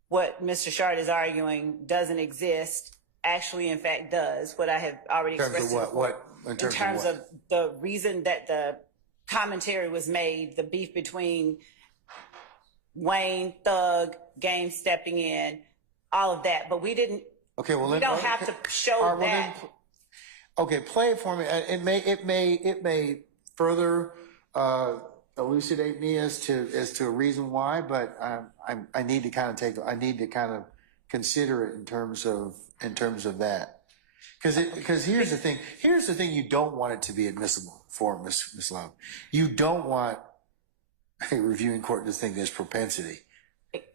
what Mr. Shard is arguing doesn't exist, actually, in fact, does. What I have already expressed. In terms of what? In terms of the reason that the commentary was made, the beef between Wayne, Thug, Game stepping in, all of that. But we didn't. Okay. Well, we don't have to show right, that. Okay, play it for me. It may further elucidate me as to a reason why, but I need to kind of consider it in terms of that. Because here's the thing you don't want it to be admissible for, Ms. Love. You don't want a reviewing court to think there's propensity.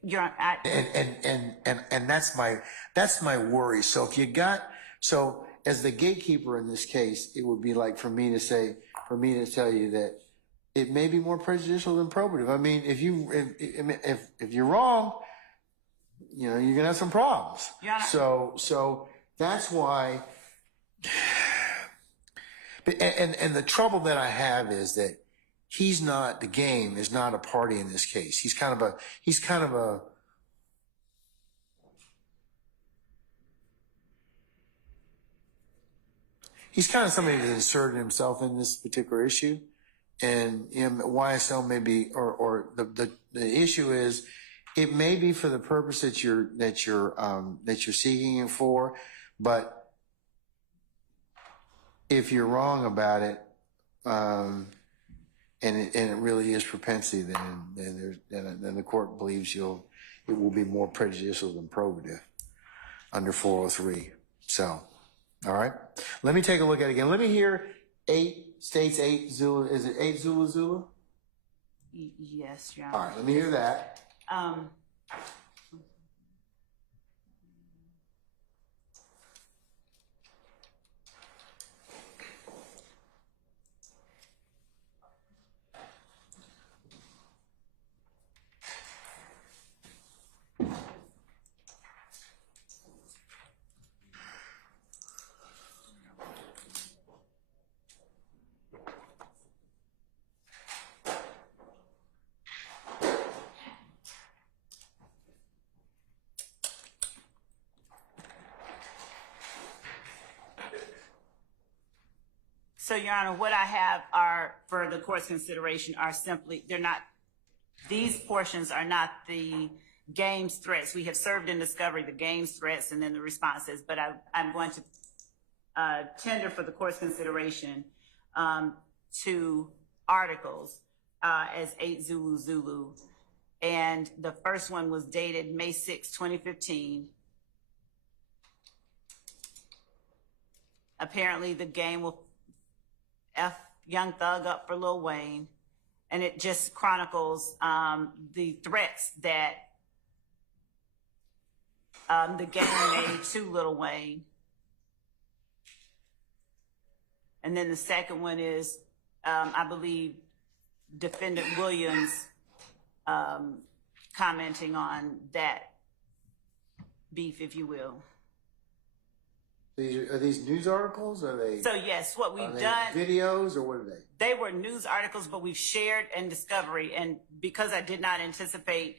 And that's my worry. So as the gatekeeper in this case, it would be like for me to tell you that it may be more prejudicial than probative. I mean, if you're wrong, you're gonna have some problems. Yeah. So that's why. And the trouble that I have is that the game is not a party in this case. He's kind of somebody that inserted himself in this particular issue, and YSL may be, or the issue is, it may be for the purpose that you're seeking it for, but if you're wrong about it, and it really is propensity, then the court believes it will be more prejudicial than probative under 403. So. All right. Let me take a look at it again. Let me hear 8 states, 8 Zulu. Is it 8 Zulu? Yes, Your Honor. All right. Let me hear that. So, Your Honor, what I have are, for the court's consideration, are simply, these portions are not the game's threats. We have served in discovery the game's threats and then the responses, but I'm going to tender for the court's consideration 2 articles as 8 Zulu. And the first one was dated May 6, 2015. Apparently, the game will F Young Thug up for Lil Wayne, and it just chronicles the threats that the game made to Lil Wayne. And then the second one is, I believe, Defendant Williams commenting on that beef, if you will. Are these news articles? Are they? So yes, what we've done. Videos, or what are they? They were news articles, but we've shared in discovery, and because I did not anticipate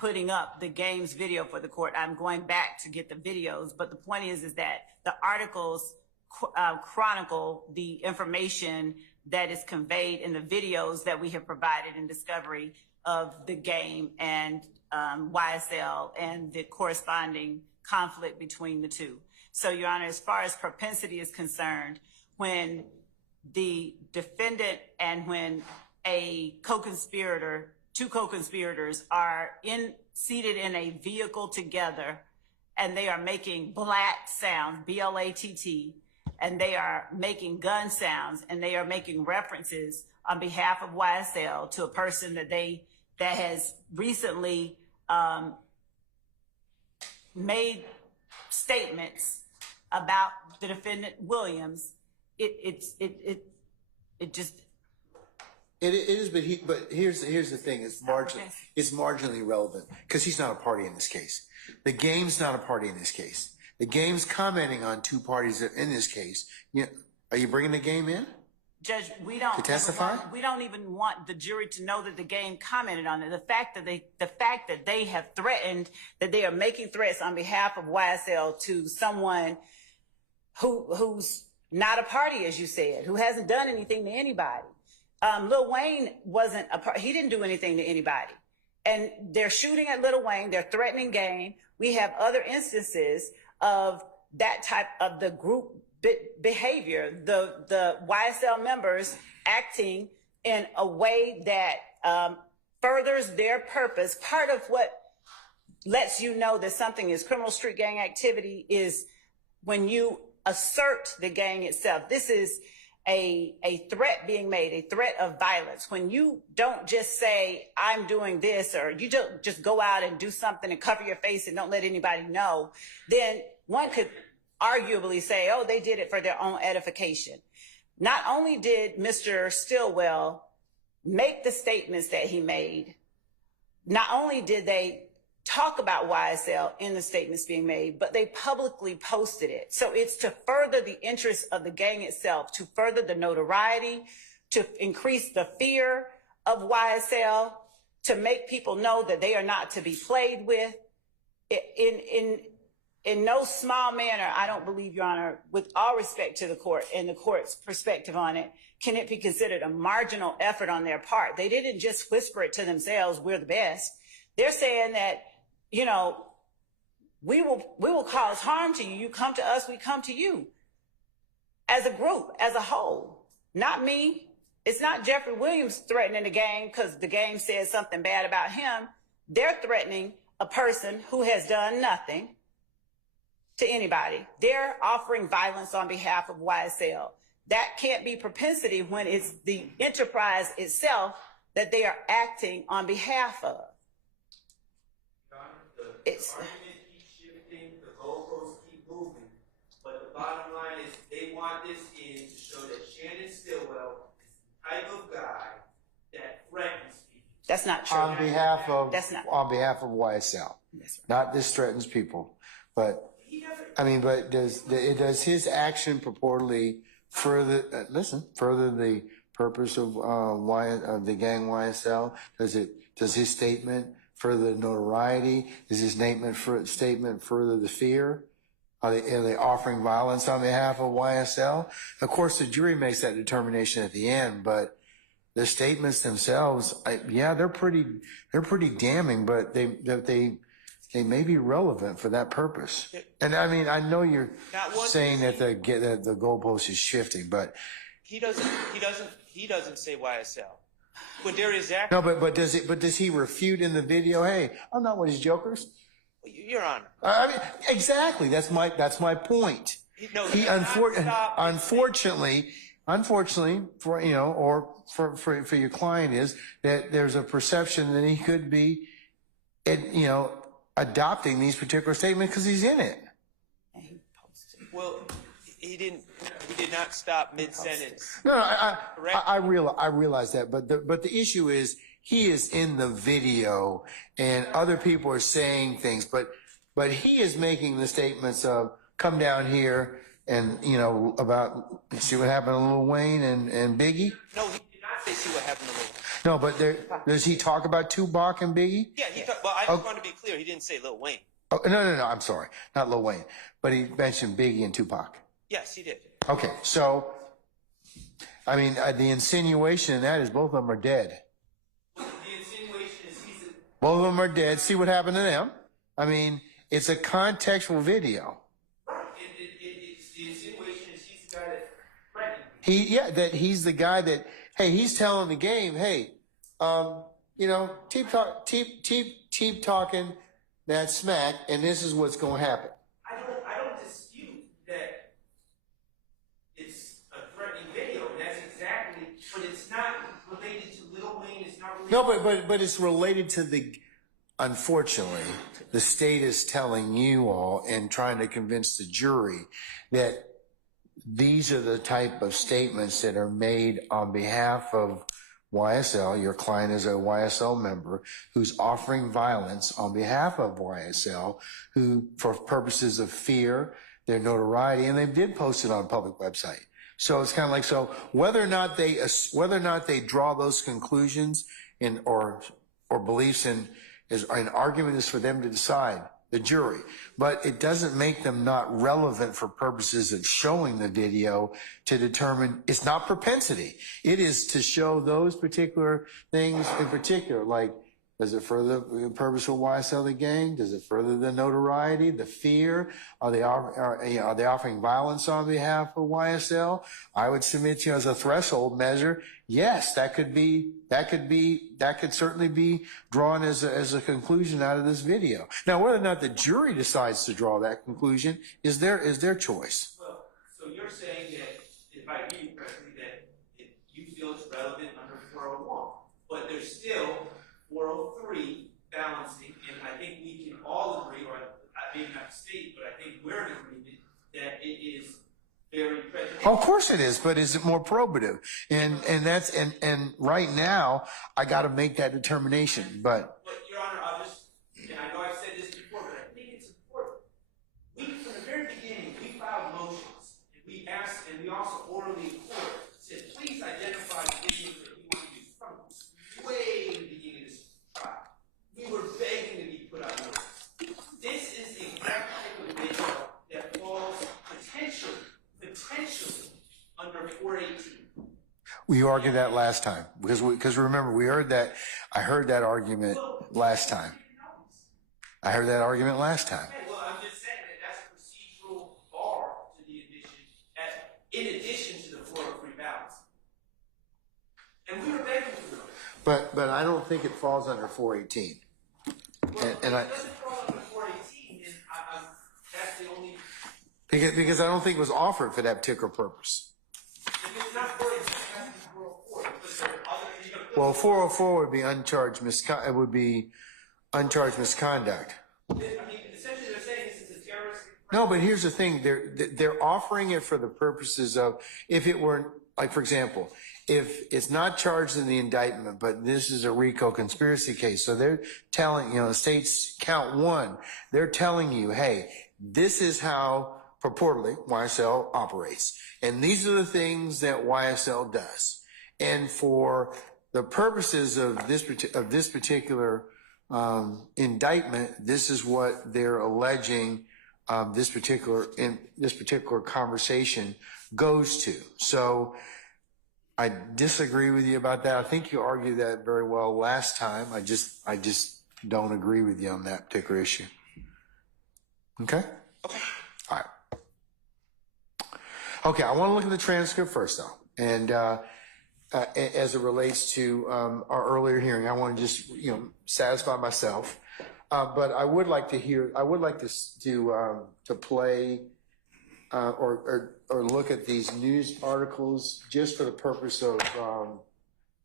putting up the game's video for the court. I'm going back to get the videos, but the point is that the articles chronicle the information that is conveyed in the videos that we have provided in discovery of the game and YSL and the corresponding conflict between the two. So, Your Honor, as far as propensity is concerned, when the defendant and when a co-conspirator, two co-conspirators are seated in a vehicle together and they are making black sounds, B-L-A-T-T, and they are making gun sounds and they are making references on behalf of YSL to a person that has recently made statements about the defendant Williams, it is, but here's the thing. It's marginally relevant because he's not a party in this case. The game's not a party in this case. The game's commenting on two parties in this case. Are you bringing the game in? Judge, we don't to testify. We don't even want the jury to know that the game commented on it. The fact that they have threatened, that they are making threats on behalf of YSL to someone who's not a party, as you said, who hasn't done anything to anybody. Lil Wayne wasn't a part. He didn't do anything to anybody. And they're shooting at Lil Wayne. They're threatening game. We have other instances of that type of the group behavior, the YSL members acting in a way that furthers their purpose. Part of what lets you know that something is criminal street gang activity is when you assert the gang itself. This is a threat being made, a threat of violence. When you don't just say, I'm doing this, or you don't just go out and do something and cover your face and don't let anybody know, then one could arguably say, oh, they did it for their own edification. Not only did Mr. Stillwell make the statements that he made, not only did they talk about YSL in the statements being made, but they publicly posted it. So it's to further the interest of the gang itself, to further the notoriety, to increase the fear of YSL, to make people know that they are not to be played with. In no small manner, I don't believe, Your Honor, with all respect to the court and the court's perspective on it, can it be considered a marginal effort on their part. They didn't just whisper it to themselves, we're the best. They're saying that, you know, we will cause harm to you. You come to us, we come to you. As a group, as a whole. Not me. It's not Jeffrey Williams threatening the gang because the gang says something bad about him. They're threatening a person who has done nothing to anybody. They're offering violence on behalf of YSL. That can't be propensity when it's the enterprise itself that they are acting on behalf of. The argument keeps shifting, the goalposts keep moving, but the bottom line is they want this in to show that Shannon Stillwell is the type of guy that threatens people. That's not true. On behalf of YSL. Yes, not this threatens people, but does his action purportedly further the purpose of the gang YSL? Does his statement further the notoriety? Does his statement further the fear? Are they offering violence on behalf of YSL? Of course, the jury makes that determination at the end, but the statements themselves, they're pretty damning, but they may be relevant for that purpose. And I mean, I know you're saying that the goalpost is shifting, but he doesn't say YSL. When there is no, but does he refute in the video? Hey, I'm not one of these jokers. Your Honor. I mean, exactly. That's my point. Unfortunately, for for your client is that there's a perception that he could be, adopting these particular statements because he's in it. Well, he did not stop mid-sentence. No, I realize that, but the issue is he is in the video and other people are saying things, but he is making the statements of come down here and about see what happened to Lil Wayne and Biggie. No, he did not say see what happened to Lil Wayne. No, but does he talk about Tupac and Biggie? Yeah, well, I just want to be clear. He didn't say Lil Wayne. Oh, no, I'm sorry. Not Lil Wayne. But he mentioned Biggie and Tupac. Yes, he did. Okay, so, I mean, the insinuation in that is both of them are dead. The insinuation is Both of them are dead. See what happened to them? I mean, it's a contextual video. it's the insinuation is he's the guy that threatened. That he's the guy that, hey, he's telling the game, hey, keep talking that smack, and this is what's going to happen. I don't dispute that it's a threatening video, and that's exactly, but it's not related to Lil Wayne. It's not related. No, but it's related to unfortunately, the state is telling you all and trying to convince the jury that these are the type of statements that are made on behalf of YSL. Your client is a YSL member who's offering violence on behalf of YSL, who, for purposes of fear, their notoriety, and they did post it on a public website. So it's kind of like, so whether or not they draw those conclusions or beliefs in is an argument is for them to decide, the jury, but it doesn't make them not relevant for purposes of showing the video to determine. It's not propensity. It is to show those particular things in particular, like, does it further the purpose of YSL the gang? Does it further the notoriety, the fear? Are they offering violence on behalf of YSL? I would submit to you as a threshold measure. Yes, that could certainly be drawn as a conclusion out of this video. Now, whether or not the jury decides to draw that conclusion is their choice. Well, so you're saying that, if I read you correctly, that you feel it's relevant under 401, but there's still 403 balancing, and I think we can all agree, or maybe not the state, but I think we're in agreement that it is very prejudicial. Of course it is, but is it more probative? And right now I got to make that determination. But Your Honor, and I know I've said this before, but I think it's important. From the very beginning, we filed motions, and we asked, and we also orally in court said, please identify the videos that you want to use from way in the beginning of this trial. We were begging to be put on notice. This is the exact type of video that falls potentially under 418. we argued that last time because remember I heard that argument last time. I heard that argument last time. Okay, well, I'm just saying that that's a procedural bar to the addition, in addition to the 403 balance. And we were begging for those. But I don't think it falls under 418. Well, if it doesn't fall under 418, then that's the only. Because I don't think it was offered for that particular purpose. If it's not 418, it has to be 404. Because there are other. Well, 404 would be uncharged misconduct. It would be uncharged misconduct. I mean, essentially, they're saying this is a terrorist. No, but here's the thing: they're offering it for the purposes of, if it were, like, for example, if it's not charged in the indictment, but this is a RICO conspiracy case, so they're telling, the state's count one, they're telling you, hey, this is how purportedly YSL operates, and these are the things that YSL does, and for the purposes of this particular indictment, this is what they're alleging this particular conversation goes to. So I disagree with you about that. I think you argued that very well last time. I just don't agree with you on that particular issue. Okay? Okay. All right. Okay, I want to look at the transcript first, though. And as it relates to our earlier hearing, I want to just, satisfy myself. But I would like to play or look at these news articles just for the purpose of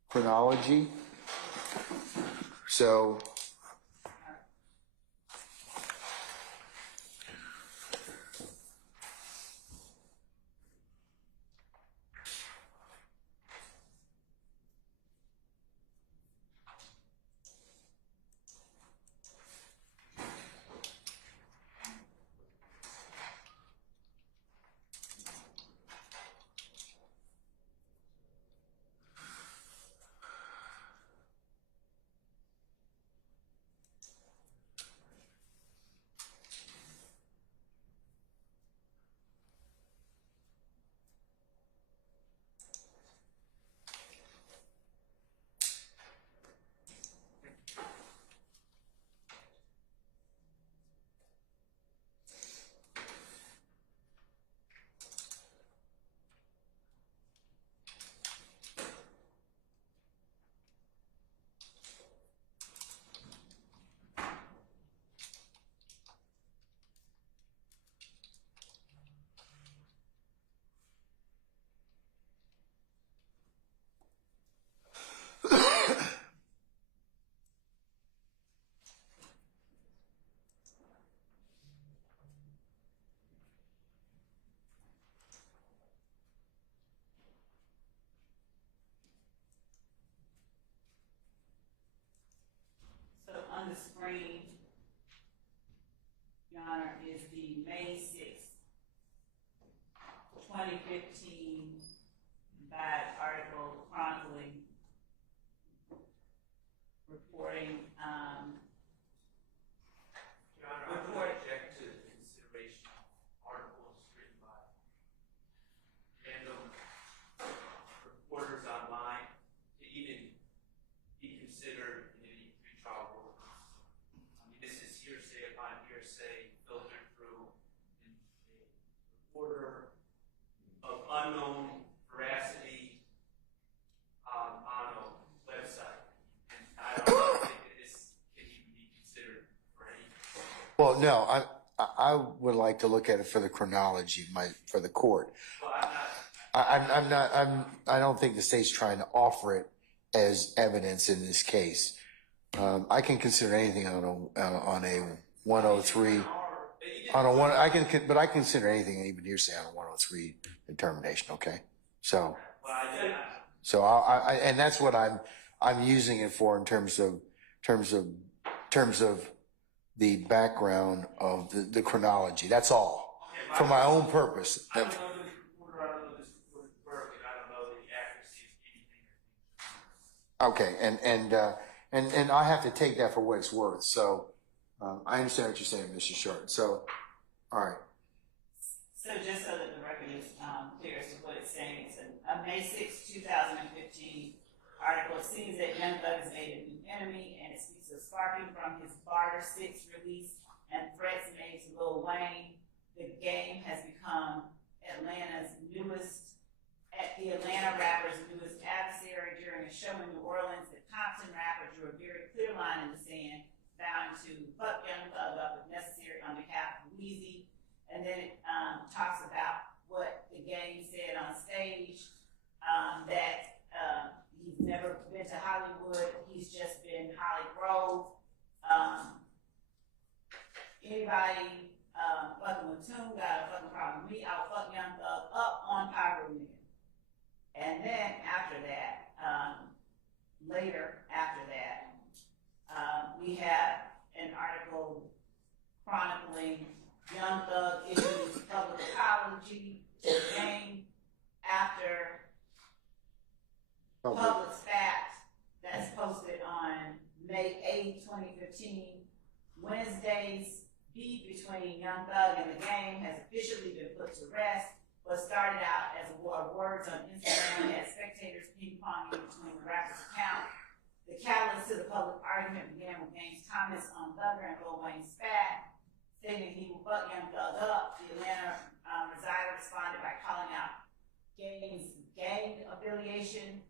chronology. So May 6th, 2015, bad article chronicling, reporting, Your Honor, I would object to the consideration of articles written by random reporters online to even be considered in any pretrial rulings. I mean, this is hearsay upon hearsay filtered through a reporter of unknown veracity on a website. And I don't think that this can even be considered for any. Well, no, I would like to look at it for the chronology, for the court. Well, I'm not. I don't think the state's trying to offer it as evidence in this case. I can consider anything on a 103, but I consider anything even hearsay on a 103 determination. Okay. So and that's what I'm using it for in terms of the background of the chronology. That's all for my own purpose. I don't know this reporter, I don't know this reporter's work, and I don't know the accuracy of anything. Okay, and I have to take that for what it's worth. So I understand what you're saying, Mr. Short. So, all right. so just so that the record is clear as to what it's saying, it's a May 6, 2015 article. It seems that Young Thug has made a new enemy, and it speaks of sparking from his Barter 6 release and threats made to Lil Wayne. The game has become the Atlanta rapper's newest adversary. During a show in New Orleans, the Compton rapper drew a very clear line in the sand, vowing to fuck Young Thug up if necessary on behalf of Weezy. And then it talks about what the gang said on stage, that he's never been to Hollywood, he's just been Holly Grove. Anybody fucking with Toon got a fucking problem with me, I'll fuck Young Thug up on Pyro Nigga. And then after that, later after that, we have an article chronicling Young Thug issues public apology to the gang after public spat that's posted on May 8, 2015. Wednesday's beef between Young Thug and the gang has officially been put to rest. What started out as a war of words on Instagram had spectators ping-ponging between the rapper's account. The catalyst to the public argument began with Gang's comments on Thugger and Lil Wayne's spat, stating he will fuck Young Thug up. The Atlanta resider responded by calling out Gang's gang affiliation.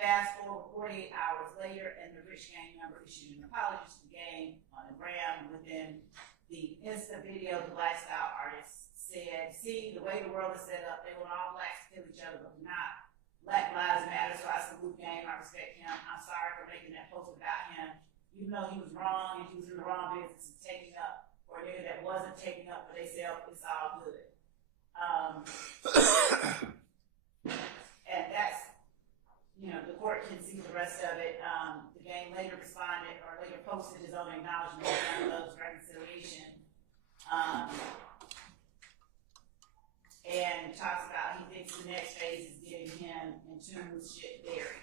Fast forward 48 hours later, and the Rich Gang member issued an apology to the gang on the gram. Within the Insta video, the lifestyle artist said, "See, the way the world is set up, they want all blacks to kill each other, but not. Black lives matter, so I salute Gang. I respect him. I'm sorry for making that post about him. Even though he was wrong and he was in the wrong business of taking up for a nigga that wasn't taking up for themselves, it's all good." And that's, the court can see the rest of it. The gang later responded or later posted his own acknowledgement of Young Thug's reconciliation. And talks about he thinks the next phase is getting him and Toon's shit buried.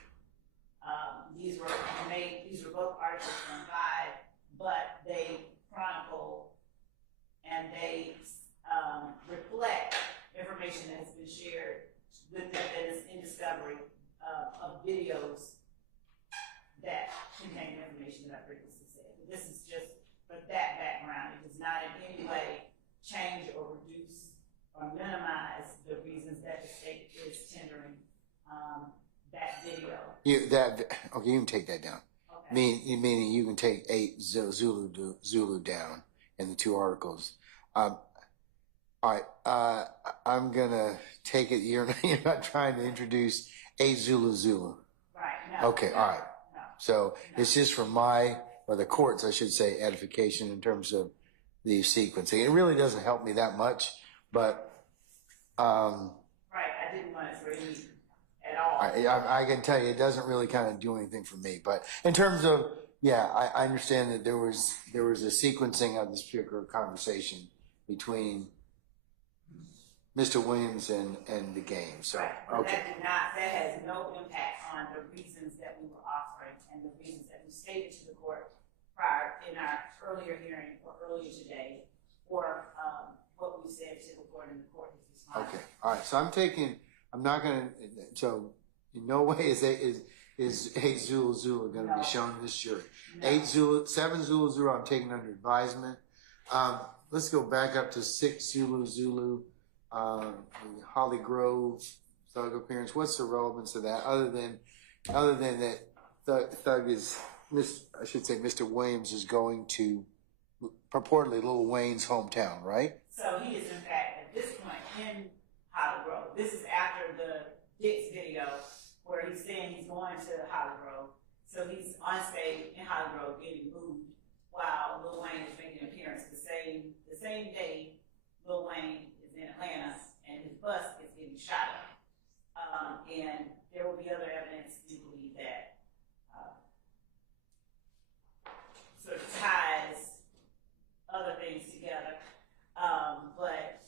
These were both articles from Vibe, but they chronicle and they reflect information that has been shared with them that is in discovery of videos that contain information that I previously said. But this is just for that background. It does not in any way change or reduce or minimize the reasons that the state is tendering that video. You can take that down. Okay. Meaning you can take 8 Zulu down in the 2 articles. All right, I'm gonna take it. You're not trying to introduce 8 Zulu. Right. No. Okay. All right. No. So it's just for the courts, I should say, edification in terms of the sequencing. It really doesn't help me that much, but right. I didn't want to read at all. I can tell you, it doesn't really kind of do anything for me. But in terms of, I understand that there was a sequencing of this particular conversation between Mr. Williams and the game. So, Right, but okay. that has no impact on the reasons that we were offering and the reasons that we stated to the court prior in our earlier hearing or earlier today, or what we said to the court and the court has responded. Okay, all right. So I'm not gonna. So in no way is 8 Zulu going to be shown in this jury. No. 7 Zulu. I'm taking under advisement. Let's go back up to 6 Zulu. Holly Grove thug appearance. What's the relevance of that? Other than that, thug is Mr. Williams is going to purportedly Lil Wayne's hometown, right? So he is in fact at this point in Holly Grove. This is after the Dick's video where he's saying he's going to Holly Grove. So he's on stage in Holly Grove getting booed while Lil Wayne is making an appearance the same day Lil Wayne is in Atlanta and his bus is getting shot up. And there will be other evidence we believe that sort of ties other things together. But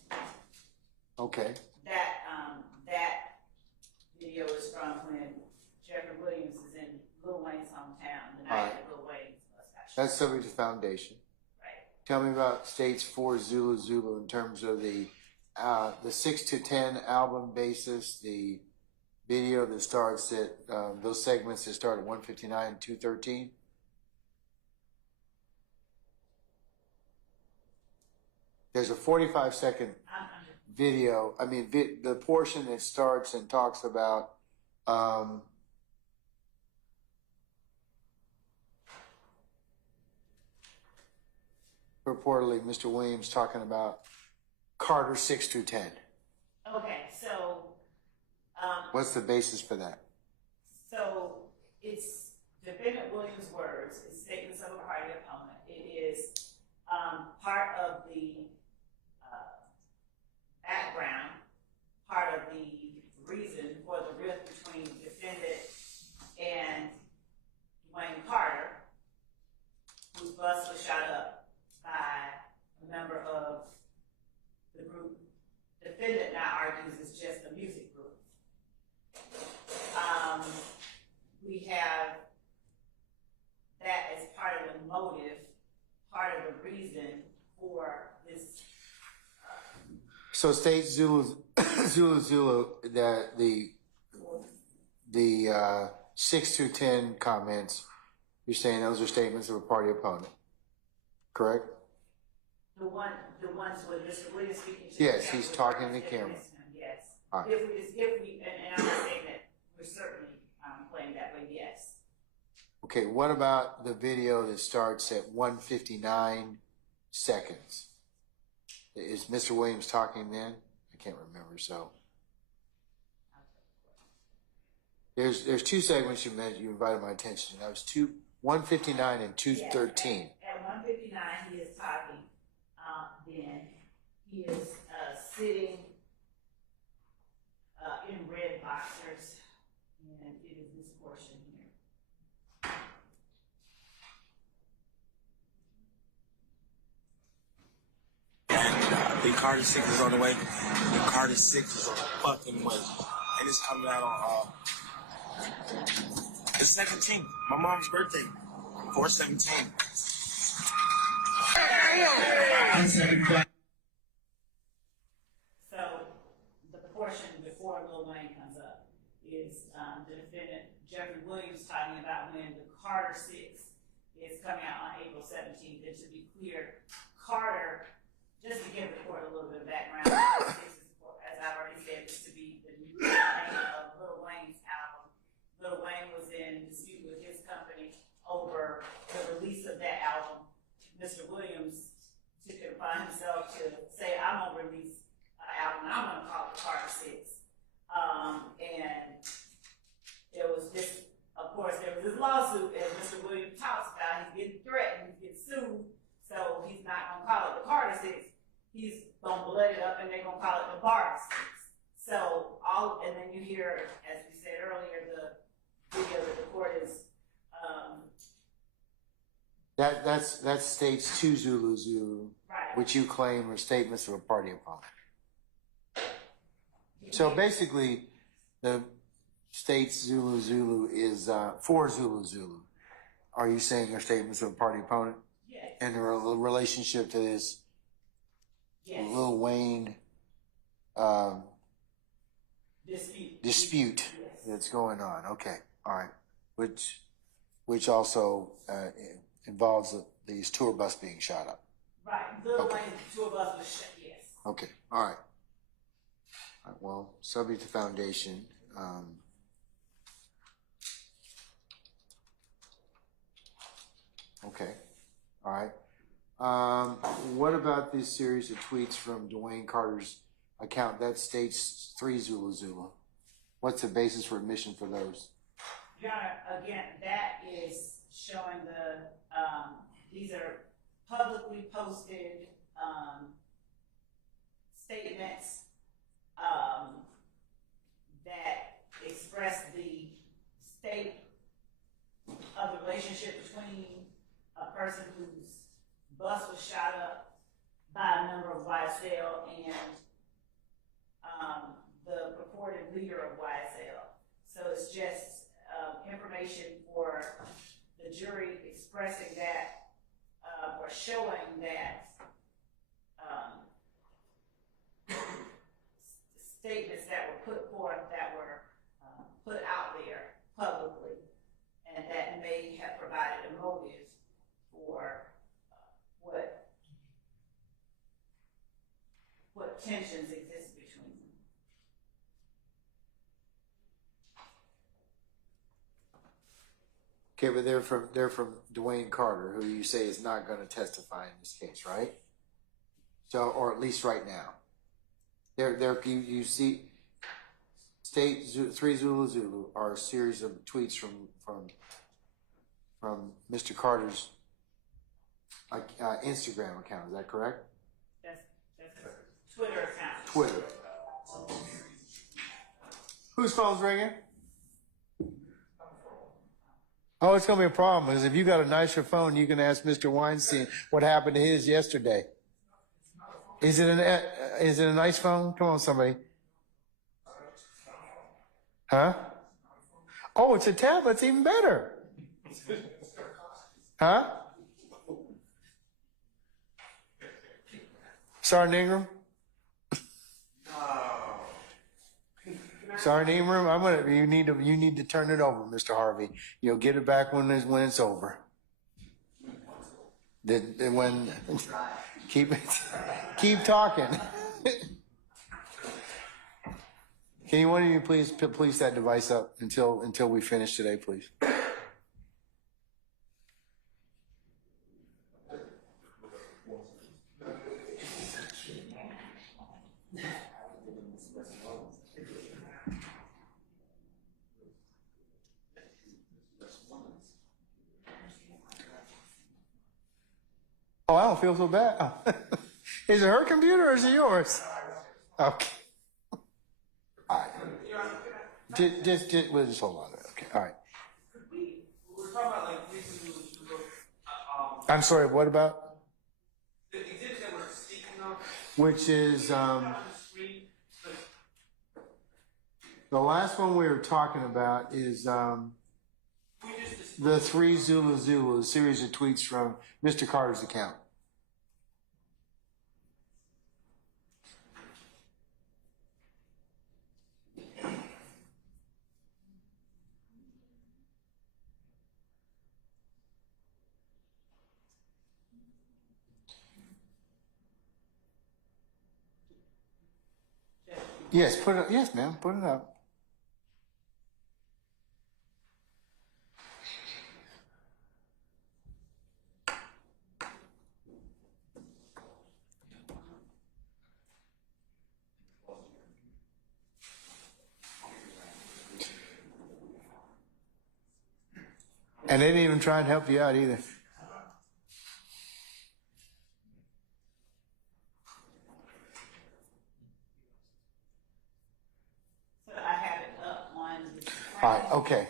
okay. That video is from when Jeffrey Williams is in Lil Wayne's hometown, the night that Lil Wayne's bus got shot. That's subject to foundation. Right. Tell me about States 4 Zulu in terms of the 6 to 10 album basis, the video that starts at those segments that start at 159 and 213. There's a 45-second video. I mean, the portion that starts and talks about purportedly Mr. Williams talking about Carter 6 through 10. Okay, so what's the basis for that? So it's defendant Williams' words, it's statements of a party opponent. It is part of the background, part of the reason for the rift between defendant and Dwayne Carter, whose bus was shot up by a member of the group. Defendant now argues it's just a music group. We have that as part of the motive, part of the reason for this. So State Zulu that the 6 through 10 comments, you're saying those are statements of a party opponent, correct? The ones with Mr. Williams speaking to yes, he's talking to the camera. Yes. Right. If we, and I'm not saying that we're certainly playing that way, yes. Okay, what about the video that starts at 159 seconds? Is Mr. Williams talking then? I can't remember, so. There's two segments you mentioned, you invited my attention to. That was 159 and 213. Yes, at 159, he is talking. Then he is sitting in red boxers, and it is this portion here. And the Carter 6 is on the way. The Carter 6 is on the fucking way. And it's coming out on the 17th, my mom's birthday, 4/17. So the portion before Lil Wayne comes up is the defendant Jeffrey Williams talking about when the Carter 6 is coming out on April 17th. And to be clear, Carter, just to give the court a little bit of background, Carter 6 is, as I've already said, is to be the new name of Lil Wayne's album. Lil Wayne was in dispute with his company over the release of that album. Mr. Williams took it upon himself to say, I'm going to release an album, and I'm going to call it Carter 6. And there was this, of course, there was this lawsuit, as Mr. Williams talks about. He's getting threatened, he's getting sued, so he's not going to call it the Carter 6. He's going to blood it up, and they're going to call it the Barter 6. So, and then you hear, as we said earlier, the video that the court is, That's States 2 Zulu. Right. which you claim are statements of a party opponent. So basically, the states Zulu Zulu is for Zulu Zulu. Are you saying are statements of a party opponent? Yes. And the relationship to this Yes. Lil Wayne dispute Yes. that's going on. Okay, all right. Which also involves these tour bus being shot up. Right. Little Okay. Wayne, two of us was shut. Yes. Okay, all right. All right, well, subject to foundation. Okay, all right. What about this series of tweets from Dwayne Carter's account that states 3 Zulu Zulu? What's the basis for admission for those? Your Honor, again, that is showing these are publicly posted, statements, that express the state of the relationship between a person whose bus was shot up by a member of YSL and the purported leader of YSL. So it's just information for the jury expressing that or showing that statements that were put forth, that were put out there publicly, and that may have provided a motive for what tensions exist between them. Okay, but they're from Dwayne Carter, who you say is not going to testify in this case, right? So, or at least right now. You see, state 3 Zulu Zulu are a series of tweets from Mr. Carter's Instagram account. Is that correct? That's a Twitter account. Twitter. Whose phone's ringing? Oh, it's gonna be a problem because if you got a nicer phone, you can ask Mr. Weinstein what happened to his yesterday. Is it a nice phone? Come on, somebody. Huh? Oh, it's a tablet. It's even better. Huh? Sergeant Ingram? Sergeant Ingram, you need to turn it over, Mr. Harvey. You'll get it back when it's over. Keep talking. Can one of you please that device up until we finish today, please? Oh, I don't feel so bad. Oh. Is it her computer or is it yours? Okay. All right. We'll just hold on to it. Okay. All right. We're talking about like I'm sorry. What about? the exhibit that we're speaking of. Which is the last one we were talking about is the 3 Zulu Zulu, a series of tweets from Mr. Carter's account. Yes, put it up. Yes, ma'am, put it up. And they didn't even try and help you out either. So I have it up on the screen. All right, okay.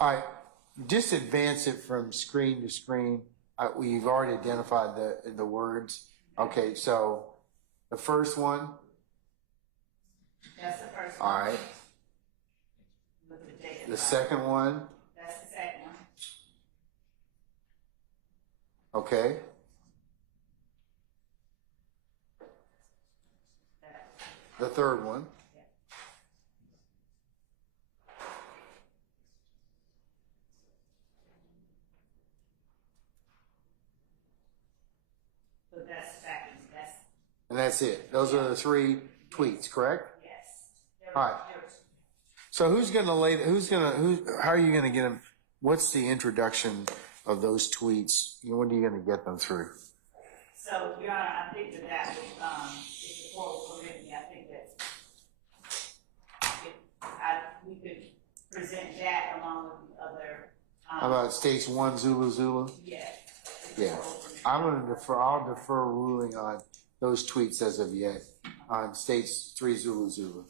All right, just advance it from screen to screen. We've already identified the words. Okay, so the first one. That's the first All one. right. With the date. The second one. That's the second one. Okay. The third one. So that's second. That's And that's it. Those are the 3 tweets, correct? yes. All right. So how are you going to get them? What's the introduction of those tweets? When are you going to get them through? So, Your Honor, I think that would, if the court will permit me, I think that we could present that along with the other. How about states 1 Zulu Zulu? Yes. Yeah. I'll defer ruling on those tweets as of yet on states 3 Zulu Zulu.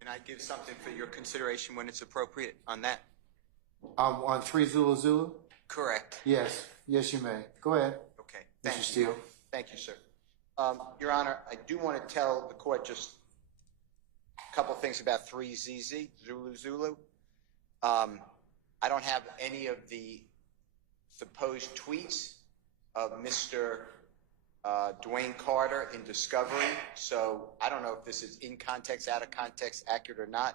Can I give something for your consideration when it's appropriate on that? On 3 Zulu Zulu? Correct. Yes. Yes, you may. Go ahead. Okay. Mr. Thank you. Steele. Thank you, sir. Your Honor, I do want to tell the court just a couple things about 3ZZ, Zulu Zulu. I don't have any of the supposed tweets of Mr. Dwayne Carter in discovery, so I don't know if this is in context, out of context, accurate or not.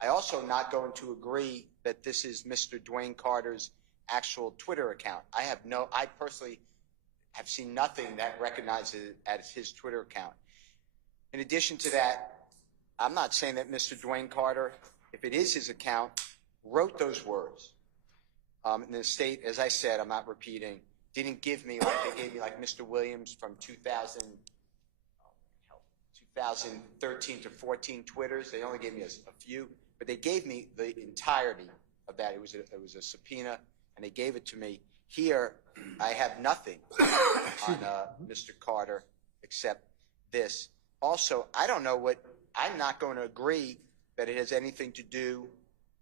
I also not going to agree that this is Mr. Dwayne Carter's actual Twitter account. I personally have seen nothing that recognizes it as his Twitter account. In addition to that, I'm not saying that Mr. Dwayne Carter, if it is his account, wrote those words. And the state, as I said, I'm not repeating, didn't give me like they gave me like Mr. Williams from 2013 to 14 Twitters. They only gave me a few, but they gave me the entirety of that. It was a subpoena, and they gave it to me. Here, I have nothing on Mr. Carter except this. Also, I don't know I'm not going to agree that it has anything to do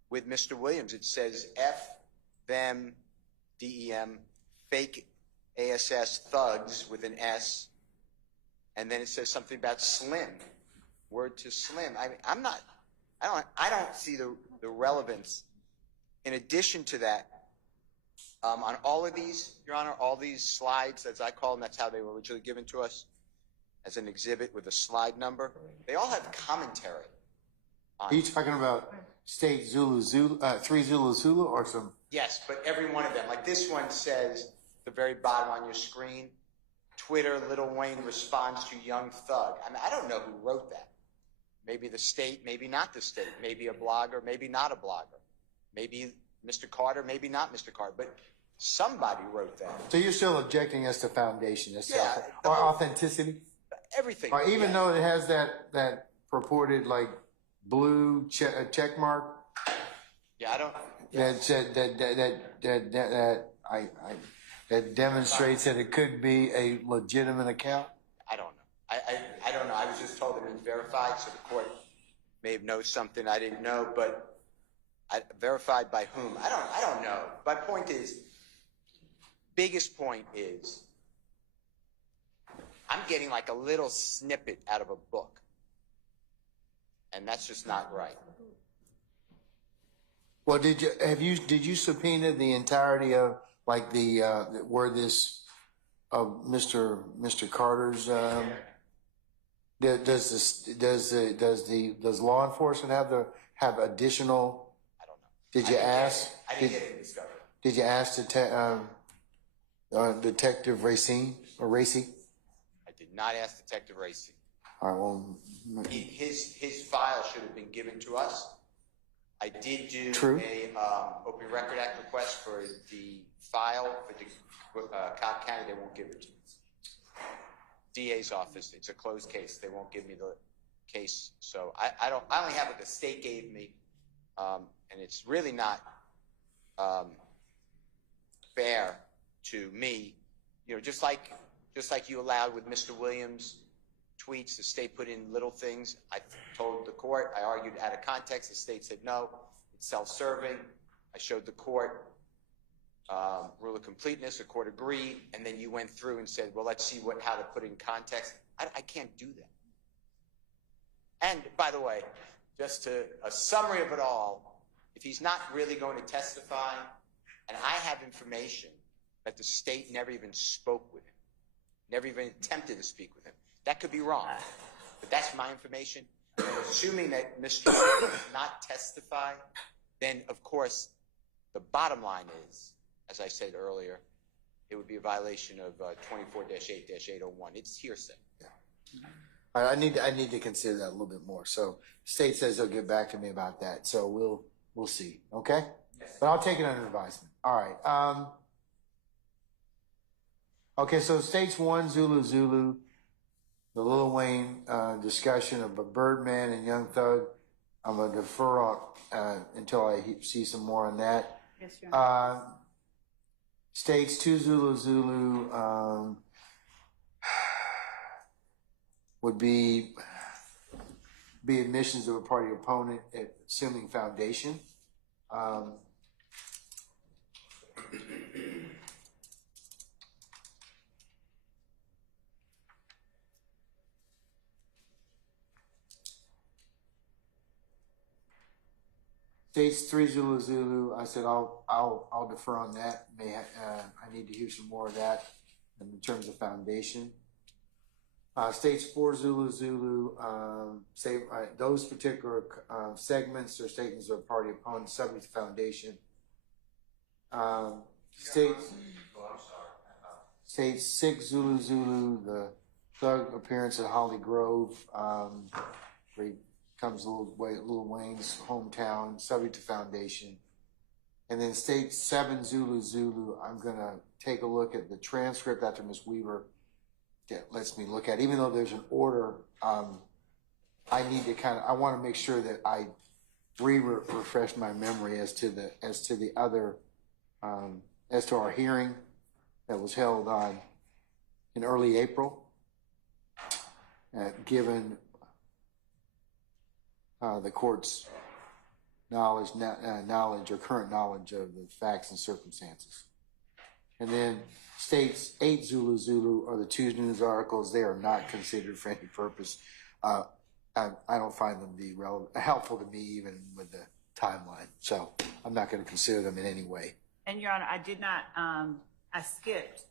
with Mr. Williams. It says F, them, DEM, fake ASS thugs with an S, and then it says something about Slim, word to Slim. I mean, I don't see the relevance. In addition to that, on all of these, Your Honor, all these slides, as I call them, that's how they were originally given to us, as an exhibit with a slide number. They all have commentary on Are you talking about state Zulu Zulu, 3 Zulu Zulu, or some? Yes, but every one of them. Like this one says, the very bottom on your screen, Twitter, Lil Wayne responds to Young Thug. I mean, I don't know who wrote that. Maybe the state, maybe not the state. Maybe a blogger, maybe not a blogger. Maybe Mr. Carter, maybe not Mr. Carter. But somebody wrote that. So you're still objecting as to foundation itself, Yeah, or authenticity? Everything. Or even Yeah. though it has that purported like blue check mark Yeah, I don't. that said that demonstrates that it could be a legitimate account. I don't know. I don't know. I was just told it was verified, so the court may have known something I didn't know, but verified by whom? I don't know. My point is, biggest point is, I'm getting like a little snippet out of a book, and that's just not right. Well, did you subpoena the entirety of like the where this of Mr. Carter's does law enforcement have additional? I don't know. Did you ask? I didn't get it discovered. Did you ask Detective Racine or Racy? I did not ask Detective Hearsay. All right, well, His file should have been given to us. I did do True. a Open Record Act request for the file for the Cobb County. They won't give it to me. DA's office. It's a closed case. They won't give me the case. So I only have what the state gave me, and it's really not fair to me. You know, just like just like you allowed with Mr. Williams' tweets, the state put in little things. I told the court, I argued out of context. The state said no, it's self-serving. I showed the court rule of completeness. The court agreed, and then you went through and said, well, let's see how to put it in context. I can't do that. And by the way, just to a summary of it all, if he's not really going to testify, and I have information that the state never even spoke with him, never even attempted to speak with him, that could be wrong, but that's my information. And assuming that Mr. does not testify, then of course the bottom line is, as I said earlier, it would be a violation of 24-8-801. It's hearsay. Yeah. All right, I need to consider that a little bit more. So state says they'll get back to me about that. So we'll see. Okay? Yes. But I'll take it under advisement. All right. Okay, so states 1, Zulu, the Lil Wayne discussion of a Birdman and Young Thug. I'm going to defer until I see some more on that. Yes, Your Honor. States 2, Zulu, would be admissions of a party opponent, assuming foundation. States 3, Zulu. I said I'll defer on that. I need to hear some more of that in terms of foundation. States 4, Zulu. Say those particular segments or statements of party opponents subject to foundation. States 6, Zulu. The thug appearance at Holly Grove, where he comes Lil Wayne's hometown, subject to foundation. And then state 7, Zulu, I'm going to take a look at the transcript after Ms. Weaver lets me look at it. Even though there's an order, I need to I want to make sure that I refresh my memory as to the other, as to our hearing that was held in early April, given the court's knowledge or current knowledge of the facts and circumstances. And then states 8, Zulu are the 2 news articles. They are not considered for any purpose. I don't find them to be helpful to me, even with the timeline. So I'm not going to consider them in any way. And Your Honor, I did not, I skipped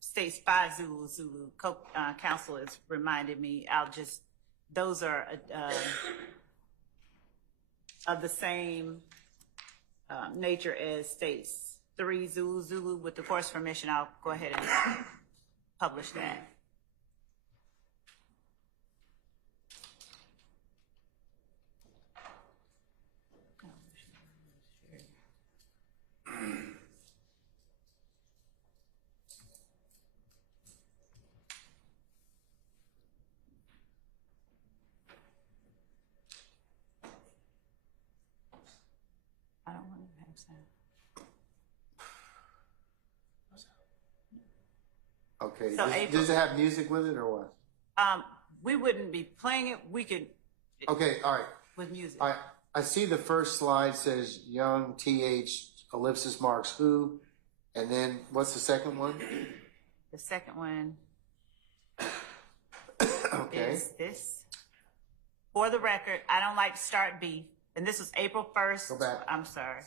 states 5, Zulu. Counsel has reminded me, those are of the same nature as states 3, Zulu. With the court's permission, I'll go ahead and publish that. I don't want to have sound. Okay. So Does it have music with it or what? We wouldn't be playing it. We could. Okay. All right. With music. I see the first slide says Young TH ellipsis marks who, and then what's the second one? The second one Okay. is this. For the record, I don't like to start beef. And this was April 1st. Go back. I'm sorry.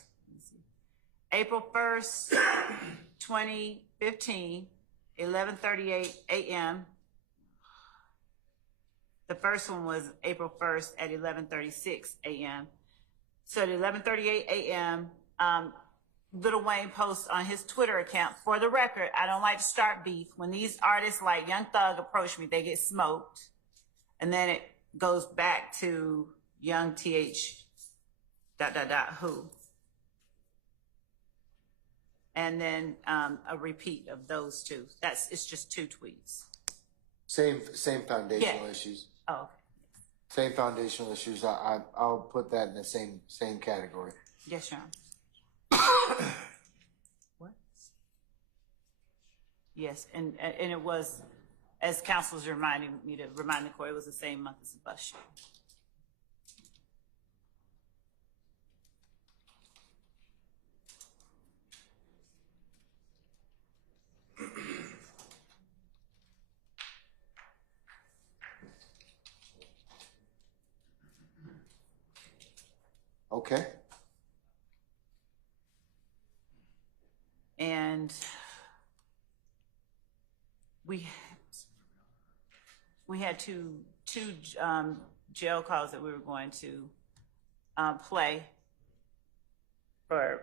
April 1st, 2015, 11:38 a.m. The first one was April 1st at 11:36 a.m. So at 11:38 a.m., Lil Wayne posts on his Twitter account, for the record, I don't like to start beef. When these artists like Young Thug approach me, they get smoked. And then it goes back to Young TH ... who. And then a repeat of those two. It's just 2 tweets. Same foundational issues. Oh, okay. Same foundational issues. I'll put that in the same category. Yes, Your Honor. What? Yes, and it was, as council's reminding me to remind the court, it was the same month as the bus shooting. Okay. And we had two jail calls that we were going to play for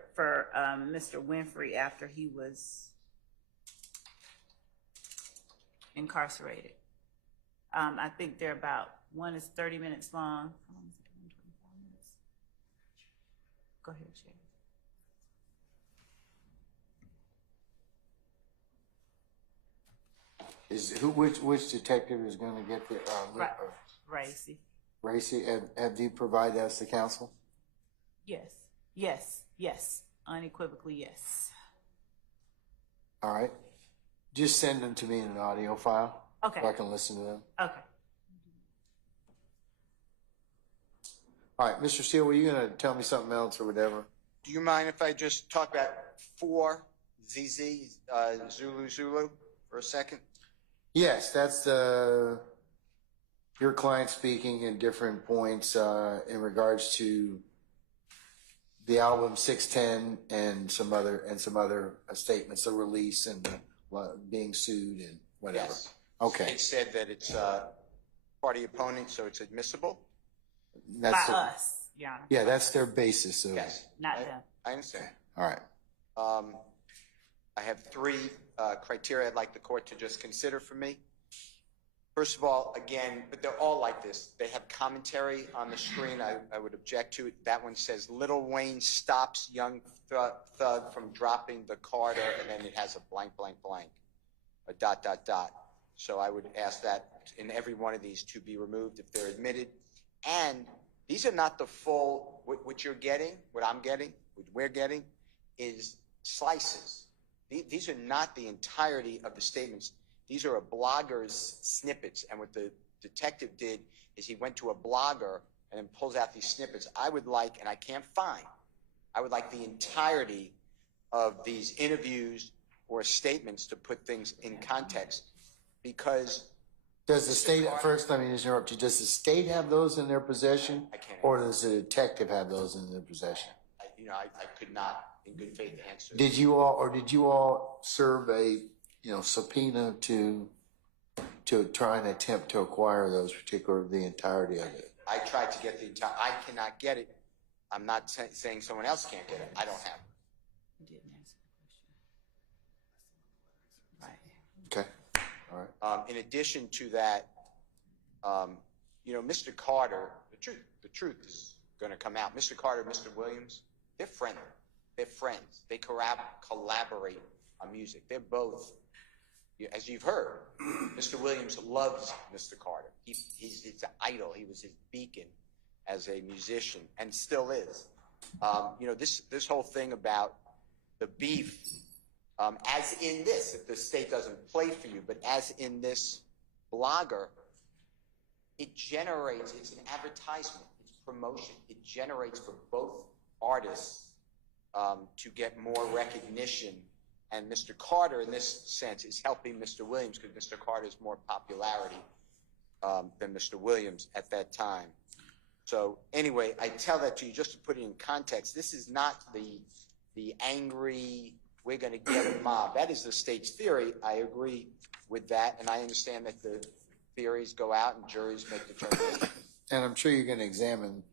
Mr. Winfrey after he was incarcerated. I think they're about, one is 30 minutes long. How long is it? 24 minutes. Go ahead, Shay. Which detective is going to get the Racy. Racy? Have you provided that to counsel? Yes, unequivocally yes. All right. Just send them to me in an audio file. Okay. So I can listen to them. Okay. All right, Mr. Steele, were you going to tell me something else or whatever? Do you mind if I just talk about 4 ZZ Zulu for a second? Yes, that's your client speaking in different points in regards to the album 610 and some other statements, the release and being sued and whatever. Yes. Okay. It said that it's party opponent, so it's admissible. That's By us, yeah. Yeah, that's their basis. Of, Yes. Not them. I understand. All right. I have 3 criteria I'd like the court to just consider for me. First of all, again, but they're all like this. They have commentary on the screen. I would object to it. That one says, Little Wayne stops young thug from dropping the Carter, and then it has a blank, blank, blank, a dot, dot, dot. So I would ask that in every one of these to be removed if they're admitted. And these are not the full, what you're getting, what I'm getting, what we're getting is slices. These are not the entirety of the statements. These are a blogger's snippets. And what the detective did is he went to a blogger and then pulls out these snippets. I would like, and I can't find, I would like the entirety of these interviews or statements to put things in context, because does the state, first let me just interrupt you, does the state have those in their possession? I can't Or does the detective have those in their possession? I could not in good faith answer. Did you all serve a subpoena to try and attempt to acquire those the entirety of it? I tried to get the entire, I cannot get it. I'm not saying someone else can't get it. I don't have it. You didn't answer the question. Right. Okay. All right. In addition to that, Mr. Carter, the truth is going to come out. Mr. Carter, Mr. Williams, they're friendly. They're friends. They collaborate on music. They're both, as you've heard, Mr. Williams loves Mr. Carter. He's an idol. He was his beacon as a musician and still is. This whole thing about the beef, as in this, if the state doesn't play for you, but as in this blogger, it generates, it's an advertisement, it's promotion. It generates for both artists to get more recognition. And Mr. Carter, in this sense, is helping Mr. Williams because Mr. Carter has more popularity than Mr. Williams at that time. So anyway, I tell that to you just to put it in context. This is not the angry, we're going to get a mob. That is the state's theory. I agree with that, and I understand that the theories go out and juries make determinations. And I'm sure you're going to examine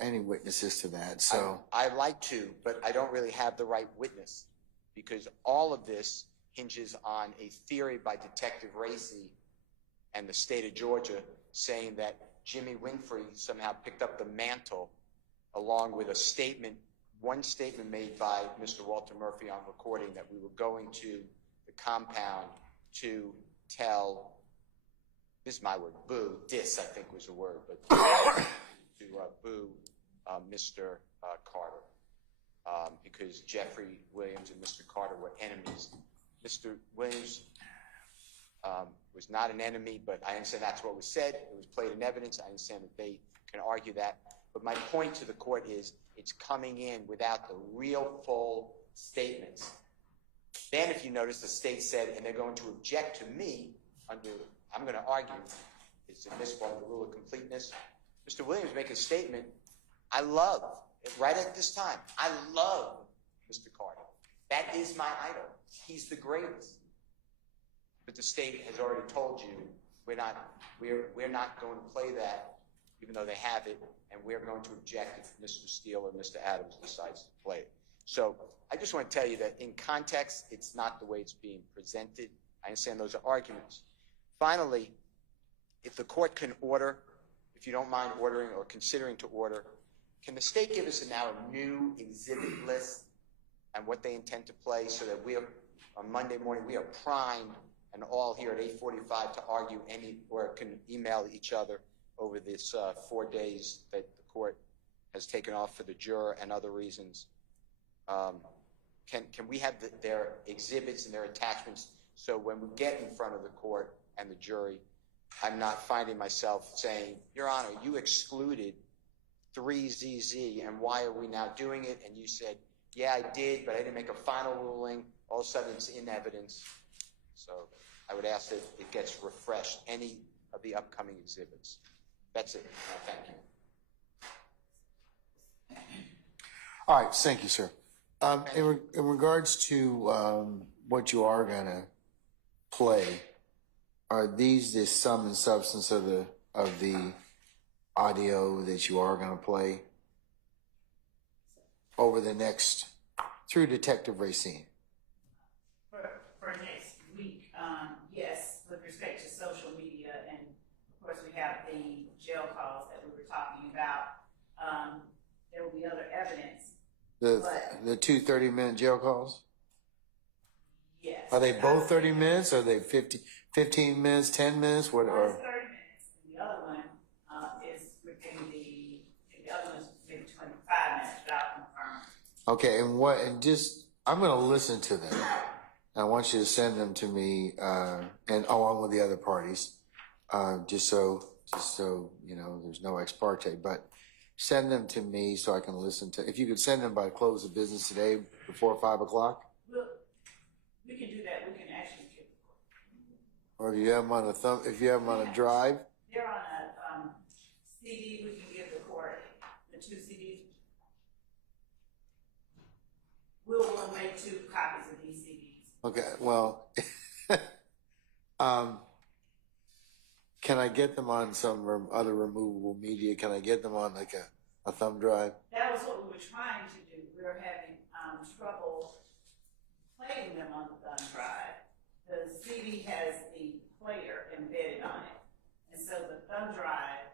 any witnesses to that. So I like to, but I don't really have the right witness because all of this hinges on a theory by Detective Racy and the state of Georgia saying that Jimmy Winfrey somehow picked up the mantle along with a statement, one statement made by Mr. Walter Murphy on recording that we were going to the compound to tell, this is my word, boo, I think was the word, but to boo Mr. Carter because Jeffrey Williams and Mr. Carter were enemies Mr. Williams was not an enemy, but I understand that's what was said. It was played in evidence. I understand that they can argue that. But my point to the court is it's coming in without the real full statements. Then if you notice, the state said, and they're going to object to me under, I'm going to argue, it's admissible under the rule of completeness. Mr. Williams make a statement, I love, right at this time, I love Mr. Carter. That is my idol. He's the greatest. But the state has already told you we're not going to play that, even though they have it, and we're going to object if Mr. Steele or Mr. Adams decides to play it. So I just want to tell you that in context, it's not the way it's being presented. I understand those are arguments. Finally, if the court can order, if you don't mind ordering or considering to order, can the state give us now a new exhibit list and what they intend to play so that we are, on Monday morning, we are primed and all here at 8:45 to argue or can email each other over this 4 days that the court has taken off for the juror and other reasons. Can we have their exhibits and their attachments so when we get in front of the court and the jury, I'm not finding myself saying, Your Honor, you excluded 3ZZ and why are we now doing it? And you said, yeah, I did, but I didn't make a final ruling. All of a sudden it's in evidence. So I would ask that it gets refreshed, any of the upcoming exhibits. That's it. Thank you. All right, thank you, sir. In regards to what you are going to play, are these the sum and substance of the audio that you are going to play over the next, through Detective Racine? For next week, yes, with respect to social media, and of course we have the jail calls that we were talking about. There will be other evidence. The two 30-minute jail calls? Yes. Are they both 30 minutes? Are they 15 minutes, 10 minutes? What One are? is 30 minutes. And the other one is within the other one's maybe 25 minutes, but I'll confirm. Okay, and I'm going to listen to them. I want you to send them to me, and along with the other parties, just so, you know, there's no ex parte, but send them to me so I can listen to, if you could send them by close of business today before 5 o'clock. We can do that. We can actually get. Or if you have them on a drive. They're on a CD. We can give the court the 2 CDs. We'll make 2 copies of these CDs. Okay, well, can I get them on some other removable media? Can I get them on like a thumb drive? That was what we were trying to do. We were having trouble playing them on the thumb drive. The CD has the player embedded on it. And so the thumb drive,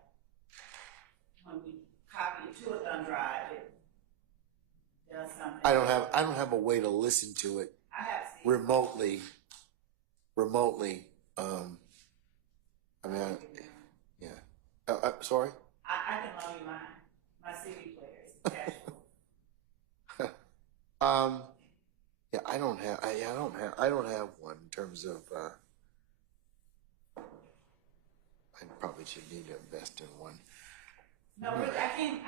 when we copy it to a thumb drive, it does something. I don't have a way to listen to it I have remotely. I mean, yeah. Sorry? I can loan you my CD player is attached. Yeah, I don't have one in terms of, I probably should need to invest in one. No, really, I can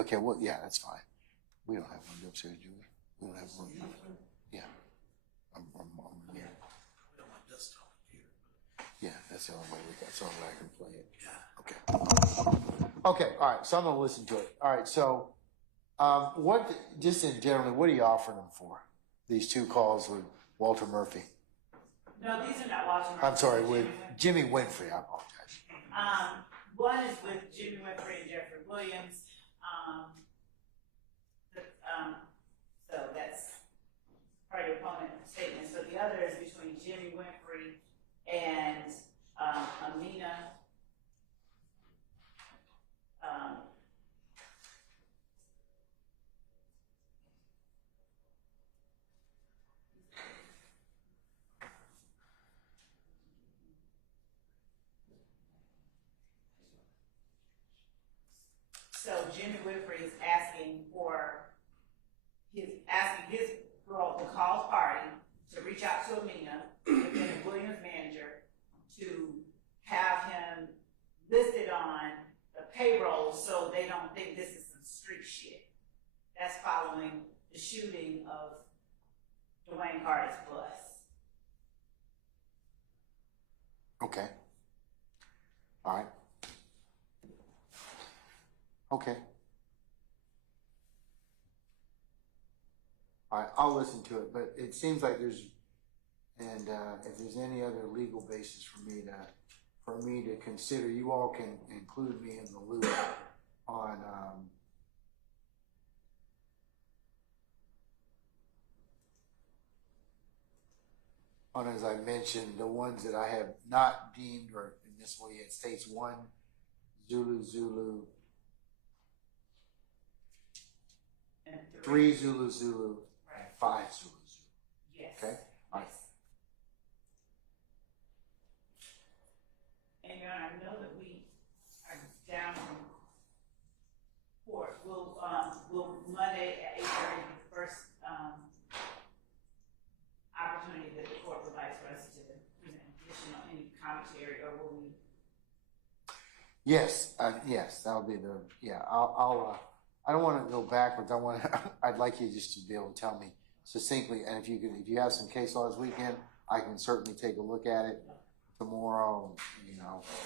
Okay, well, yeah, that's fine. We don't have one upstairs, do we? We don't have one. Yeah. Yeah. Yeah, that's the only way that's the only way I can play it. Yeah. Okay, all right, so I'm gonna listen to it. All right, so, just in generally, what are you offering them for? These 2 calls with Walter Murphy? No, these are not Walter Murphy. I'm sorry, with Jimmy Winfrey, I apologize. One is with Jimmy Winfrey and Jeffrey Williams. So that's part of your opponent statements. So the other is between Jimmy Winfrey and Amina. So Jimmy Winfrey is asking his girl to call party reach out to Amina, Lieutenant Williams' manager, to have him listed on the payroll so they don't think this is some street shit. That's following the shooting of Dwayne Carter's bus. Okay. All right. Okay. All right, I'll listen to it, but it seems like there's, and if there's any other legal basis for me to consider, you all can include me in the loop on as I mentioned, the ones that I have not deemed, or in this way it states 1 Zulu, And 3 Zulu, Right. and 5 Zulu. Yes. Okay? All right. And Your Honor, I know that we are down from court. Will Monday at 8:30 be the first opportunity that the court would like for us to present additional any commentary, or will we? Yes, yes, that'll be the, yeah, I don't want to go backwards. I'd like you just to be able to tell me succinctly, and if you have some case law this weekend, I can certainly take a look at it tomorrow,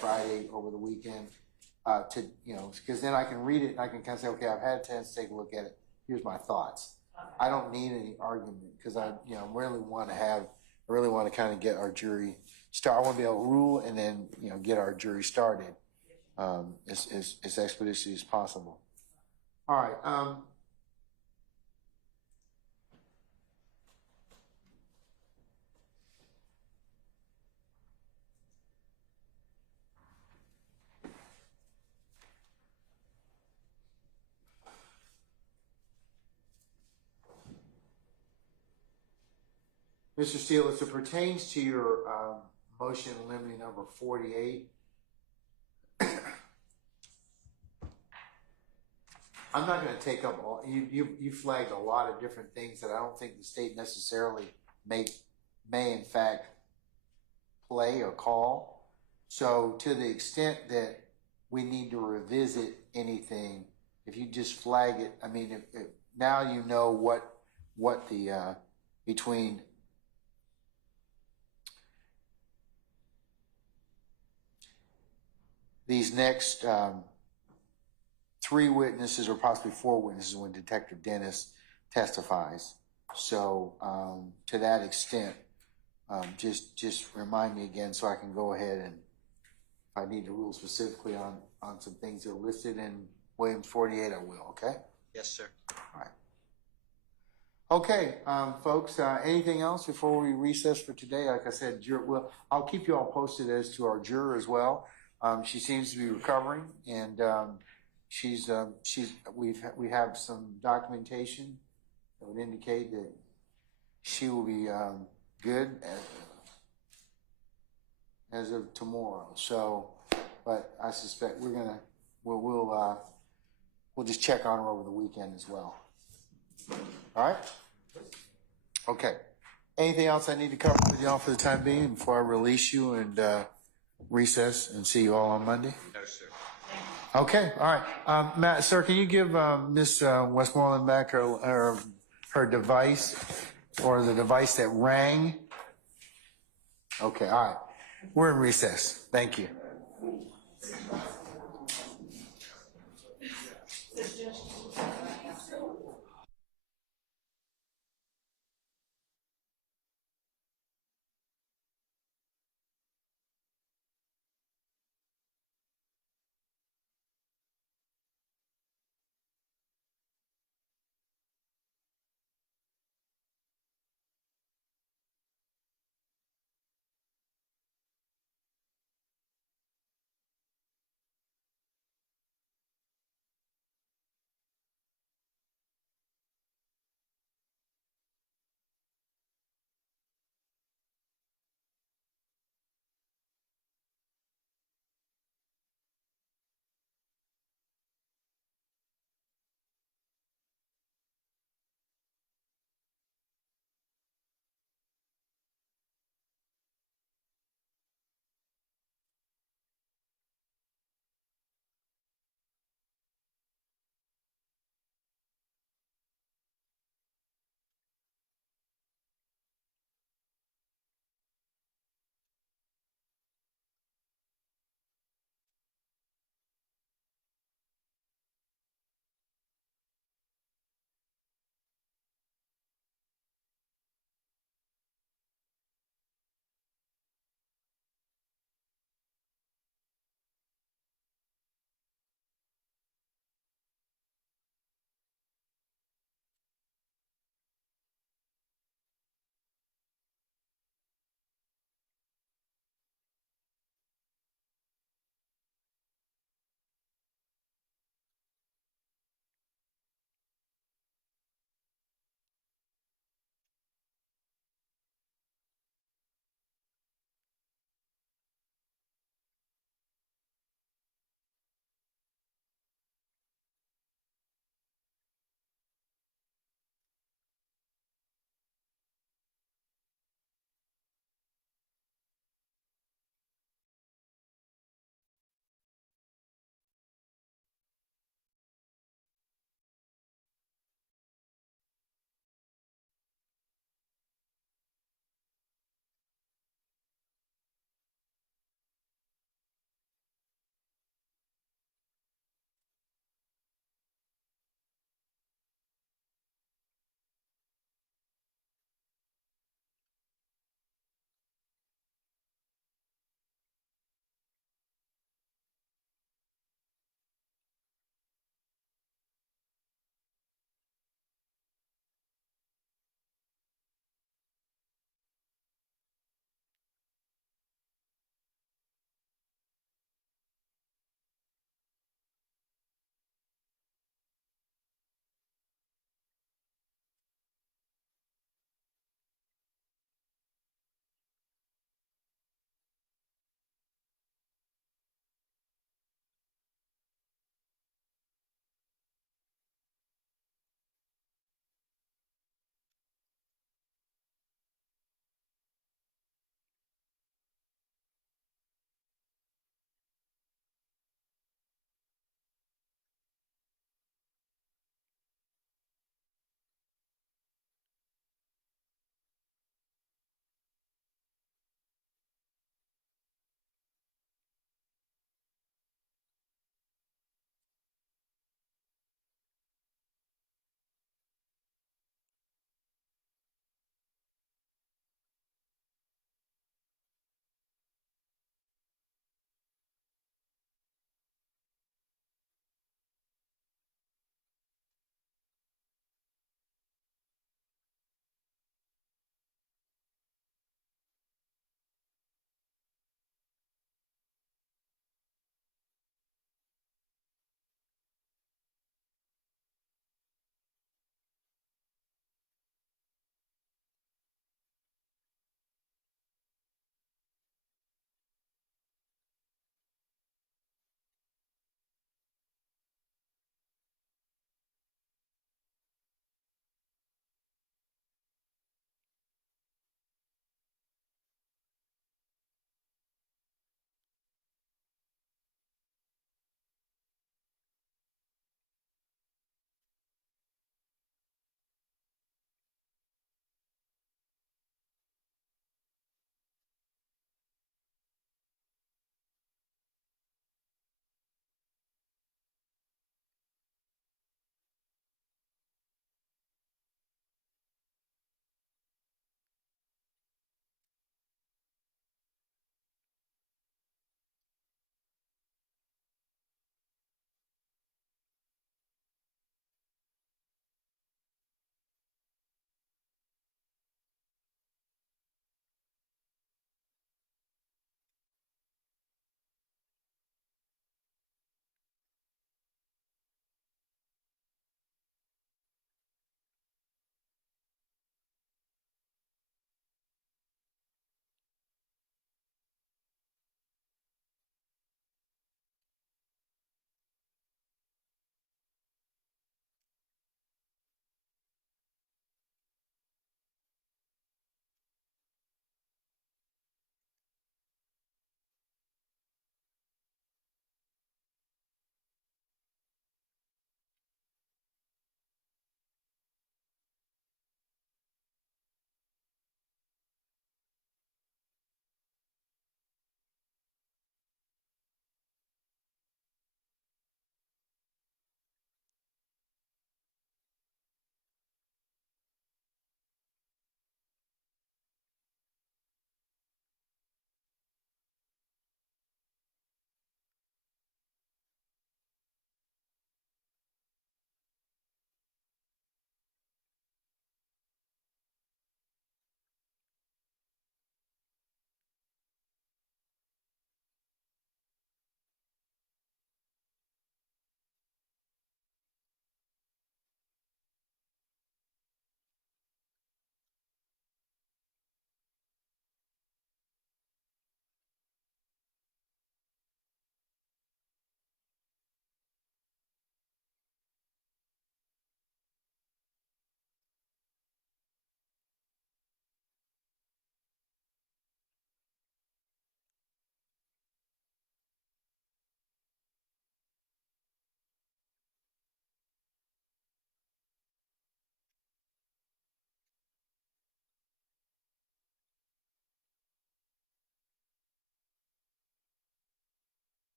Friday over the weekend, because then I can read it and I can kind of say, okay, I've had a chance to take a look at it. Here's my thoughts. I don't need any argument because I really want to kind of get our jury start. I want to be able to rule and then, get our jury started, as expeditiously as possible. All right. Mr. Steele, as it pertains to your motion limine number 48, I'm not going to take up all. You flagged a lot of different things that I don't think the state necessarily may in fact play or call. So to the extent that we need to revisit anything, if you just flag it, I mean, if now you know what the between these next 3 witnesses or possibly 4 witnesses when Detective Dennis testifies. So to that extent, just remind me again so I can go ahead and if I need to rule specifically on some things that are listed in Williams 48, I will, okay? Yes, sir. All right. Okay, folks, anything else before we recess for today? Like I said, I'll keep you all posted as to our juror as well. She seems to be recovering, and we have some documentation that would indicate that she will be good as of tomorrow. So, but I suspect we'll just check on her over the weekend as well. All right. Okay. Anything else I need to cover with y'all for the time being before I release you and recess and see you all on Monday? No, sir. Okay, all right. Matt, sir, can you give Miss Westmoreland back her device or the device that rang? Okay, all right. We're in recess. Thank you.